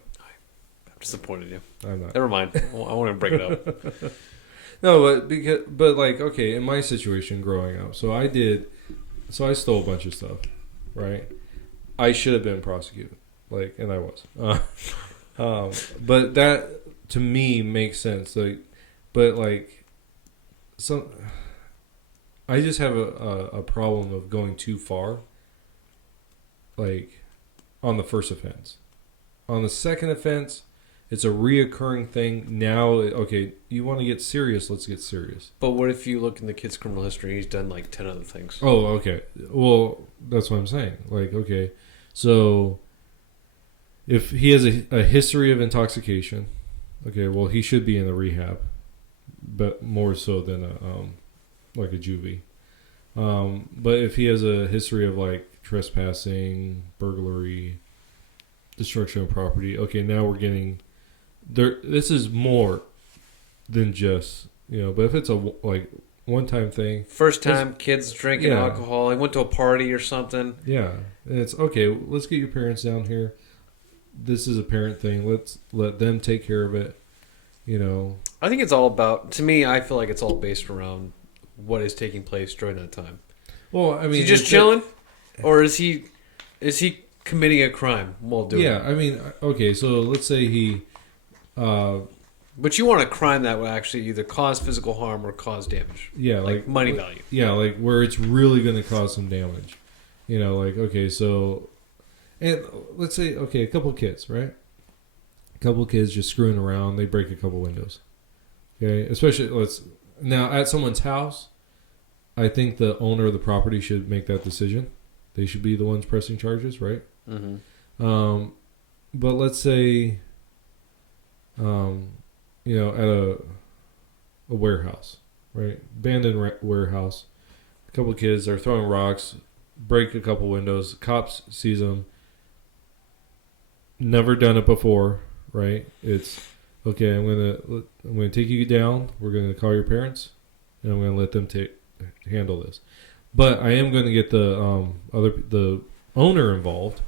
I've disappointed you. I'm not. Never mind. I want to break it up. No, but like okay, in my situation growing up, so I stole a bunch of stuff, right? I should have been prosecuted, like, and I was. But that to me makes sense, like, but like, I just have a problem of going too far, like, on the first offense. On the second offense, it's a reoccurring thing. Now, okay, you want to get serious, let's get serious. But what if you look in the kid's criminal history? He's done like 10 other things. Oh, okay. Well, that's what I'm saying. Like, okay, so if he has a history of intoxication, okay, well, he should be in a rehab, but more so than like a juvie. But if he has a history of like trespassing, burglary, destruction of property, okay, now we're getting there. This is more than just, you know. But if it's a like one-time thing, First time kids drinking Yeah. alcohol. I went to a party or something. yeah, and it's okay. Let's get your parents down here. This is a parent thing. Let's let them take care of it. You know. I think it's all about. To me, I feel like it's all based around what is taking place during that time. Well, I mean, Is he just chilling, or is he committing a crime while doing it? Yeah, I mean, okay. So let's say he. But you want a crime that would actually either cause physical harm or cause damage. Yeah, like money value. Yeah, like where it's really going to cause some damage. You know, like, okay, so, and let's say, okay, a couple of kids, right? A couple of kids just screwing around. They break a couple windows. Okay, especially Now, at someone's house, I think the owner of the property should make that decision. They should be the ones pressing charges, right? Mm-hmm. But let's say, at a warehouse, right? Abandoned warehouse. A couple of kids are throwing rocks, break a couple windows. Cops sees them. Never done it before, right? It's okay. I'm gonna take you down. We're gonna call your parents, and I'm gonna let them handle this. But I am gonna get the owner involved,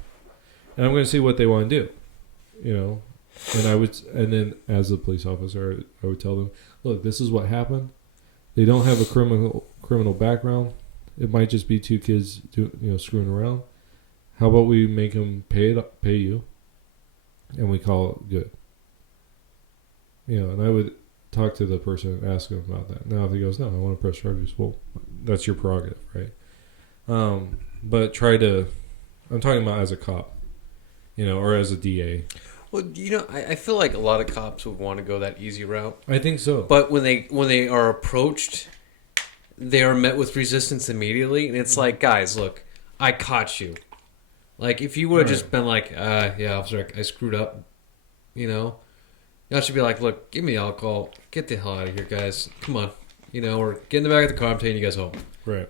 and I'm gonna see what they want to do. And then as a police officer, I would tell them, look, this is what happened. They don't have a criminal background. It might just be two kids screwing around. How about we make them pay you, and we call it good. And I would talk to the person and ask him about that. Now, if he goes, no, I want to press charges, well, that's your prerogative, right? But I'm talking about as a cop, or as a DA. Well, I feel like a lot of cops would want to go that easy route. I think so. But when they are approached, they are met with resistance immediately, and it's like, guys, look, I caught you. Like, if you would have just been like, yeah, officer, I screwed up, y'all should be like, look, give me the alcohol, get the hell out of here, guys, come on, or get in the back of the car, I'm taking you guys home, right?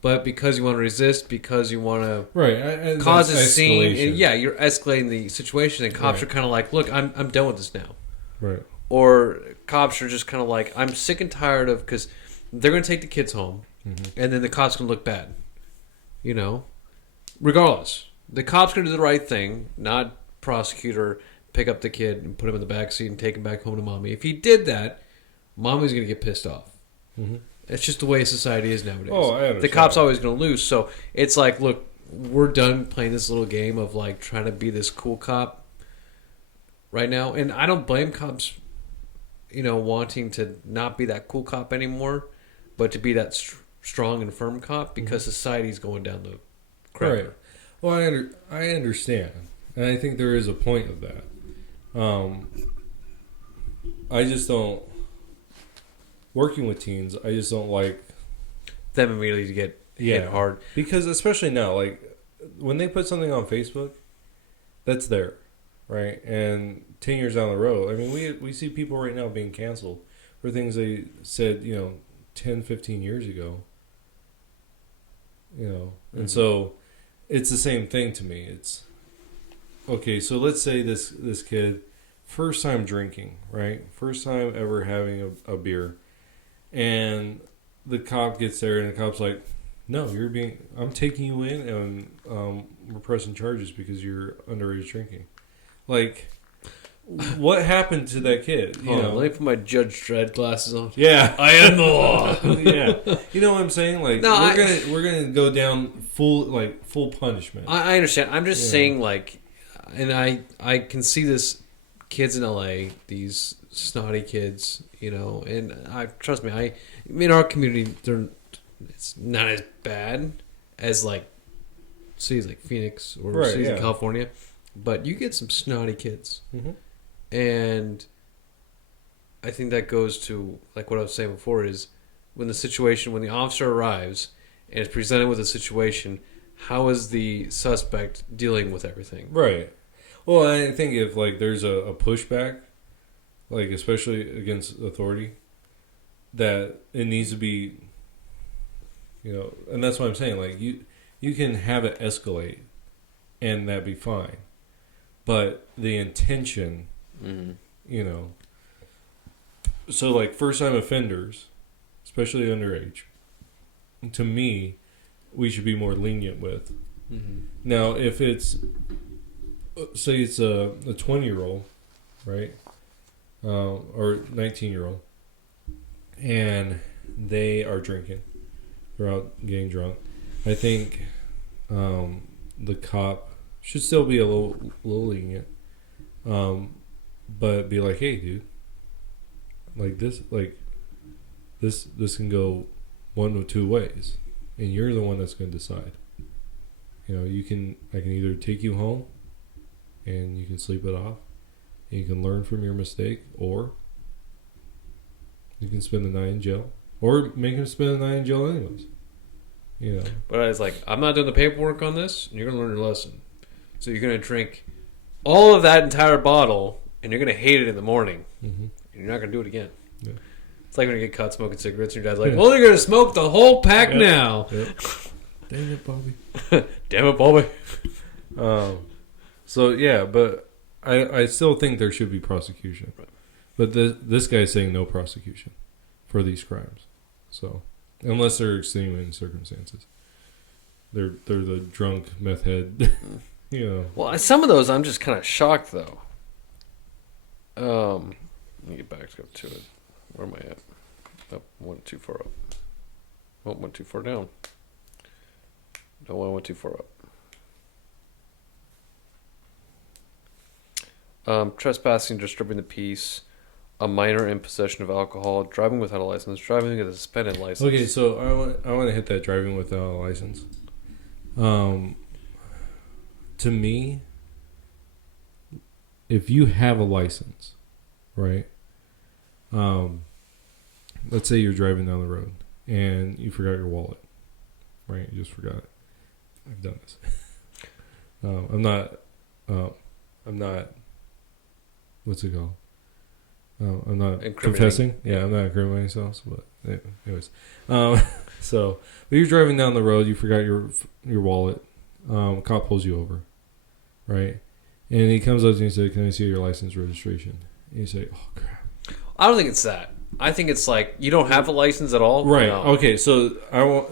But because you want to resist, because you want to right cause a scene, and you're escalating the situation, and cops are kind of like, look, I'm done with this now, right? Or cops are just kind of like, I'm sick and tired of, because they're going to take the kids home, and then the cops going to look bad, regardless. The cop's going to do the right thing, not prosecutor pick up the kid and put him in the back seat and take him back home to mommy. If he did that, mommy's going to get pissed off. Mm-hmm. It's just the way society is nowadays. Oh, I understand. The cop's always going to lose. So it's like, look, we're done playing this little game of like trying to be this cool cop right now. And I don't blame cops, wanting to not be that cool cop anymore, but to be that strong and firm cop because society's going down the crap. Right. Well, I understand, and I think there is a point of that. I just don't, working with teens, I just don't like them immediately to get hit hard. Because especially now, like, when they put something on Facebook, that's there, right? And 10 years down the road, I mean, we see people right now being canceled for things they said, 10, 15 years ago. And so it's the same thing to me. It's okay. So let's say this kid, first time drinking, right? First time ever having a beer, and the cop gets there, and the cop's like, "No, I'm taking you in, and we're pressing charges because you're underage drinking." Like, what happened to that kid? Let me put my Judge Dredd glasses on. Yeah, I am the law. Yeah, you know what I'm saying? Like, no, we're gonna go down full punishment. I understand. I'm just saying, like, and I can see this kids in LA, these snotty kids, and trust me, in our community, it's not as bad as like cities like Phoenix or cities in California, but you get some snotty kids. Mm-hmm. And I think that goes to, like what I was saying before, is when the officer arrives and is presented with a situation, how is the suspect dealing with everything? Right. Well, I think if like there's a pushback, like especially against authority, that it needs to be, and that's what I'm saying. Like you can have it escalate, and that be fine, but the intention. Mm-hmm. So like first time offenders, especially underage, to me, we should be more lenient with. Mm-hmm. Now, if it's, say it's a 20-year-old, right, or 19-year-old, and they are drinking, they're out getting drunk, I think the cop should still be a little lenient. But be like, hey, dude, this can go one of two ways, and you're the one that's going to decide. I can either take you home, and you can sleep it off, and you can learn from your mistake, or, You can spend the night in jail, or make him spend the night in jail anyways. You know. But I was like, I'm not doing the paperwork on this, and you're going to learn your lesson. So you're going to drink all of that entire bottle, and you're going to hate it in the morning. Mm-hmm. And you're not going to do it again. Yeah. It's like when you get caught smoking cigarettes, and your dad's like, well, you're going to smoke the whole pack now. Yep. Dang it, Bobby. Damn it, Bobby. So, yeah, but I still think there should be prosecution. Right. But this guy's saying no prosecution for these crimes. So, unless they're extenuating circumstances. They're the drunk meth head, you know. Well, some of those I'm just kind of shocked, though. Let me get back to it. Where am I at? Up, went too far up. Oh, went too far down. No, I went too far up. Trespassing, disturbing the peace, a minor in possession of alcohol, driving without a license, driving with a suspended license. Okay, so I want to hit that driving without a license. To me, if you have a license, right? Let's say you're driving down the road and you forgot your wallet, right? You just forgot it. I've done this. I'm not. What's it called? I'm not confessing. Yeah, I'm not incriminating myself. But anyways, so but you're driving down the road. You forgot your wallet. Cop pulls you over, right? And he comes up to you and says, "Can I see your license registration?" And you say, "Oh crap." I don't think it's that. I think it's like you don't have a license at all. Right. No. Okay. So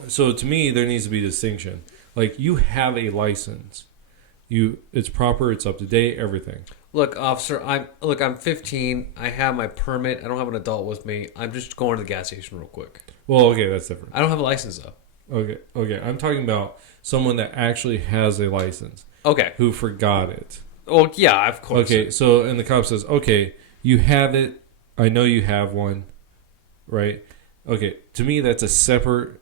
So to me, there needs to be distinction. Like you have a license. It's proper. It's up to date. Everything. Look, officer. I'm 15. I have my permit. I don't have an adult with me. I'm just going to the gas station real quick. Well, okay, that's different. I don't have a license though. Okay. I'm talking about someone that actually has a license. Okay. Who forgot it. Well, yeah, of course. Okay. So and the cop says, "Okay, you have it. I know you have one, right?" Okay. To me, that's a separate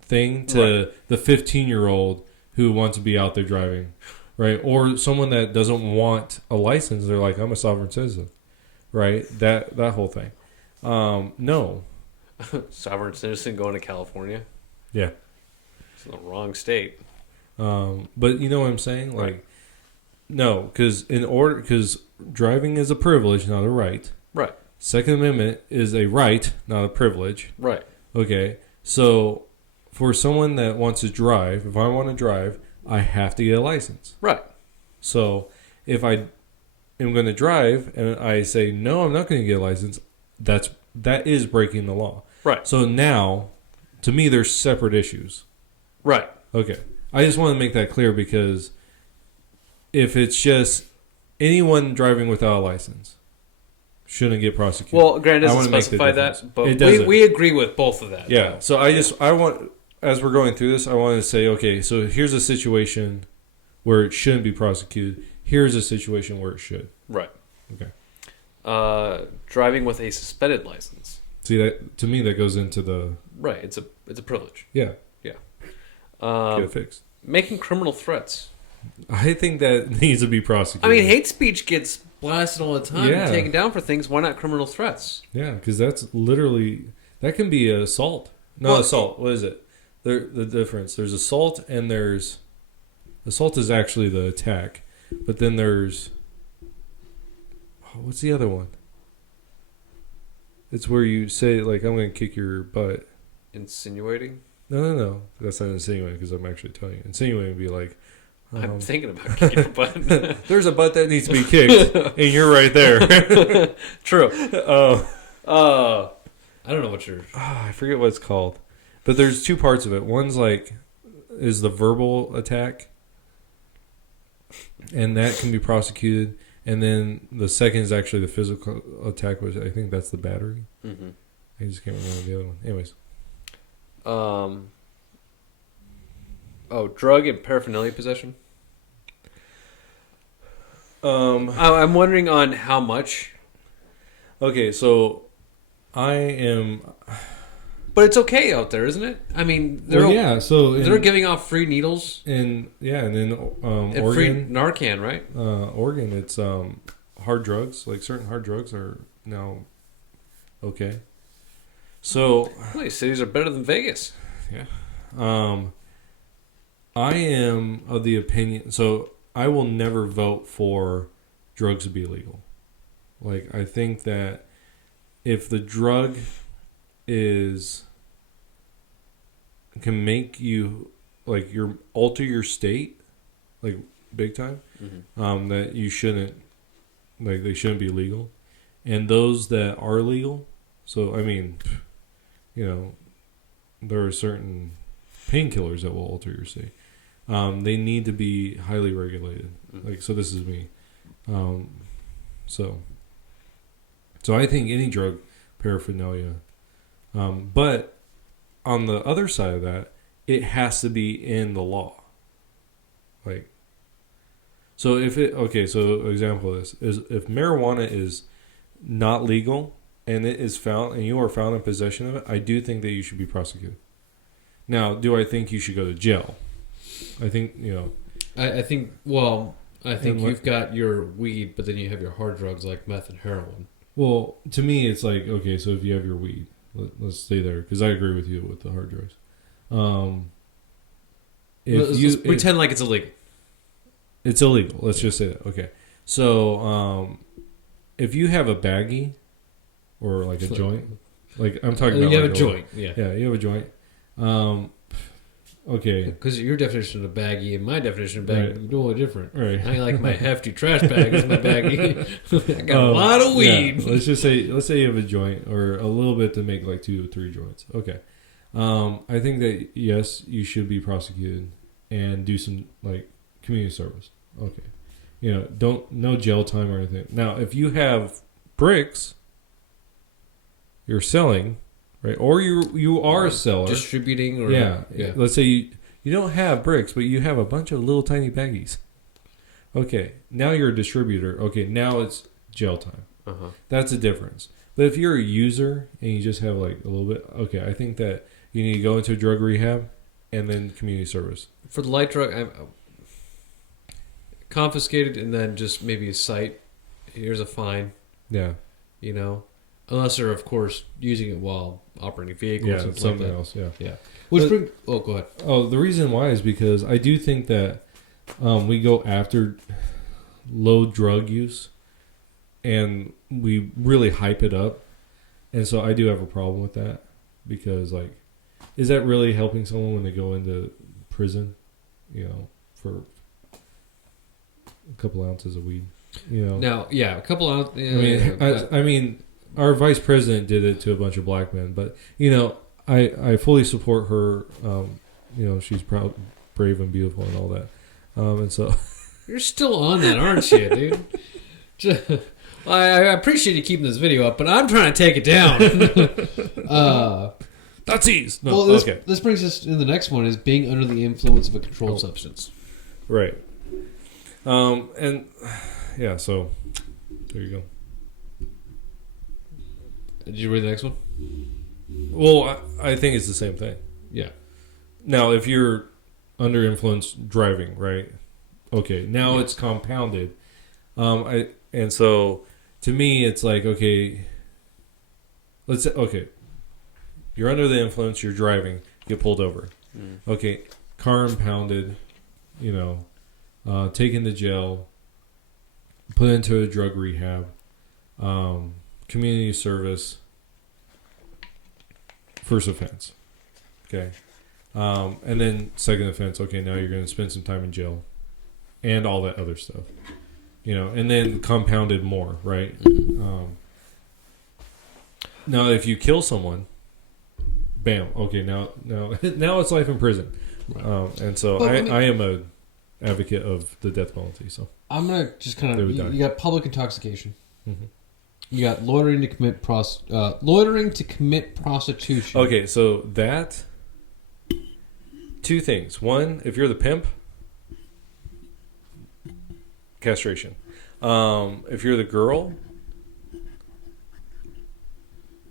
thing to the 15-year-old who wants to be out there driving. Right, or someone that doesn't want a license, they're like, I'm a sovereign citizen, right? That whole thing. No. Sovereign citizen going to California? Yeah. It's in the wrong state. But you know what I'm saying? Like, no, because driving is a privilege, not a right. Right. Second Amendment is a right, not a privilege. Right. Okay, so for someone that wants to drive, if I want to drive, I have to get a license. Right. So if I am going to drive and I say, no, I'm not going to get a license, that is breaking the law. Right. So now, to me, there's separate issues. Right. Okay. I just want to make that clear because if it's just anyone driving without a license shouldn't get prosecuted. Well, Grant doesn't specify that, but we agree with both of that. Yeah. So I want... As we're going through this, I want to say, okay, so here's a situation where it shouldn't be prosecuted. Here's a situation where it should. Right. Okay. Driving with a suspended license. See, that to me, that goes into the... Right. It's a privilege. Yeah. Yeah. Get it fixed. Making criminal threats. I think that needs to be prosecuted. I mean, hate speech gets blasted all the time and taken down for things. Why not criminal threats? Yeah, because that's literally... That can be assault. No, assault. What is it? The difference. There's assault and there's... Assault is actually the attack. But then there's... Oh, what's the other one? It's where you say, like, I'm going to kick your butt. Insinuating? No. That's not insinuating because I'm actually telling you. Insinuating would be like... I'm thinking about kicking your butt. There's a butt that needs to be kicked, and you're right there. True. I don't know what you're... I forget what it's called. But there's two parts of it. One's like, is the verbal attack, and that can be prosecuted. And then the second is actually the physical attack, which I think that's the battery. Mm-hmm. I just can't remember the other one. Anyways. Drug and paraphernalia possession? I'm wondering on how much. Okay, so I am... But it's okay out there, isn't it? I mean, they're giving off free needles and then and Oregon, free Narcan, right? Oregon, it's hard drugs. Like certain hard drugs are now okay. So, Well, these cities are better than Vegas. I am of the opinion. So, I will never vote for drugs to be illegal. Like, I think that if the drug can make you like alter your state, like big time, that you shouldn't, like, they shouldn't be legal, and those that are legal. So I mean, there are certain painkillers that will alter your state. They need to be highly regulated. Like, so this is me. So I think any drug paraphernalia, but on the other side of that, it has to be in the law. Like, so so example of this is if marijuana is not legal and it is found and you are found in possession of it, I do think that you should be prosecuted. Now, do I think you should go to jail? I think, I think you've got your weed, but then you have your hard drugs like meth and heroin. Well, to me, it's like, okay, so if you have your weed, let's stay there, because I agree with you with the hard drugs. Let's pretend like it's illegal. It's illegal. Let's just say that. Okay. So, if you have a baggie or like a joint, like I'm talking about, you have a joint. Yeah, you have a joint. Okay. Because your definition of baggie and my definition of baggie are totally different. Right. I like my hefty trash bag as my baggie. I got a lot of weed. Yeah. Let's say you have a joint or a little bit to make like 2 or 3 joints. Okay. I think that yes, you should be prosecuted and do some like community service. Okay. No jail time or anything. Now, if you have bricks, you're selling. Right, or you are a seller distributing, or yeah. Let's say you don't have bricks, but you have a bunch of little tiny baggies. Okay, now you're a distributor. Okay, now it's jail time. That's a difference. But if you're a user and you just have like a little bit, okay, I think that you need to go into a drug rehab and then community service. For the light drug, I'm confiscated and then just maybe a cite. Here's a fine. Yeah. Unless they're, of course, using it while operating vehicles. Yeah, and something like that. else, yeah. Yeah. Go ahead. Oh, the reason why is because I do think that we go after low drug use and we really hype it up. And so I do have a problem with that because, like, is that really helping someone when they go into prison, for a couple ounces of weed? Now, yeah, a couple ounces. I mean, our vice president did it to a bunch of black men, but I fully support her. She's proud, brave, and beautiful, and all that. And so you're still on that, aren't you, dude? I appreciate you keeping this video up, but I'm trying to take it down. Nazis. No, well, this brings us to the next one: is being under the influence of a controlled substance. Right. And yeah, so there you go. Did you read the next one? Well, I think it's the same thing. Yeah. Now, if you're under influence driving, right? Okay, now it's compounded. And so to me, it's like, okay, let's say, okay, you're under the influence, you're driving, get pulled over. Okay, car impounded, taken to jail, put into a drug rehab, community service, first offense. Okay. And then second offense, okay, now you're going to spend some time in jail and all that other stuff. And then compounded more, right? Now, if you kill someone, bam, okay, now it's life in prison. And so I am a advocate of the death penalty. So I'm going to just kind of, you got public intoxication. Mm-hmm. You got loitering to commit prostitution. Okay, so that, 2 things. One, if you're the pimp, castration. If you're the girl,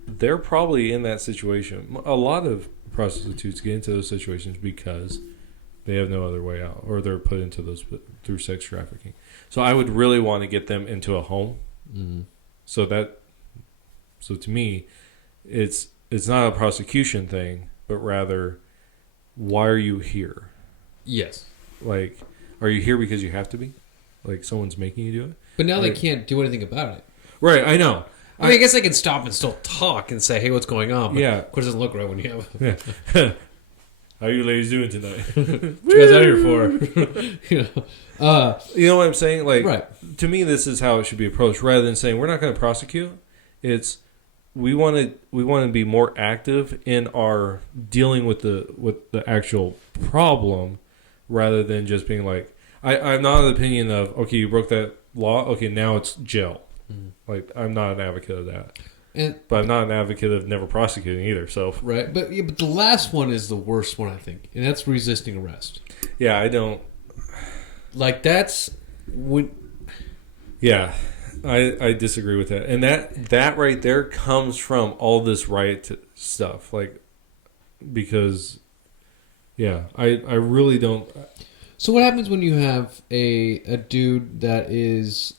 they're probably in that situation. A lot of prostitutes get into those situations because they have no other way out, or they're put into those through sex trafficking. So I would really want to get them into a home. Mm-hmm. So to me, it's it's not a prosecution thing, but rather, why are you here? Yes. Like, are you here because you have to be? Like, someone's making you do it? But now Like, they can't do anything about it. Right, I know. I mean, I guess they can stop and still talk and say, hey, what's going on? But Yeah. of course, it doesn't look right when you have... Yeah. How are you ladies doing tonight? What you guys out here for? You know what I'm saying? Like, Right. to me, this is how it should be approached. Rather than saying we're not going to prosecute, it's we want to be more active in our dealing with the actual problem, rather than just being like, I'm not of the opinion of, okay, you broke that law, okay, now it's jail. Mm-hmm. Like, I'm not an advocate of that. And, But I'm not an advocate of never prosecuting either. So right. But the last one is the worst one, I think. And that's resisting arrest. yeah, I don't. Like, that's... when. Yeah, I disagree with that. And that right there comes from all this riot stuff. Like, because, yeah, I really don't. So what happens when you have a dude that is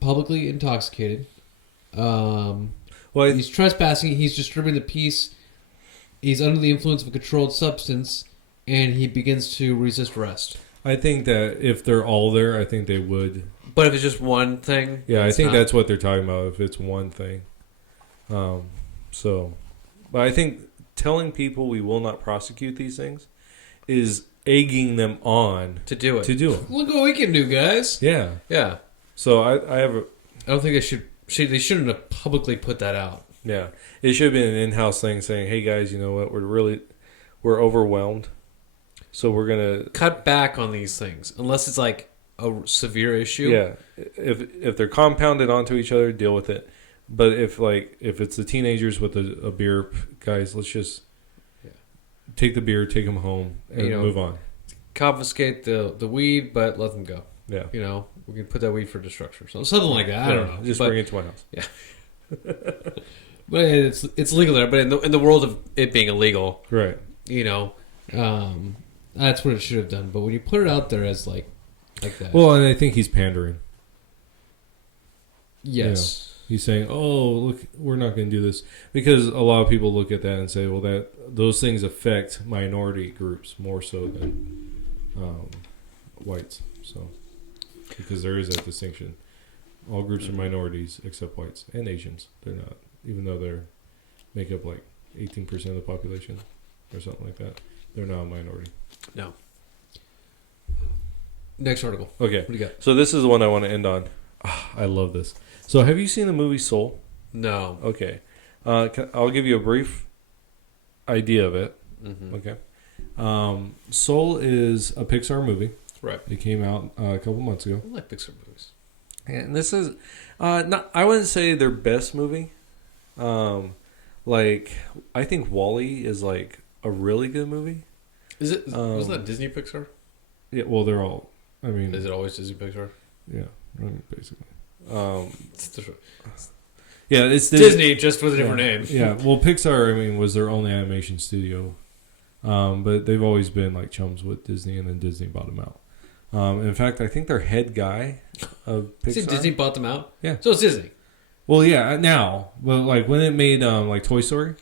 publicly intoxicated? Well, He's trespassing. He's disturbing the peace. He's under the influence of a controlled substance, and he begins to resist arrest. I think that if they're all there, I think they would. But if it's just one thing, Yeah, I it's think not. that's what they're talking about. If it's one thing, so, but I think telling people we will not prosecute these things is egging them on to do it. to do it. Look what we can do, guys. Yeah. Yeah. So I have a. I don't think they should. They shouldn't have publicly put that out. Yeah, it should have been an in-house thing saying, "Hey guys, you know what? We're overwhelmed, so we're gonna Cut back on these things unless it's like a severe issue. yeah. If they're compounded onto each other, deal with it. But if it's the teenagers with a beer, guys, let's just take the beer, take them home, and move on. Confiscate the weed, but let them go. Yeah, We can put that weed for destruction or something like that. I don't know. Just bring it to my house. Yeah. But it's legal there. But in the world of it being illegal, Right. That's what it should have done. But when you put it out there as like that, Well, and I think he's pandering. yes, He's saying, "Oh, look, we're not going to do this," because a lot of people look at that and say, "Well, those things affect minority groups more so than whites." So, because there is that distinction, all groups are minorities except whites and Asians. They're not, even though they make up like 18% of the population or something like that. They're not a minority. no. Next article. Okay, What do you got? so this is the one I want to end on. I love this. So, have you seen the movie Soul? No. Okay. I'll give you a brief idea of it. Mm-hmm. Okay. Soul is a Pixar movie. Right. It came out a couple months ago. I like Pixar movies. And this is not. I wouldn't say their best movie. Like, I think WALL-E is like a really good movie. Is it? Wasn't that Disney Pixar? Yeah. Well, they're all. I mean. Is it always Disney Pixar? Yeah. I mean, basically. Yeah, it's Disney, just with a different name. Yeah. Well, Pixar, I mean, was their only animation studio. But they've always been like chums with Disney, and then Disney bought them out. In fact, I think their head guy of Pixar. See, Disney bought them out? Yeah. So it's Disney. Well, yeah, now. But like when it made like Toy Story,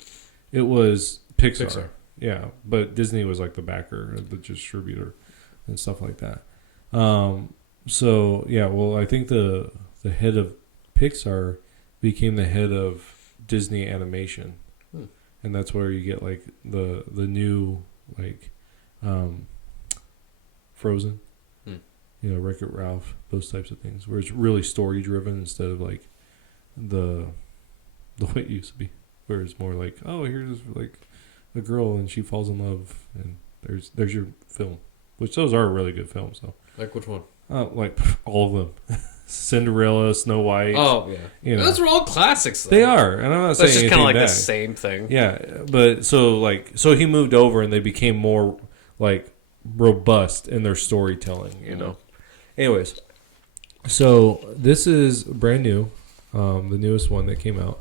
it was Pixar. Yeah. But Disney was like the backer, the distributor, and stuff like that. So, yeah, well, I think the head of Pixar became the head of Disney Animation. And that's where you get like the new like Frozen, Wreck-It Ralph, those types of things, where it's really story driven instead of like the way it used to be, where it's more like, oh, here's like a girl and she falls in love, and there's your film, which those are really good films though. Like which one? Like all of them. Cinderella, Snow White. Oh yeah, those are all classics. Though. They are, and I'm not saying it's just kind of like bad. the same thing. Yeah, but so he moved over, and they became more like robust in their storytelling. Anyways, so this is brand new, the newest one that came out,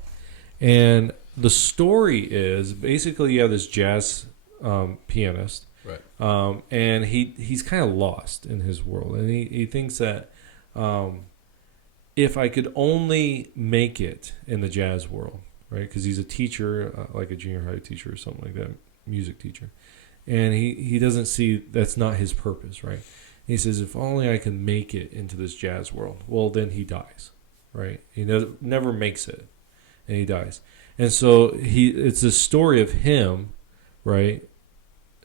and the story is basically you have this jazz pianist, right? And he's kind of lost in his world, and he thinks that. If I could only make it in the jazz world, right? Because he's a teacher, like a junior high teacher or something like that, music teacher. And he doesn't see that's not his purpose, right? He says, if only I can make it into this jazz world. Well, then he dies, right? He never makes it, and he dies. And so it's a story of him, right?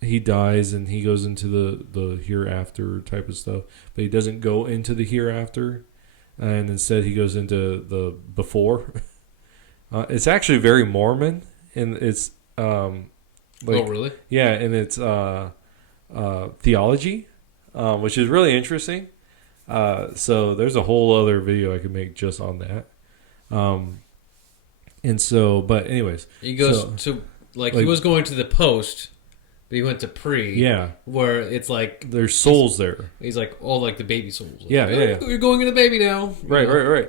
He dies and he goes into the hereafter type of stuff, but he doesn't go into the hereafter, and instead he goes into the before. It's actually very Mormon, and it's oh, really? Yeah, and it's theology, which is really interesting. So there's a whole other video I could make just on that. And so, but anyways, he goes to he was going to the post, but he went to pre. Yeah, where it's like there's souls there. He's like all like the baby souls. Like, Yeah. You're going into the baby now. Right.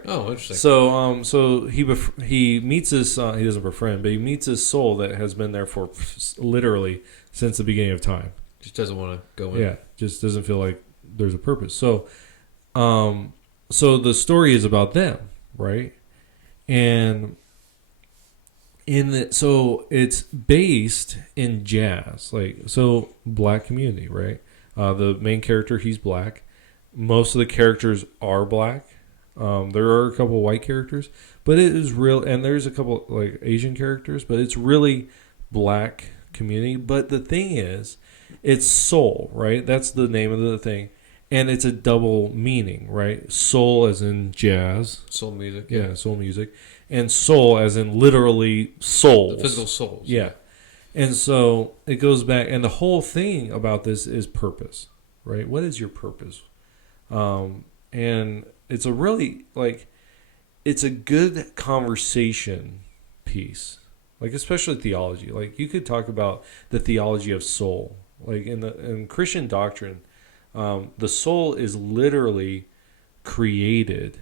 Oh, interesting. So he meets his he doesn't befriend, but he meets his soul that has been there for literally since the beginning of time. Just doesn't want to go in. Yeah, just doesn't feel like there's a purpose. So, so the story is about them, right? And so it's based in jazz, so black community, right? The main character, he's black. Most of the characters are black. There are a couple white characters, but it is real, and there's a couple like Asian characters, but it's really black community. But the thing is, it's soul, right? That's the name of the thing, and it's a double meaning, right? Soul as in jazz, soul music, yeah, soul music. And soul as in literally souls. The physical souls. Yeah. And so it goes back, and the whole thing about this is purpose, right? What is your purpose? And it's a really, it's a good conversation piece, especially theology. You could talk about the theology of soul. In Christian doctrine, the soul is literally created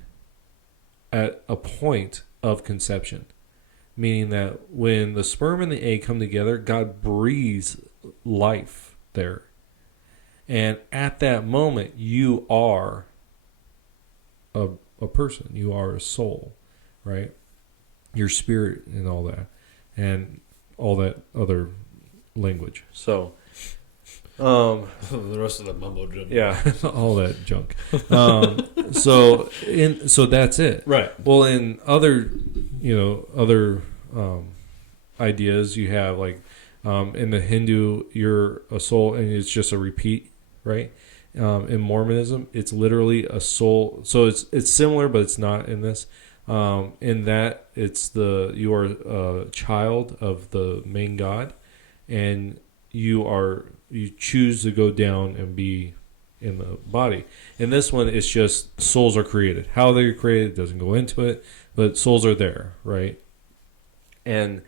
at a point of conception, meaning that when the sperm and the egg come together, God breathes life there, and at that moment you are a person, you are a soul, right? Your spirit and all that other language. So the rest of the mumbo jumbo. Yeah, all that junk. So that's it. Right. Well, in other ideas, you have in the Hindu, you're a soul, and it's just a repeat, right? In Mormonism, it's literally a soul. So it's similar, but it's not in this. In that, you are a child of the main God, and you choose to go down and be in the body. In this one, it's just souls are created. How they're created doesn't go into it, but souls are there, right? And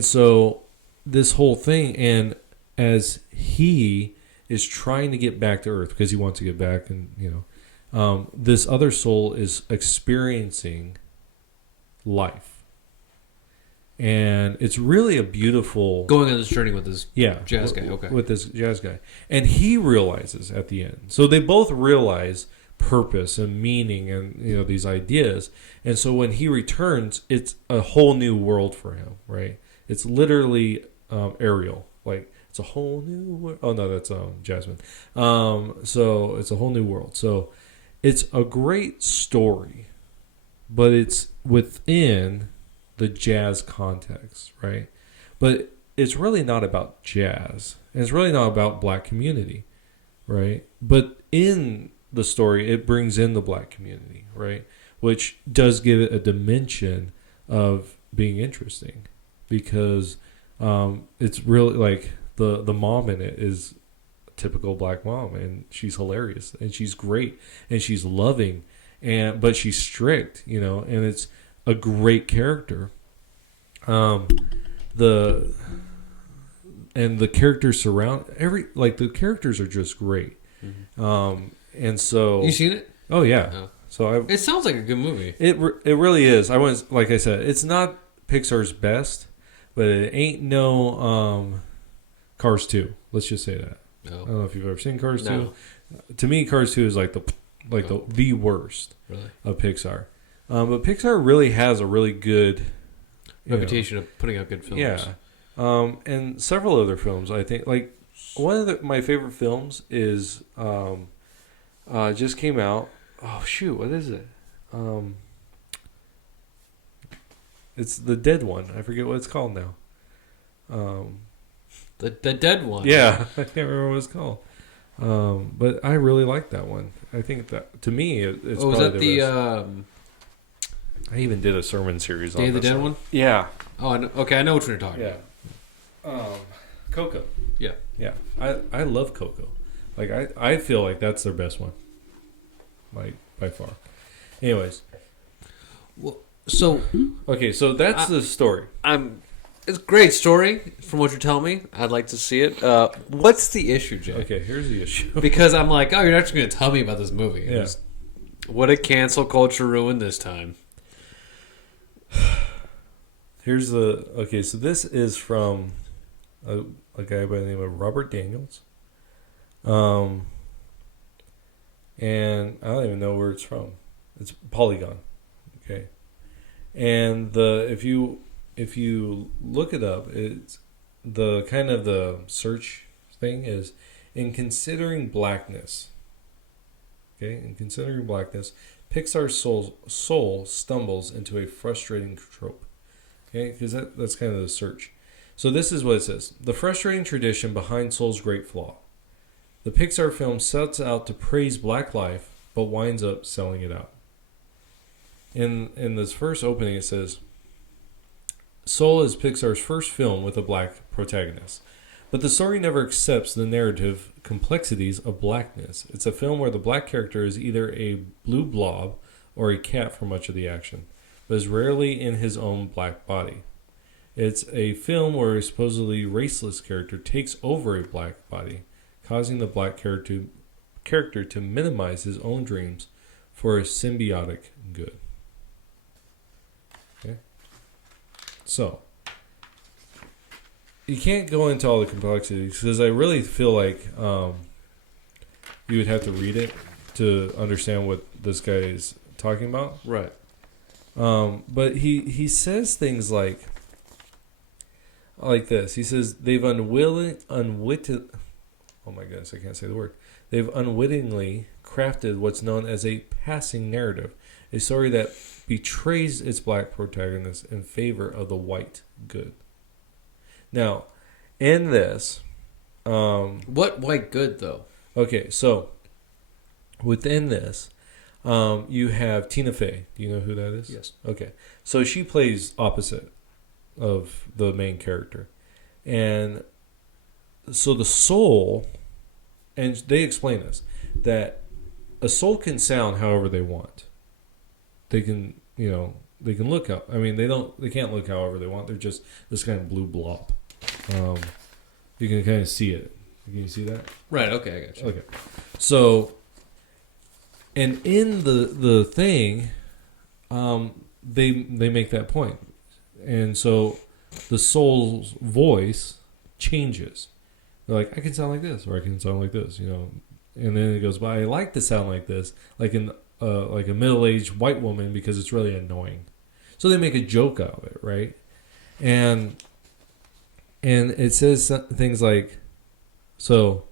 so this whole thing, and as he is trying to get back to Earth because he wants to get back, and this other soul is experiencing life. And it's really a beautiful... Going on this journey with this jazz guy, okay. With this jazz guy. And he realizes at the end. So they both realize purpose and meaning and, these ideas. And so when he returns, it's a whole new world for him, right? It's literally Ariel. It's a whole new world. Oh, no, that's Jasmine. So it's a whole new world. So it's a great story, but it's within the jazz context, right? But it's really not about jazz. And it's really not about black community, right? But in the story, it brings in the black community, right? Which does give it a dimension of being interesting, because it's really the mom in it is a typical black mom, and she's hilarious, and she's great, and she's loving, but she's strict, and it's a great character. The characters surround the characters are just great. Mm-hmm. And so you seen it? Oh yeah. Oh. So it sounds like a good movie. It really is. I was, like I said, it's not Pixar's best, but it ain't no Cars 2. Let's just say that. No. I don't know if you've ever seen Cars No. 2. To me, Cars 2 is the worst really? of Pixar. But Pixar really has a really good reputation of putting out good films. Yeah. And several other films, I think. Like, one of my favorite films is just came out. Oh, shoot. What is it? It's the dead one. I forget what it's called now. The dead one. Yeah. I can't remember what it's called. But I really like that one. I think that, to me, it's was probably that the best. the I even did a sermon series on Day of the this Dead one? Yeah. Oh, okay. I know which one you're talking Yeah. about. Coco. Yeah. Yeah. I love Coco. Like, I feel like that's their best one. Like, by far. Anyways. Well, so Okay, so that's the story. it's a great story from what you're telling me. I'd like to see it. What's the issue, Jay? Okay, here's the issue. Because I'm like, oh, you're not just going to tell me about this movie. Yeah. What a cancel culture ruin this time. Here's the... Okay, so this is from a guy by the name of Robert Daniels. And I don't even know where it's from. It's Polygon. Okay. And if you look it up, it's the kind of the search thing is in considering blackness. Okay, in considering blackness, Pixar's soul stumbles into a frustrating trope. Okay, because that's kind of the search. So this is what it says: the frustrating tradition behind Soul's great flaw. The Pixar film sets out to praise black life, but winds up selling it out. In this first opening, it says, Soul is Pixar's first film with a black protagonist. But the story never accepts the narrative complexities of blackness. It's a film where the black character is either a blue blob or a cat for much of the action, but is rarely in his own black body. It's a film where a supposedly raceless character takes over a black body, causing the black character to minimize his own dreams for a symbiotic good. Okay? So, you can't go into all the complexities because I really feel like you would have to read it to understand what this guy is talking about. Right. But he says things like this. He says they've unwittingly crafted what's known as a passing narrative, a story that betrays its black protagonist in favor of the white good. Now, in this, What white good though? okay, so within this, you have Tina Fey. Do you know who that is? Yes. Okay, so she plays opposite of the main character, and so the soul, and they explain this, that a soul can sound however they want. They can, they can look up. I mean, they can't look however they want. They're just this kind of blue blob. You can kind of see it. Can you see that? Right. Okay, I got you. Okay. So, and in the thing, they make that point, and so the soul's voice changes. They're like, I can sound like this, or I can sound like this, And then it goes, but I like to sound like this, like a middle-aged white woman, because it's really annoying. So they make a joke out of it, right? And it says things like, so,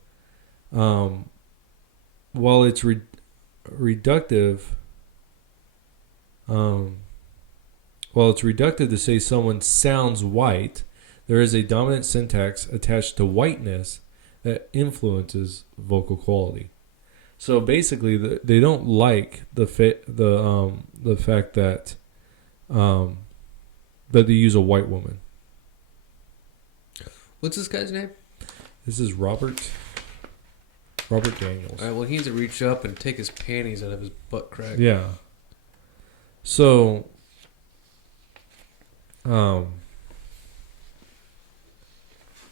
while it's reductive, to say someone sounds white, there is a dominant syntax attached to whiteness that influences vocal quality. So basically, they don't like the fact that that they use a white woman. What's this guy's name? This is Robert Daniels. All right. Well, he needs to reach up and take his panties out of his butt crack. Yeah. So,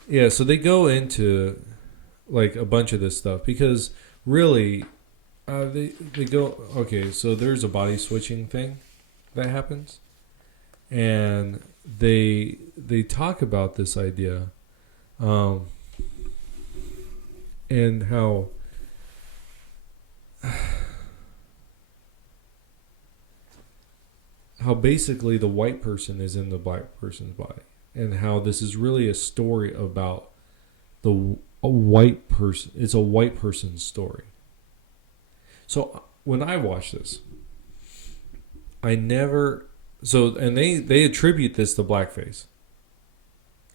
yeah. So they go into like a bunch of this stuff because really, they go, okay. So there's a body switching thing that happens, and they talk about this idea, and how how basically the white person is in the black person's body, and how this is really a story about a white person. It's a white person's story. So when I watch this, I never and they attribute this to blackface.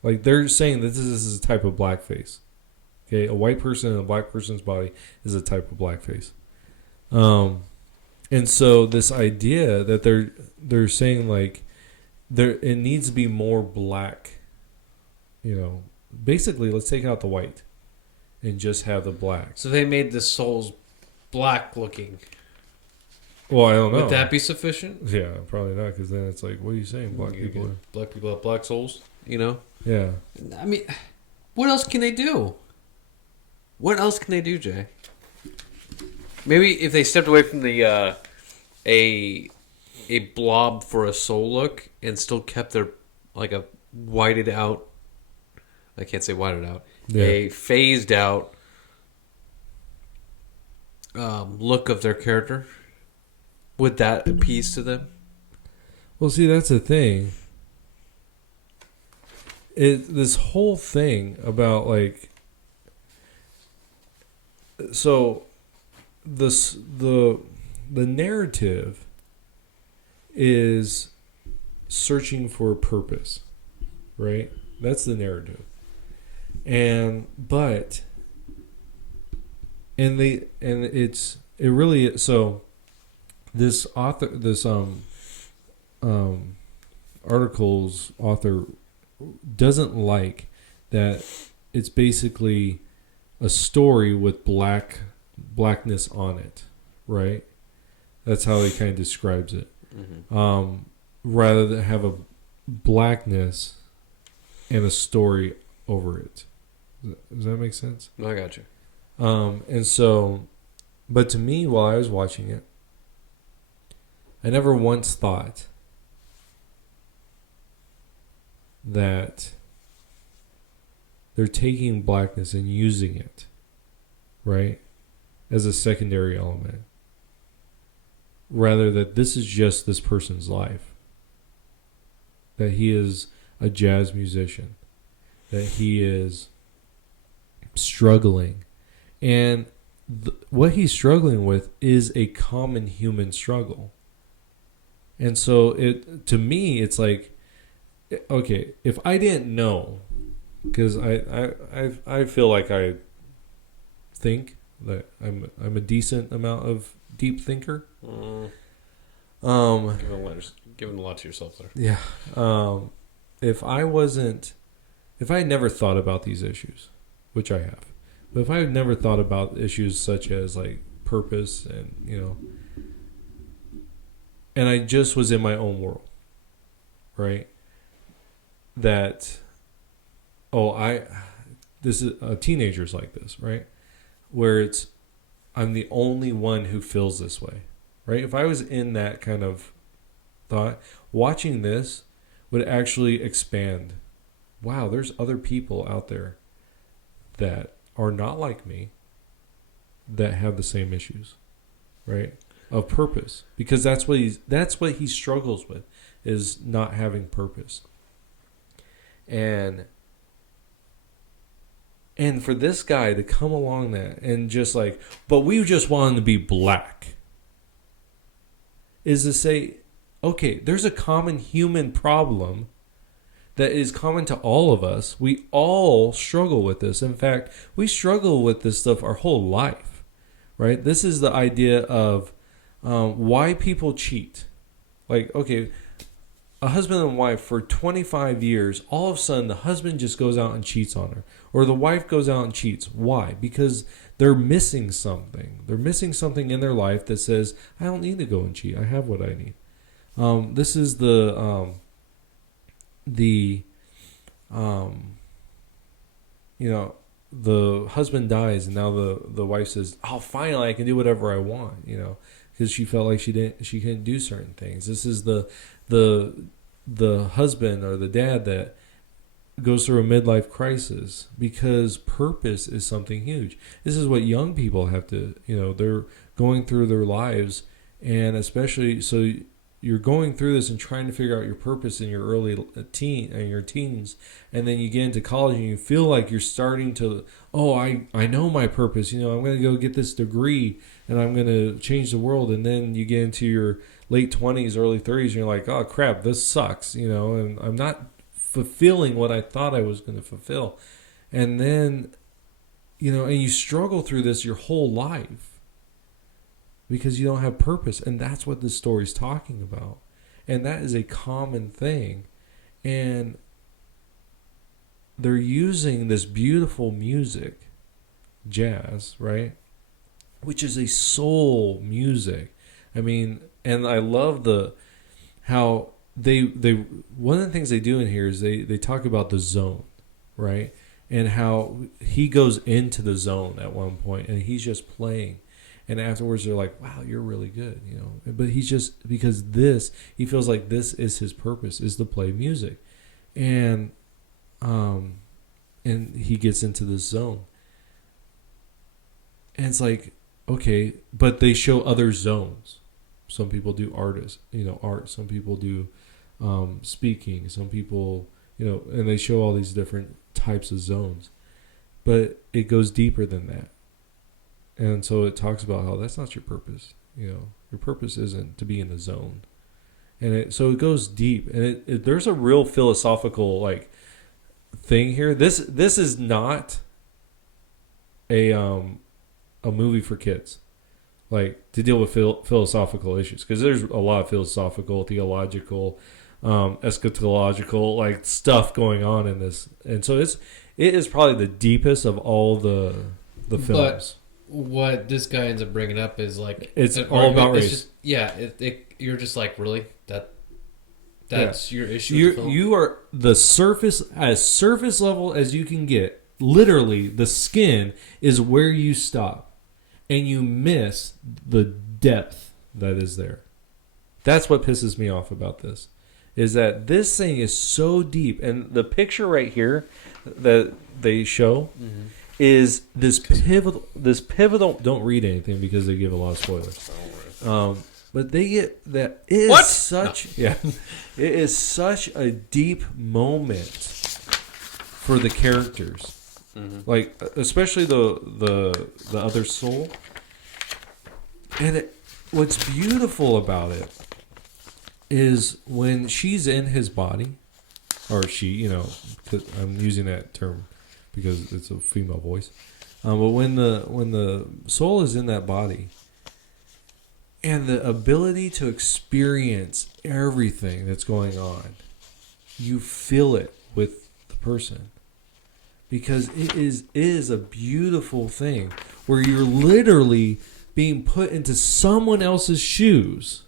Like they're saying that this is a type of blackface. Okay, a white person in a black person's body is a type of blackface. And so this idea that they're saying like it needs to be more black, basically let's take out the white and just have the black. So they made the souls black looking. Well, I don't know. Would that be sufficient? Yeah, probably not, because then it's like, what are you saying? Black people have black souls, Yeah. I mean, what else can they do? What else can they do, Jay? Maybe if they stepped away from the a blob for a soul look and still kept their like a whited out. I can't say whited out. Yeah. A phased out look of their character. Would that appease to them? Well, see, that's the thing. This whole thing about like, so the narrative is searching for a purpose, right? That's the narrative, this author, article's author doesn't like that it's basically a story with blackness on it, right? That's how he kind of describes it. Mm-hmm. Rather than have a blackness and a story over it. Does that make sense? I got you. And so, but to me, while I was watching it, I never once thought that they're taking blackness and using it, right, as a secondary element. Rather that this is just this person's life. That he is a jazz musician. That he is struggling. And what he's struggling with is a common human struggle. And so to me, it's like, okay, if I didn't know, because I feel like I think that I'm a decent amount of deep thinker. Giving a lot to yourself there. Yeah. If I had never thought about these issues, which I have, but if I had never thought about issues such as like purpose and and I just was in my own world, right? That, this is teenagers like this, right? Where I'm the only one who feels this way, right? If I was in that kind of thought, watching this would actually expand. Wow, there's other people out there that are not like me that have the same issues, right? Of purpose, because that's what he struggles with, is not having purpose. And for this guy to come along that and just like, but we just want him to be black, is to say, okay, there's a common human problem that is common to all of us. We all struggle with this. In fact, we struggle with this stuff our whole life, right? This is the idea of why people cheat. Like, okay, a husband and wife for 25 years, all of a sudden the husband just goes out and cheats on her. Or the wife goes out and cheats. Why? Because they're missing something. They're missing something in their life that says, I don't need to go and cheat. I have what I need. This is the husband dies and now the wife says, oh, finally I can do whatever I want, because she felt like she couldn't do certain things. This is the husband or the dad that goes through a midlife crisis because purpose is something huge. This is what young people have to, they're going through their lives, and especially so you're going through this and trying to figure out your purpose in your early teens, and then you get into college and you feel like you're starting to, I know my purpose. I'm going to go get this degree and I'm going to change the world. And then you get into your late 20s, early 30s, and you're like, oh crap, this sucks, and I'm not fulfilling what I thought I was going to fulfill. And then, and you struggle through this your whole life because you don't have purpose. And that's what this story's talking about. And that is a common thing. And they're using this beautiful music, jazz, right? Which is a soul music. I mean, and I love how they one of the things they do in here is they talk about the zone, right? And how he goes into the zone at one point and he's just playing. And afterwards they're like, wow, you're really good, But he's just, because he feels like this is his purpose, is to play music. And he gets into this zone. And it's like, okay, but they show other zones. Some people do art. Some people do speaking. Some people, and they show all these different types of zones. But it goes deeper than that. And so it talks about how that's not your purpose. Your purpose isn't to be in the zone. And so it goes deep. And there's a real philosophical thing here. This is not a movie for kids, to deal with philosophical issues, because there's a lot of philosophical, theological, eschatological stuff going on in this, and so it is probably the deepest of all the films. But what this guy ends up bringing up is it's all about race. You're just like, really, that's your issue. You are as surface level as you can get. Literally, the skin is where you stop, and you miss the depth that is there. That's what pisses me off about this, is that this thing is so deep, and the picture right here that they show is this pivotal. Don't read anything because they give a lot of spoilers. But they get that it is such it is such a deep moment for the characters. Especially the other soul. And what's beautiful about it is when she's in his body, or she, I'm using that term because it's a female voice. But when the soul is in that body, and the ability to experience everything that's going on, you feel it with the person. Because it is a beautiful thing where you're literally being put into someone else's shoes.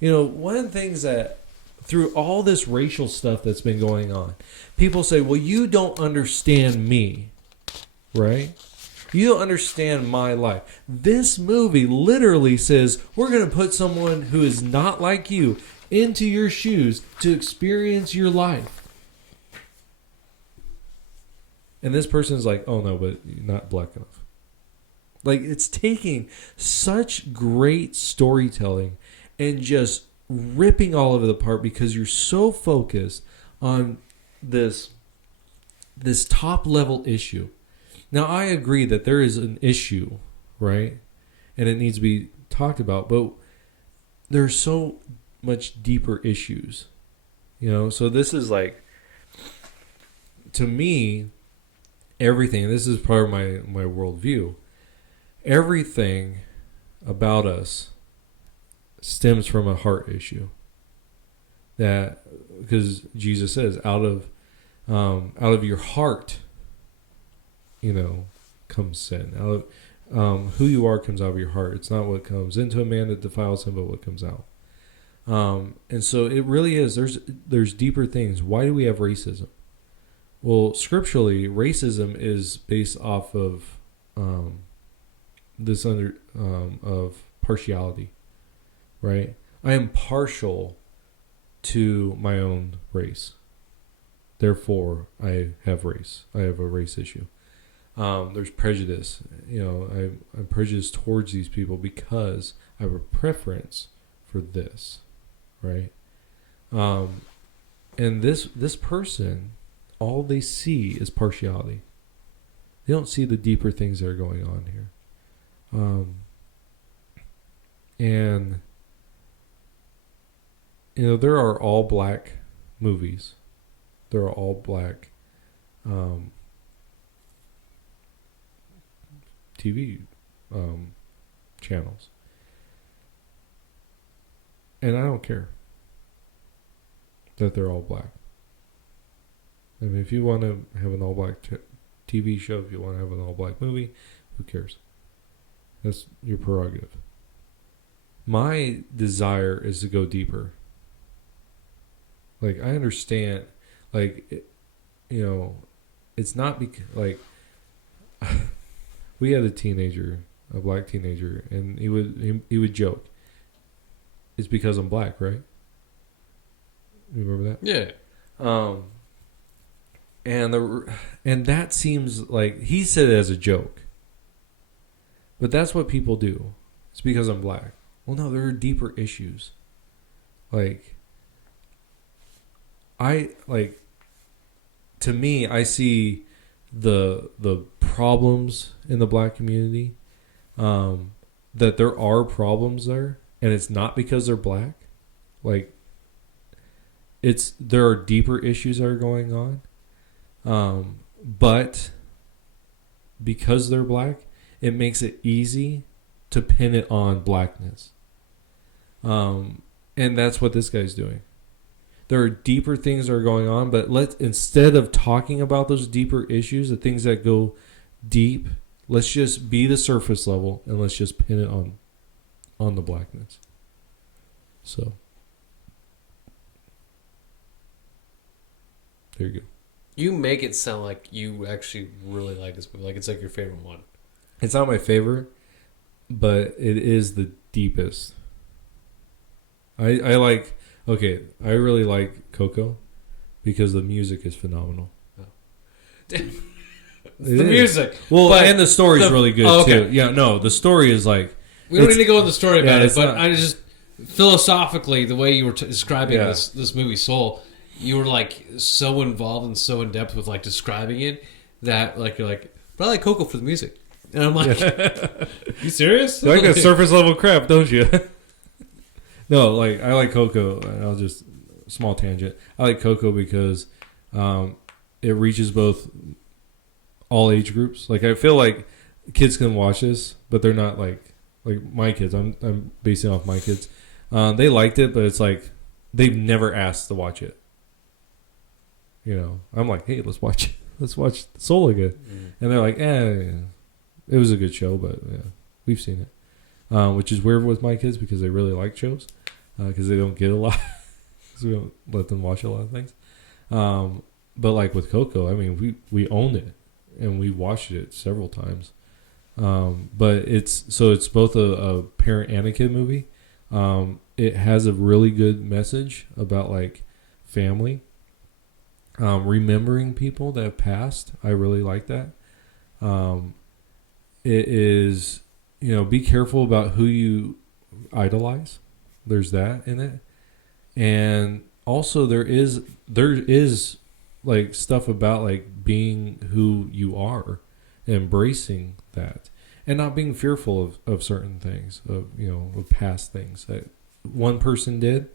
One of the things that through all this racial stuff that's been going on, people say, well, you don't understand me, right? You don't understand my life. This movie literally says we're going to put someone who is not like you into your shoes to experience your life. And this person's like, oh no, but you're not black enough. It's taking such great storytelling and just ripping all of it apart because you're so focused on this top level issue. Now, I agree that there is an issue, right? And it needs to be talked about, but there's so much deeper issues, So this is to me, everything, this is part of my worldview, everything about us stems from a heart issue. That, because Jesus says, out of your heart, comes sin. Out of who you are comes out of your heart. It's not what comes into a man that defiles him, but what comes out. And so it really is. There's deeper things. Why do we have racism? Well, scripturally, racism is based off of of partiality, right? I am partial to my own race. Therefore, I have race. I have a race issue. There's prejudice. I'm prejudiced towards these people because I have a preference for this, right? And this person, all they see is partiality. They don't see the deeper things that are going on here. And there are all black movies. There are all black TV channels. And I don't care that they're all black. I mean, if you want to have an all black TV show, if you want to have an all black movie, who cares? That's your prerogative. My desire is to go deeper. Like, I understand, like, it's not because, like, we had a black teenager, and he would joke, it's because I'm black, right? You remember that? Yeah. And that seems like he said it as a joke. But that's what people do. It's because I'm black. Well, no, there are deeper issues. To me, I see the problems in the black community. That there are problems there, and it's not because they're black. There are deeper issues that are going on. But because they're black, it makes it easy to pin it on blackness. And that's what this guy's doing. There are deeper things that are going on, but instead of talking about those deeper issues, the things that go deep, let's just be the surface level and let's just pin it on the blackness. So there you go. You make it sound like you actually really like this movie. Like it's like your favorite one. It's not my favorite, but it is the deepest. I really like Coco because the music is phenomenal. Oh. The music. Well, and the story's really good okay. too. Yeah, no, the story is like... We don't need to go into the story about it, but not, I just... Philosophically, the way you were describing this movie, Soul, you were like so involved and so in depth with like describing it that like you're like, but I like Coco for the music. And I'm like, you serious? You like that surface level crap, don't you? No, like I like Coco. I'll just small tangent. I like Coco because it reaches both all age groups. Like I feel like kids can watch this, but they're not like my kids. I'm basing off my kids. They liked it, but it's like they've never asked to watch it. I'm like, hey, let's watch Soul again, and they're like, it was a good show, but yeah, we've seen it, which is weird with my kids because they really like shows. Because they don't get a lot. Because we don't let them watch a lot of things. But like with Coco, I mean, we owned it. And we watched it several times. But it's both a parent and a kid movie. It has a really good message about like family. Remembering people that have passed. I really like that. It is, be careful about who you idolize. There's that in it. And also there is like stuff about like being who you are, embracing that, and not being fearful of certain things, of past things that one person did,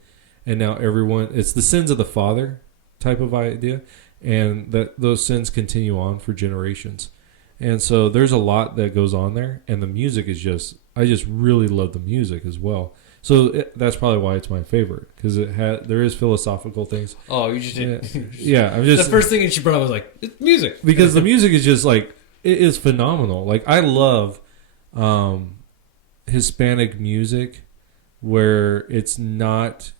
and now everyone, it's the sins of the father type of idea, and that those sins continue on for generations. And so there's a lot that goes on there, and the music is I just really love the music as well. So that's probably why it's my favorite, because there is philosophical things. Oh, you just did. Yeah, I'm just... The first thing that she brought up was like, it's music. Because the music is just like, it is phenomenal. Like, I love Hispanic music where it's not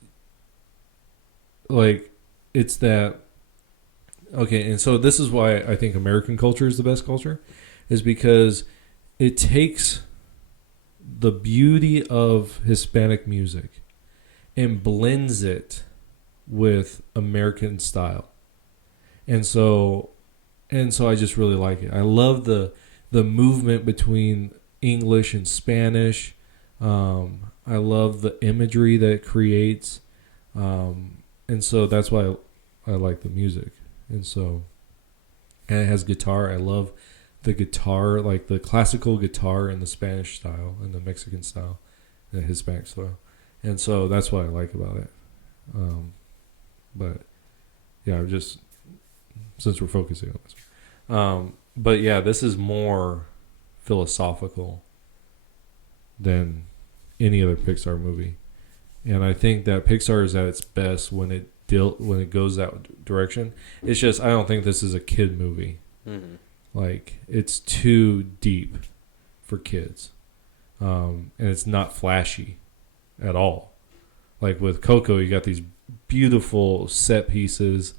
like, it's that... Okay, and so this is why I think American culture is the best culture, is because it takes the beauty of Hispanic music and blends it with American style. And so I just really like it. I love the movement between English and Spanish. I love the imagery that it creates. And so that's why I like the music. And it has guitar. I love the guitar, like the classical guitar in the Spanish style and the Mexican style and the Hispanic style. And so that's what I like about it. But yeah, just since we're focusing on this. But yeah, this is more philosophical than any other Pixar movie. And I think that Pixar is at its best when it goes that direction. It's just I don't think this is a kid movie. Mm-hmm. Like it's too deep for kids, and it's not flashy at all. Like with Coco, you got these beautiful set pieces,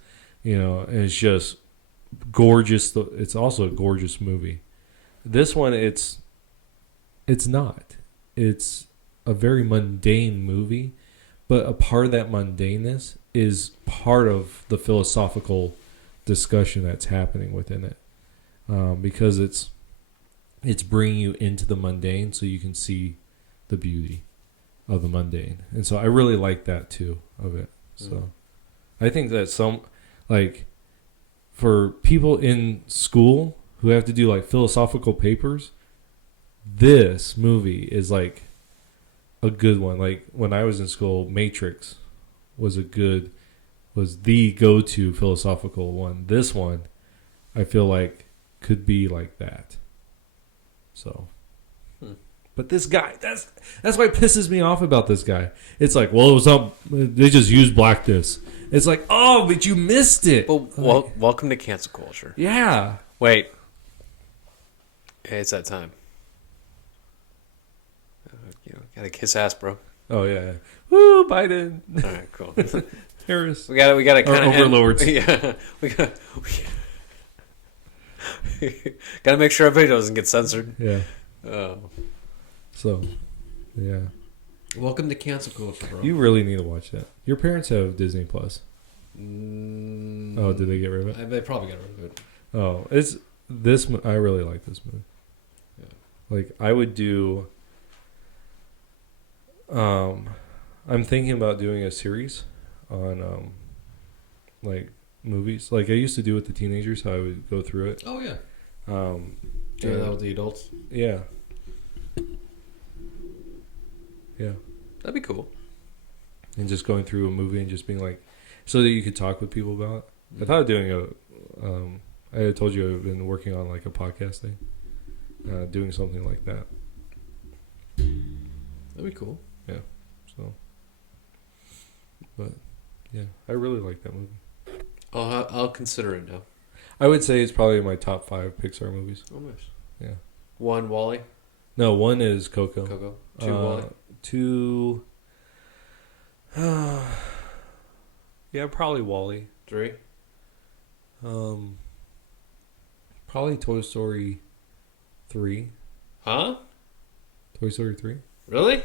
and it's just gorgeous. It's also a gorgeous movie. This one, it's not. It's a very mundane movie, but a part of that mundaneness is part of the philosophical discussion that's happening within it, because it's bringing you into the mundane so you can see the beauty of the mundane. And so I really like that too of it. So I think that for people in school who have to do like philosophical papers, this movie is like a good one. Like when I was in school, Matrix was the go-to philosophical one. This one, I feel like could be like that. So, but this guy, that's why it pisses me off about this guy. It's like, well, it was not. They just used Blackness. It's like, oh, but you missed it. But welcome to cancel culture. Yeah. Wait. Hey, it's that time. Gotta kiss ass, bro. Oh yeah. Woo, Biden. All right, cool. Harris. We gotta kind of overlords. Yeah, we gotta make sure everybody doesn't get censored. Yeah. Oh. So, yeah. Welcome to cancel culture, bro. You really need to watch that. Your parents have Disney Plus. Oh, did they get rid of it? They probably got rid of it. Oh, it's this. I really like this movie. Yeah. Like I would do. I'm thinking about doing a series on like movies, like I used to do with the teenagers. How I would go through it. Oh yeah. Do that with the adults. Yeah. Yeah. That'd be cool. And just going through a movie and just being like, so that you could talk with people about it. I thought of doing I had told you I've been working on like a podcast thing, doing something like that. That'd be cool. Yeah. So. But yeah, I really like that movie. I'll consider it now. I would say it's probably my top 5 Pixar movies. Oh, nice. Yeah. 1, WALL-E. No, 1 is Coco. 2, WALL-E. 2. Yeah, probably WALL-E. 3. Probably Toy Story 3. Huh? Toy Story 3. Really?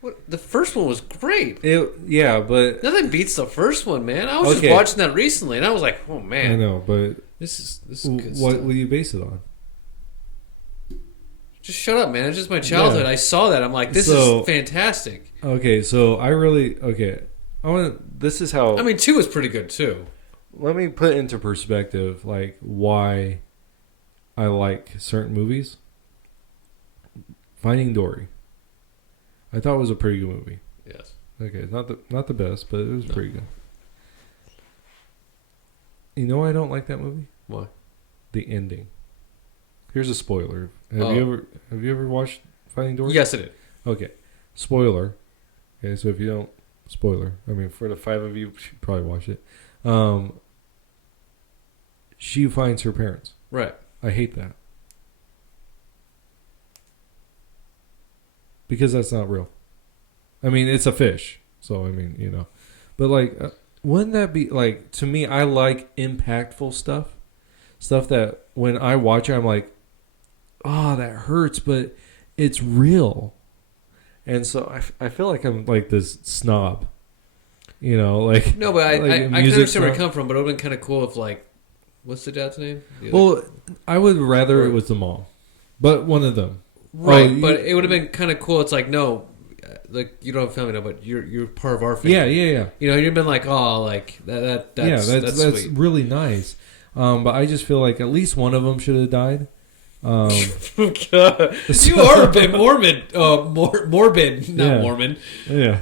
What? The first one was great. Yeah, but Nothing beats the first one, man. I was just watching that recently, and I was like, "Oh man, I know." But this is good what stuff. do you base it on? Just shut up, man. It's just my childhood. Yeah. I saw that. I'm like, this is fantastic. Okay, so I want. This is how. I mean, 2 was pretty good too. Let me put into perspective, like why I like certain movies. Finding Dory. I thought it was a pretty good movie. Yes. Okay, not the best, but it was pretty good. You know why I don't like that movie? Why? The ending. Here's a spoiler. Have you ever watched Finding Dory? Yes, I did. Okay. Spoiler. Okay, so if you don't spoiler, I mean for the 5 of you, you should probably watch it. She finds her parents. Right. I hate that. Because that's not real. I mean, it's a fish. So, I mean, But, like, wouldn't that be, like, to me, I like impactful stuff. Stuff that when I watch it, I'm like, oh, that hurts, but it's real. And so I feel like I'm, like, this snob. Like... No, but I can understand where it come from, but it would have been kind of cool if, like, what's the dad's name? I would rather it was the mom. But one of them. Right, but it would have been kind of cool. It's like, no, like you don't have family now, but you're part of our family. Yeah. You know, you've been like, oh, like that's that's sweet. really nice. But I just feel like at least one of them should have died. God. You are a bit Mormon, morbid, not Mormon. Yeah,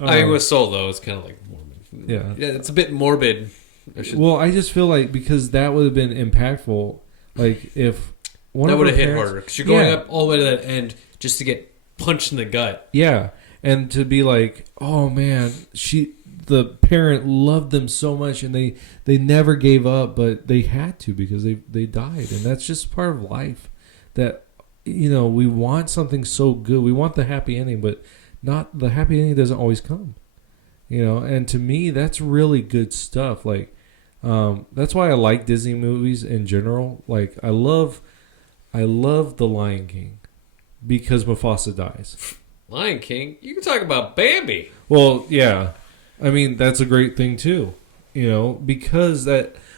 I mean, with soul though, it's kind of like Mormon. Yeah, it's a bit morbid. Well, I just feel like because that would have been impactful. Like if one that of would have hit parents, harder because you're going up all the way to that end just to get punched in the gut. Yeah, and to be like, oh man, the parent loved them so much, and they never gave up, but they had to because they died, and that's just part of life. That we want something so good, we want the happy ending, but not the happy ending doesn't always come. And to me, that's really good stuff. Like, that's why I like Disney movies in general. Like, I love The Lion King because Mufasa dies. Lion King? You can talk about Bambi. Well, yeah. I mean, that's a great thing too. Because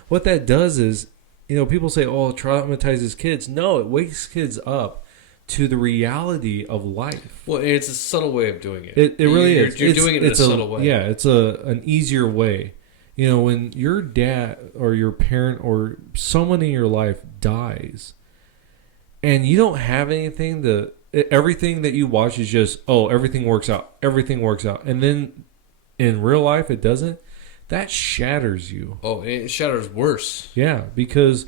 what that does is, people say, oh, it traumatizes kids. No, it wakes kids up to the reality of life. Well, it's a subtle way of doing it. It really is. You're doing it in a subtle way. Yeah, it's an easier way. When your dad or your parent or someone in your life dies, and you don't have anything everything that you watch is just, oh, everything works out. Everything works out. And then in real life, it doesn't. That shatters you. Oh, it shatters worse. Yeah, because,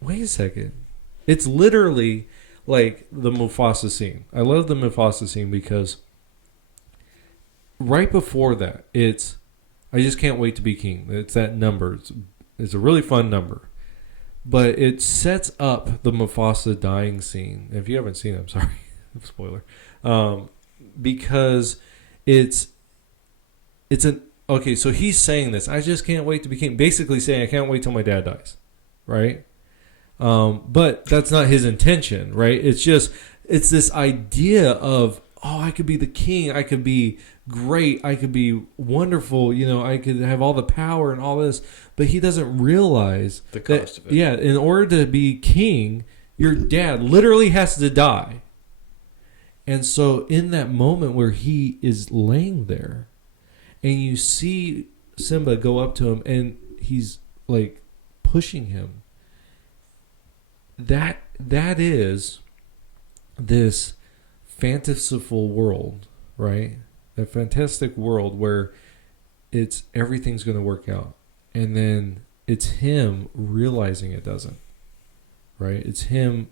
wait a second. It's literally like the Mufasa scene. I love the Mufasa scene because right before that, I just can't wait to be king. It's that number. It's a really fun number. But it sets up the Mufasa dying scene. If you haven't seen it, I'm sorry. Spoiler. Because it's okay, so he's saying this. I just can't wait to be king. Basically saying I can't wait till my dad dies. Right? But that's not his intention, right? It's this idea of, oh, I could be the king. I could be great. I could be wonderful. I could have all the power and all this. But he doesn't realize the cost of it. Yeah, in order to be king, your dad literally has to die. And so in that moment where he is laying there and you see Simba go up to him and he's like pushing him, that is this fanciful world, right? A fantastic world where everything's going to work out. And then it's him realizing it doesn't, right? It's him.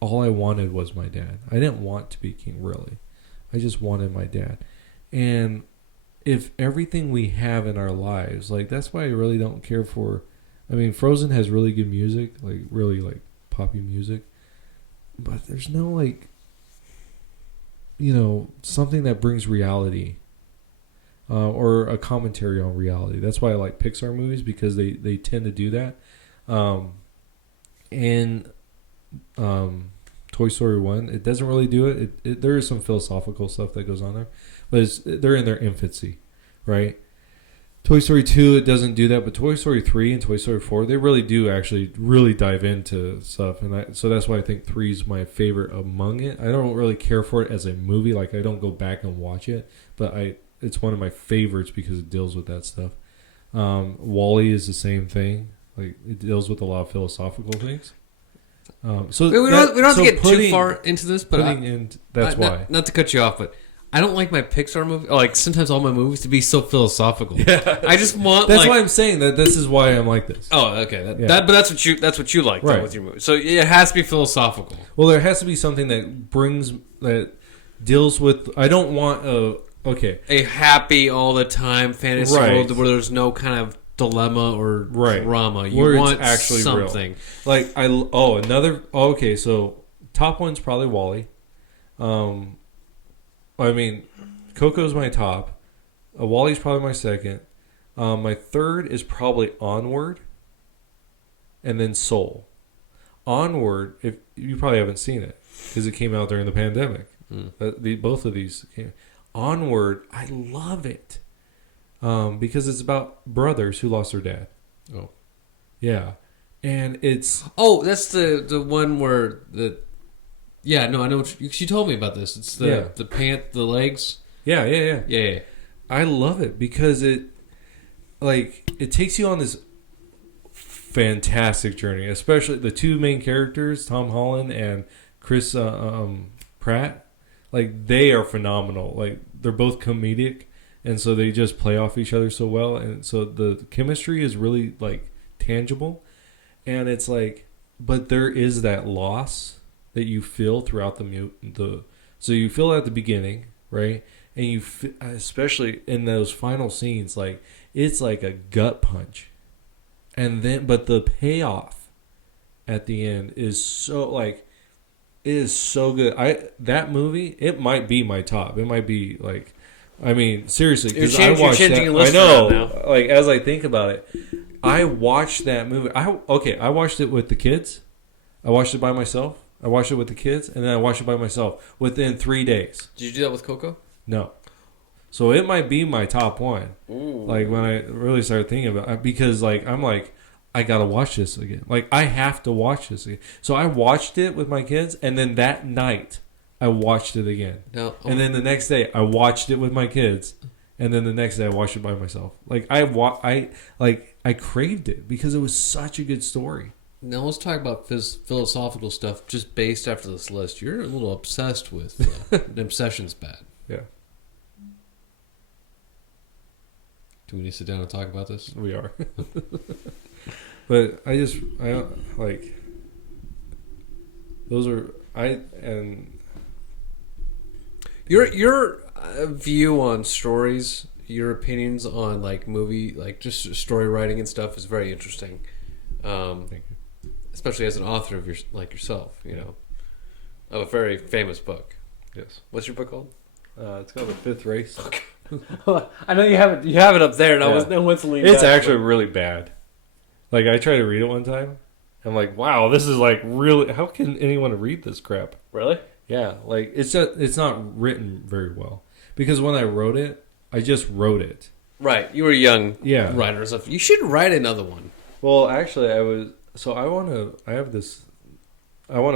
All I wanted was my dad. I didn't want to be king, really. I just wanted my dad. And if everything we have in our lives, like, that's why I really don't care for, Frozen has really good music, like really like poppy music, but there's no like, something that brings reality, or a commentary on reality. That's why I like Pixar movies, because they tend to do that. And Toy Story 1, it doesn't really do it. There is some philosophical stuff that goes on there, but they're in their infancy, right? Toy Story 2, it doesn't do that, but Toy Story 3 and Toy Story 4, they really do actually really dive into stuff, and so that's why I think 3 is my favorite among it. I don't really care for it as a movie, like I don't go back and watch it, but it's one of my favorites because it deals with that stuff. WALL-E is the same thing. Like, it deals with a lot of philosophical things. So we don't have to get too far into this, but that's why. Not to cut you off, but I don't like my Pixar movie, like sometimes all my movies, to be so philosophical. Yeah. I just want. That's why I'm saying that this is why I'm like this. Oh, okay. But that's what you like, right, with your movie. So it has to be philosophical. Well, there has to be something that deals with. I don't want a happy all the time fantasy world where there's no kind of dilemma or drama. You where want it's actually something real. Okay, so top one's probably WALL-E. Coco's my top. WALL-E's probably my second. My third is probably Onward, and then Soul. Onward, if you probably haven't seen it because it came out during the pandemic. Both of these came. Onward, I love it. Because it's about brothers who lost their dad. Oh. Yeah. And it's... Oh, that's the one where Yeah, no, I know. She told me about this. It's the legs. Yeah. Yeah. I love it because it takes you on this fantastic journey, especially the two main characters, Tom Holland and Chris Pratt. Like, they are phenomenal. Like, they're both comedic, and so they just play off each other so well, and so the chemistry is really like tangible. And it's like, but there is that loss that you feel throughout the so you feel at the beginning, right? And you especially in those final scenes, like, it's like a gut punch. And then, but the payoff at the end is so, like, it is so good. That movie, it might be my top. It might be like, I mean, seriously, because I watched that. I know, now. Like, as I think about it, I watched that movie. I watched it with the kids. I watched it by myself. I watched it with the kids, and then I watched it by myself within 3 days. Did you do that with Coco? No. So it might be my top one. Ooh. Like, when I really started thinking about it, because, like, I'm like, I gotta watch this again. Like, I have to watch this again. So I watched it with my kids, and then that night I watched it again. No. And then the next day I watched it with my kids, and then the next day I watched it by myself. Like, I craved it because it was such a good story. Now let's talk about philosophical stuff just based after this list. You're a little obsessed with obsession's bad. Yeah. Do we need to sit down and talk about this? We are. But I like, those are, your view on stories, your opinions on like movie, like just story writing and stuff is very interesting. Thank you. Especially as an author of yourself, of a very famous book. Yes. What's your book called? It's called The Fifth Race. I know you have it up there, and I went to lean It's back, actually really bad. Like, I tried to read it one time. I'm like, wow, this is like really. How can anyone read this crap? Really? Yeah, like, it's not written very well, because when I wrote it, I just wrote it. Right, you were a young writer and stuff. You should write another one. Well, actually, I want to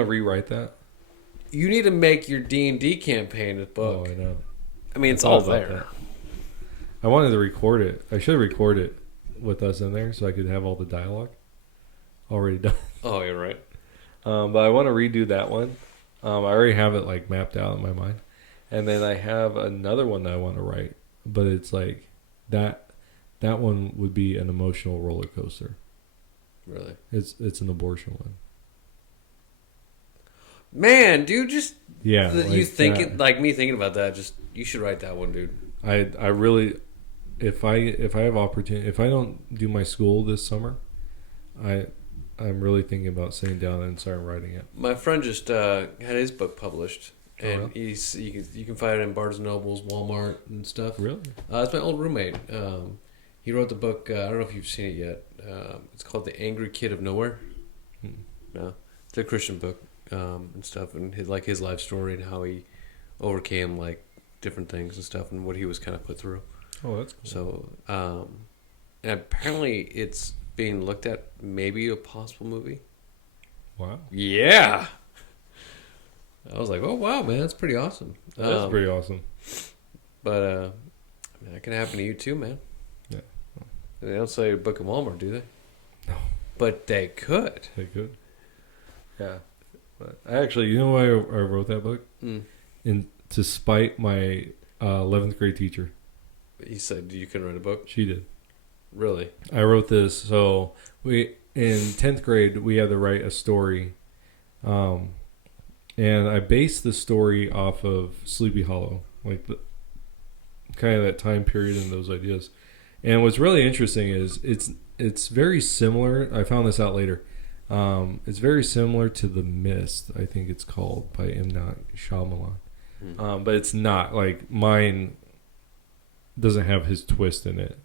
rewrite that. You need to make your D&D campaign a book. Oh, I know. I mean, it's all there. That. I wanted to record it. I should have recorded it with us in there so I could have all the dialogue already done. Oh, you're right. But I want to redo that one. I already have it like mapped out in my mind. And then I have another one that I want to write, but it's like that one would be an emotional roller coaster. Really? It's an abortion one. Man, dude, just you thinking like me thinking about that. Just you should write that one, dude. I really, if I have opportunity, if I don't do my school this summer, I'm really thinking about sitting down and starting writing it. My friend just had his book published, and you can find it in Barnes and Nobles, Walmart, and stuff. Really? It's my old roommate. He wrote the book. I don't know if you've seen it yet. It's called The Angry Kid of Nowhere. No, it's a Christian book and stuff, and his life story and how he overcame like different things and stuff, and what he was kind of put through. Oh, that's cool. So, and apparently it's being looked at maybe a possible movie. Wow. Yeah. I was like, oh wow, man, that's pretty awesome. That's pretty awesome. But I mean, that can happen to you too, man. Yeah. They don't sell your book at Walmart, do they? No. But they could. They could. Yeah. But actually, you know why I wrote that book? To spite my 11th grade teacher. He said you can write a book? She did. Really? I wrote this. So in 10th grade, we had to write a story. And I based the story off of Sleepy Hollow. Like kind of that time period and those ideas. And what's really interesting is it's very similar. I found this out later. It's very similar to The Mist, I think it's called, by M. Night Shyamalan. But it's not. Like, mine doesn't have his twist in it,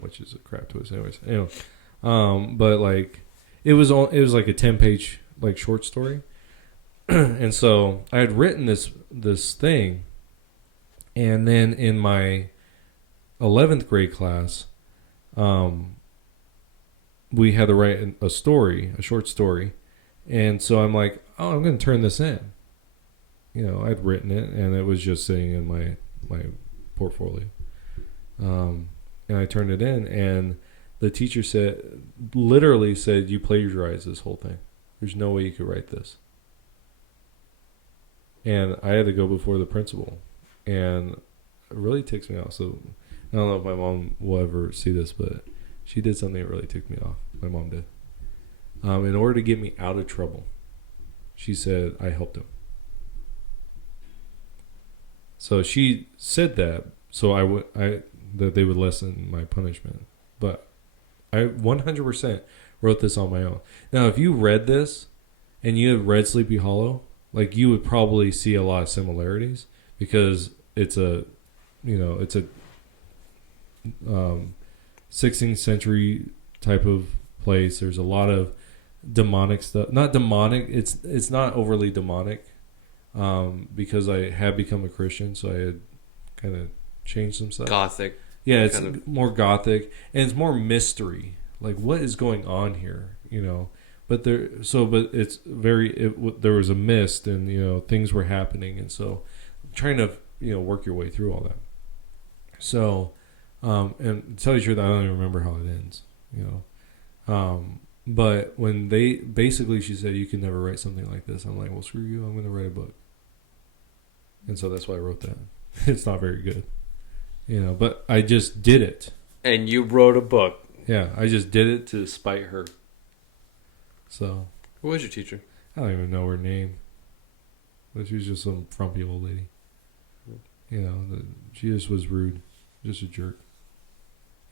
which is a crap twist anyways. Anyway, but like it was like a 10-page like short story. And so I had written this thing, and then in my 11th grade class, we had to write a short story, and so I'm like, oh, I'm going to turn this in. I'd written it, and it was just sitting in my portfolio. And I turned it in, and the teacher literally said, "You plagiarized this whole thing. There's no way you could write this." And I had to go before the principal, and it really ticks me off. So I don't know if my mom will ever see this, but she did something that really ticked me off. My mom did. In order to get me out of trouble, she said I helped him. So she said that so that they would lessen my punishment. But I 100% wrote this on my own. Now, if you read this and you had read Sleepy Hollow, like, you would probably see a lot of similarities, because it's a 16th century type of place. There's a lot of demonic stuff. Not demonic. It's not overly demonic, because I had become a Christian, so I had kind of changed some stuff. Gothic. Yeah, it's more gothic, and it's more mystery. Like, what is going on here? But it's there was a mist, and things were happening, and so trying to work your way through all that. So, and to tell you the truth, I don't even remember how it ends. But when she said, "You can never write something like this," I'm like, "Well, screw you! I'm going to write a book." And so that's why I wrote that. It's not very good, but I just did it. And you wrote a book. Yeah, I just did it to spite her. So, Who was your teacher? I don't even know her name. But she was just some frumpy old lady. She just was rude. Just a jerk.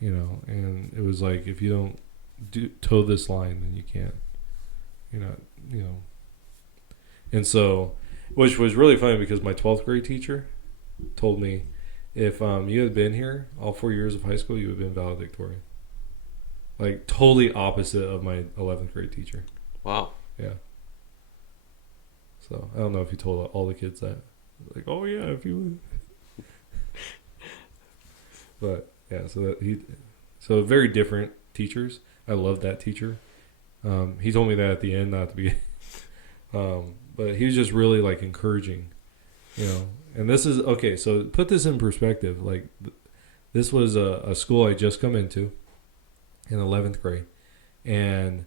And it was like, if you don't toe this line, then you can't. And so, which was really funny, because my 12th grade teacher told me, if you had been here all 4 years of high school, you would have been valedictorian. Like, totally opposite of my 11th grade teacher. Wow. Yeah. So I don't know if he told all the kids that. Like, oh yeah, if you. But yeah, so very different teachers. I love that teacher. He told me that at the end, not to be. But he was just really, like, encouraging, And this is okay. So put this in perspective. Like, this was a school I just come into in 11th grade, and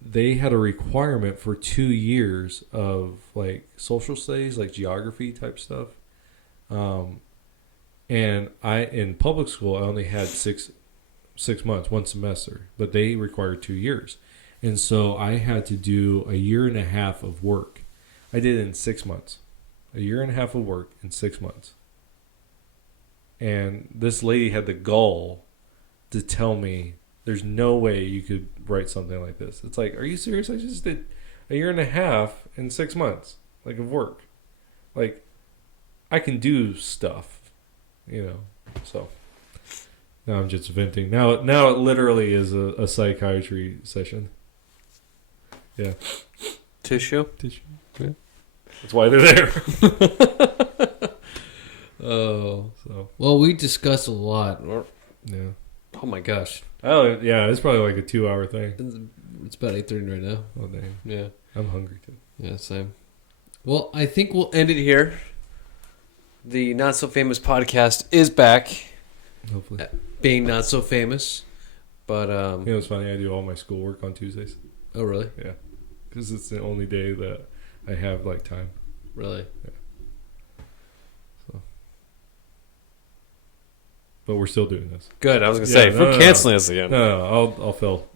they had a requirement for 2 years of, like, social studies, like geography type stuff. And in public school, I only had 6 months, one semester, but they required 2 years. And so I had to do a year and a half of work. I did it in 6 months. A year and a half of work in 6 months. And this lady had the gall to tell me, there's no way you could write something like this. It's like, are you serious? I just did a year and a half in 6 months, like, of work. Like, I can do stuff, So now I'm just venting. Now it literally is a psychiatry session. Yeah. Tissue? Yeah. That's why they're there. Oh. So. Well, we discussed a lot. Yeah. Oh my gosh. Oh yeah, it's probably like a 2-hour thing. It's about 8:30 right now. Oh dang. Yeah. I'm hungry too. Yeah, same. Well, I think we'll end it here. The Not So Famous podcast is back. Hopefully. Being not so famous. But it's funny, I do all my schoolwork on Tuesdays. Oh really? Yeah. Because it's the only day that I have, like, time. Really? Yeah. So. But we're still doing this. Good. I was gonna say, if we're canceling this again. No, I'll fill.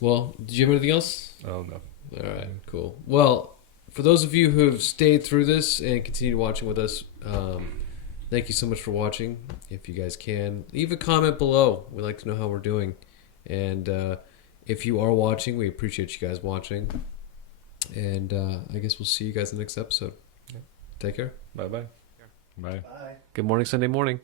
Well, did you have anything else? Oh no. All right, cool. Well, for those of you who have stayed through this and continued watching with us, thank you so much for watching. If you guys can, leave a comment below. We'd like to know how we're doing. And if you are watching, we appreciate you guys watching. And I guess we'll see you guys in the next episode. Yeah. Take care. Bye-bye. Bye. Good morning, Sunday morning.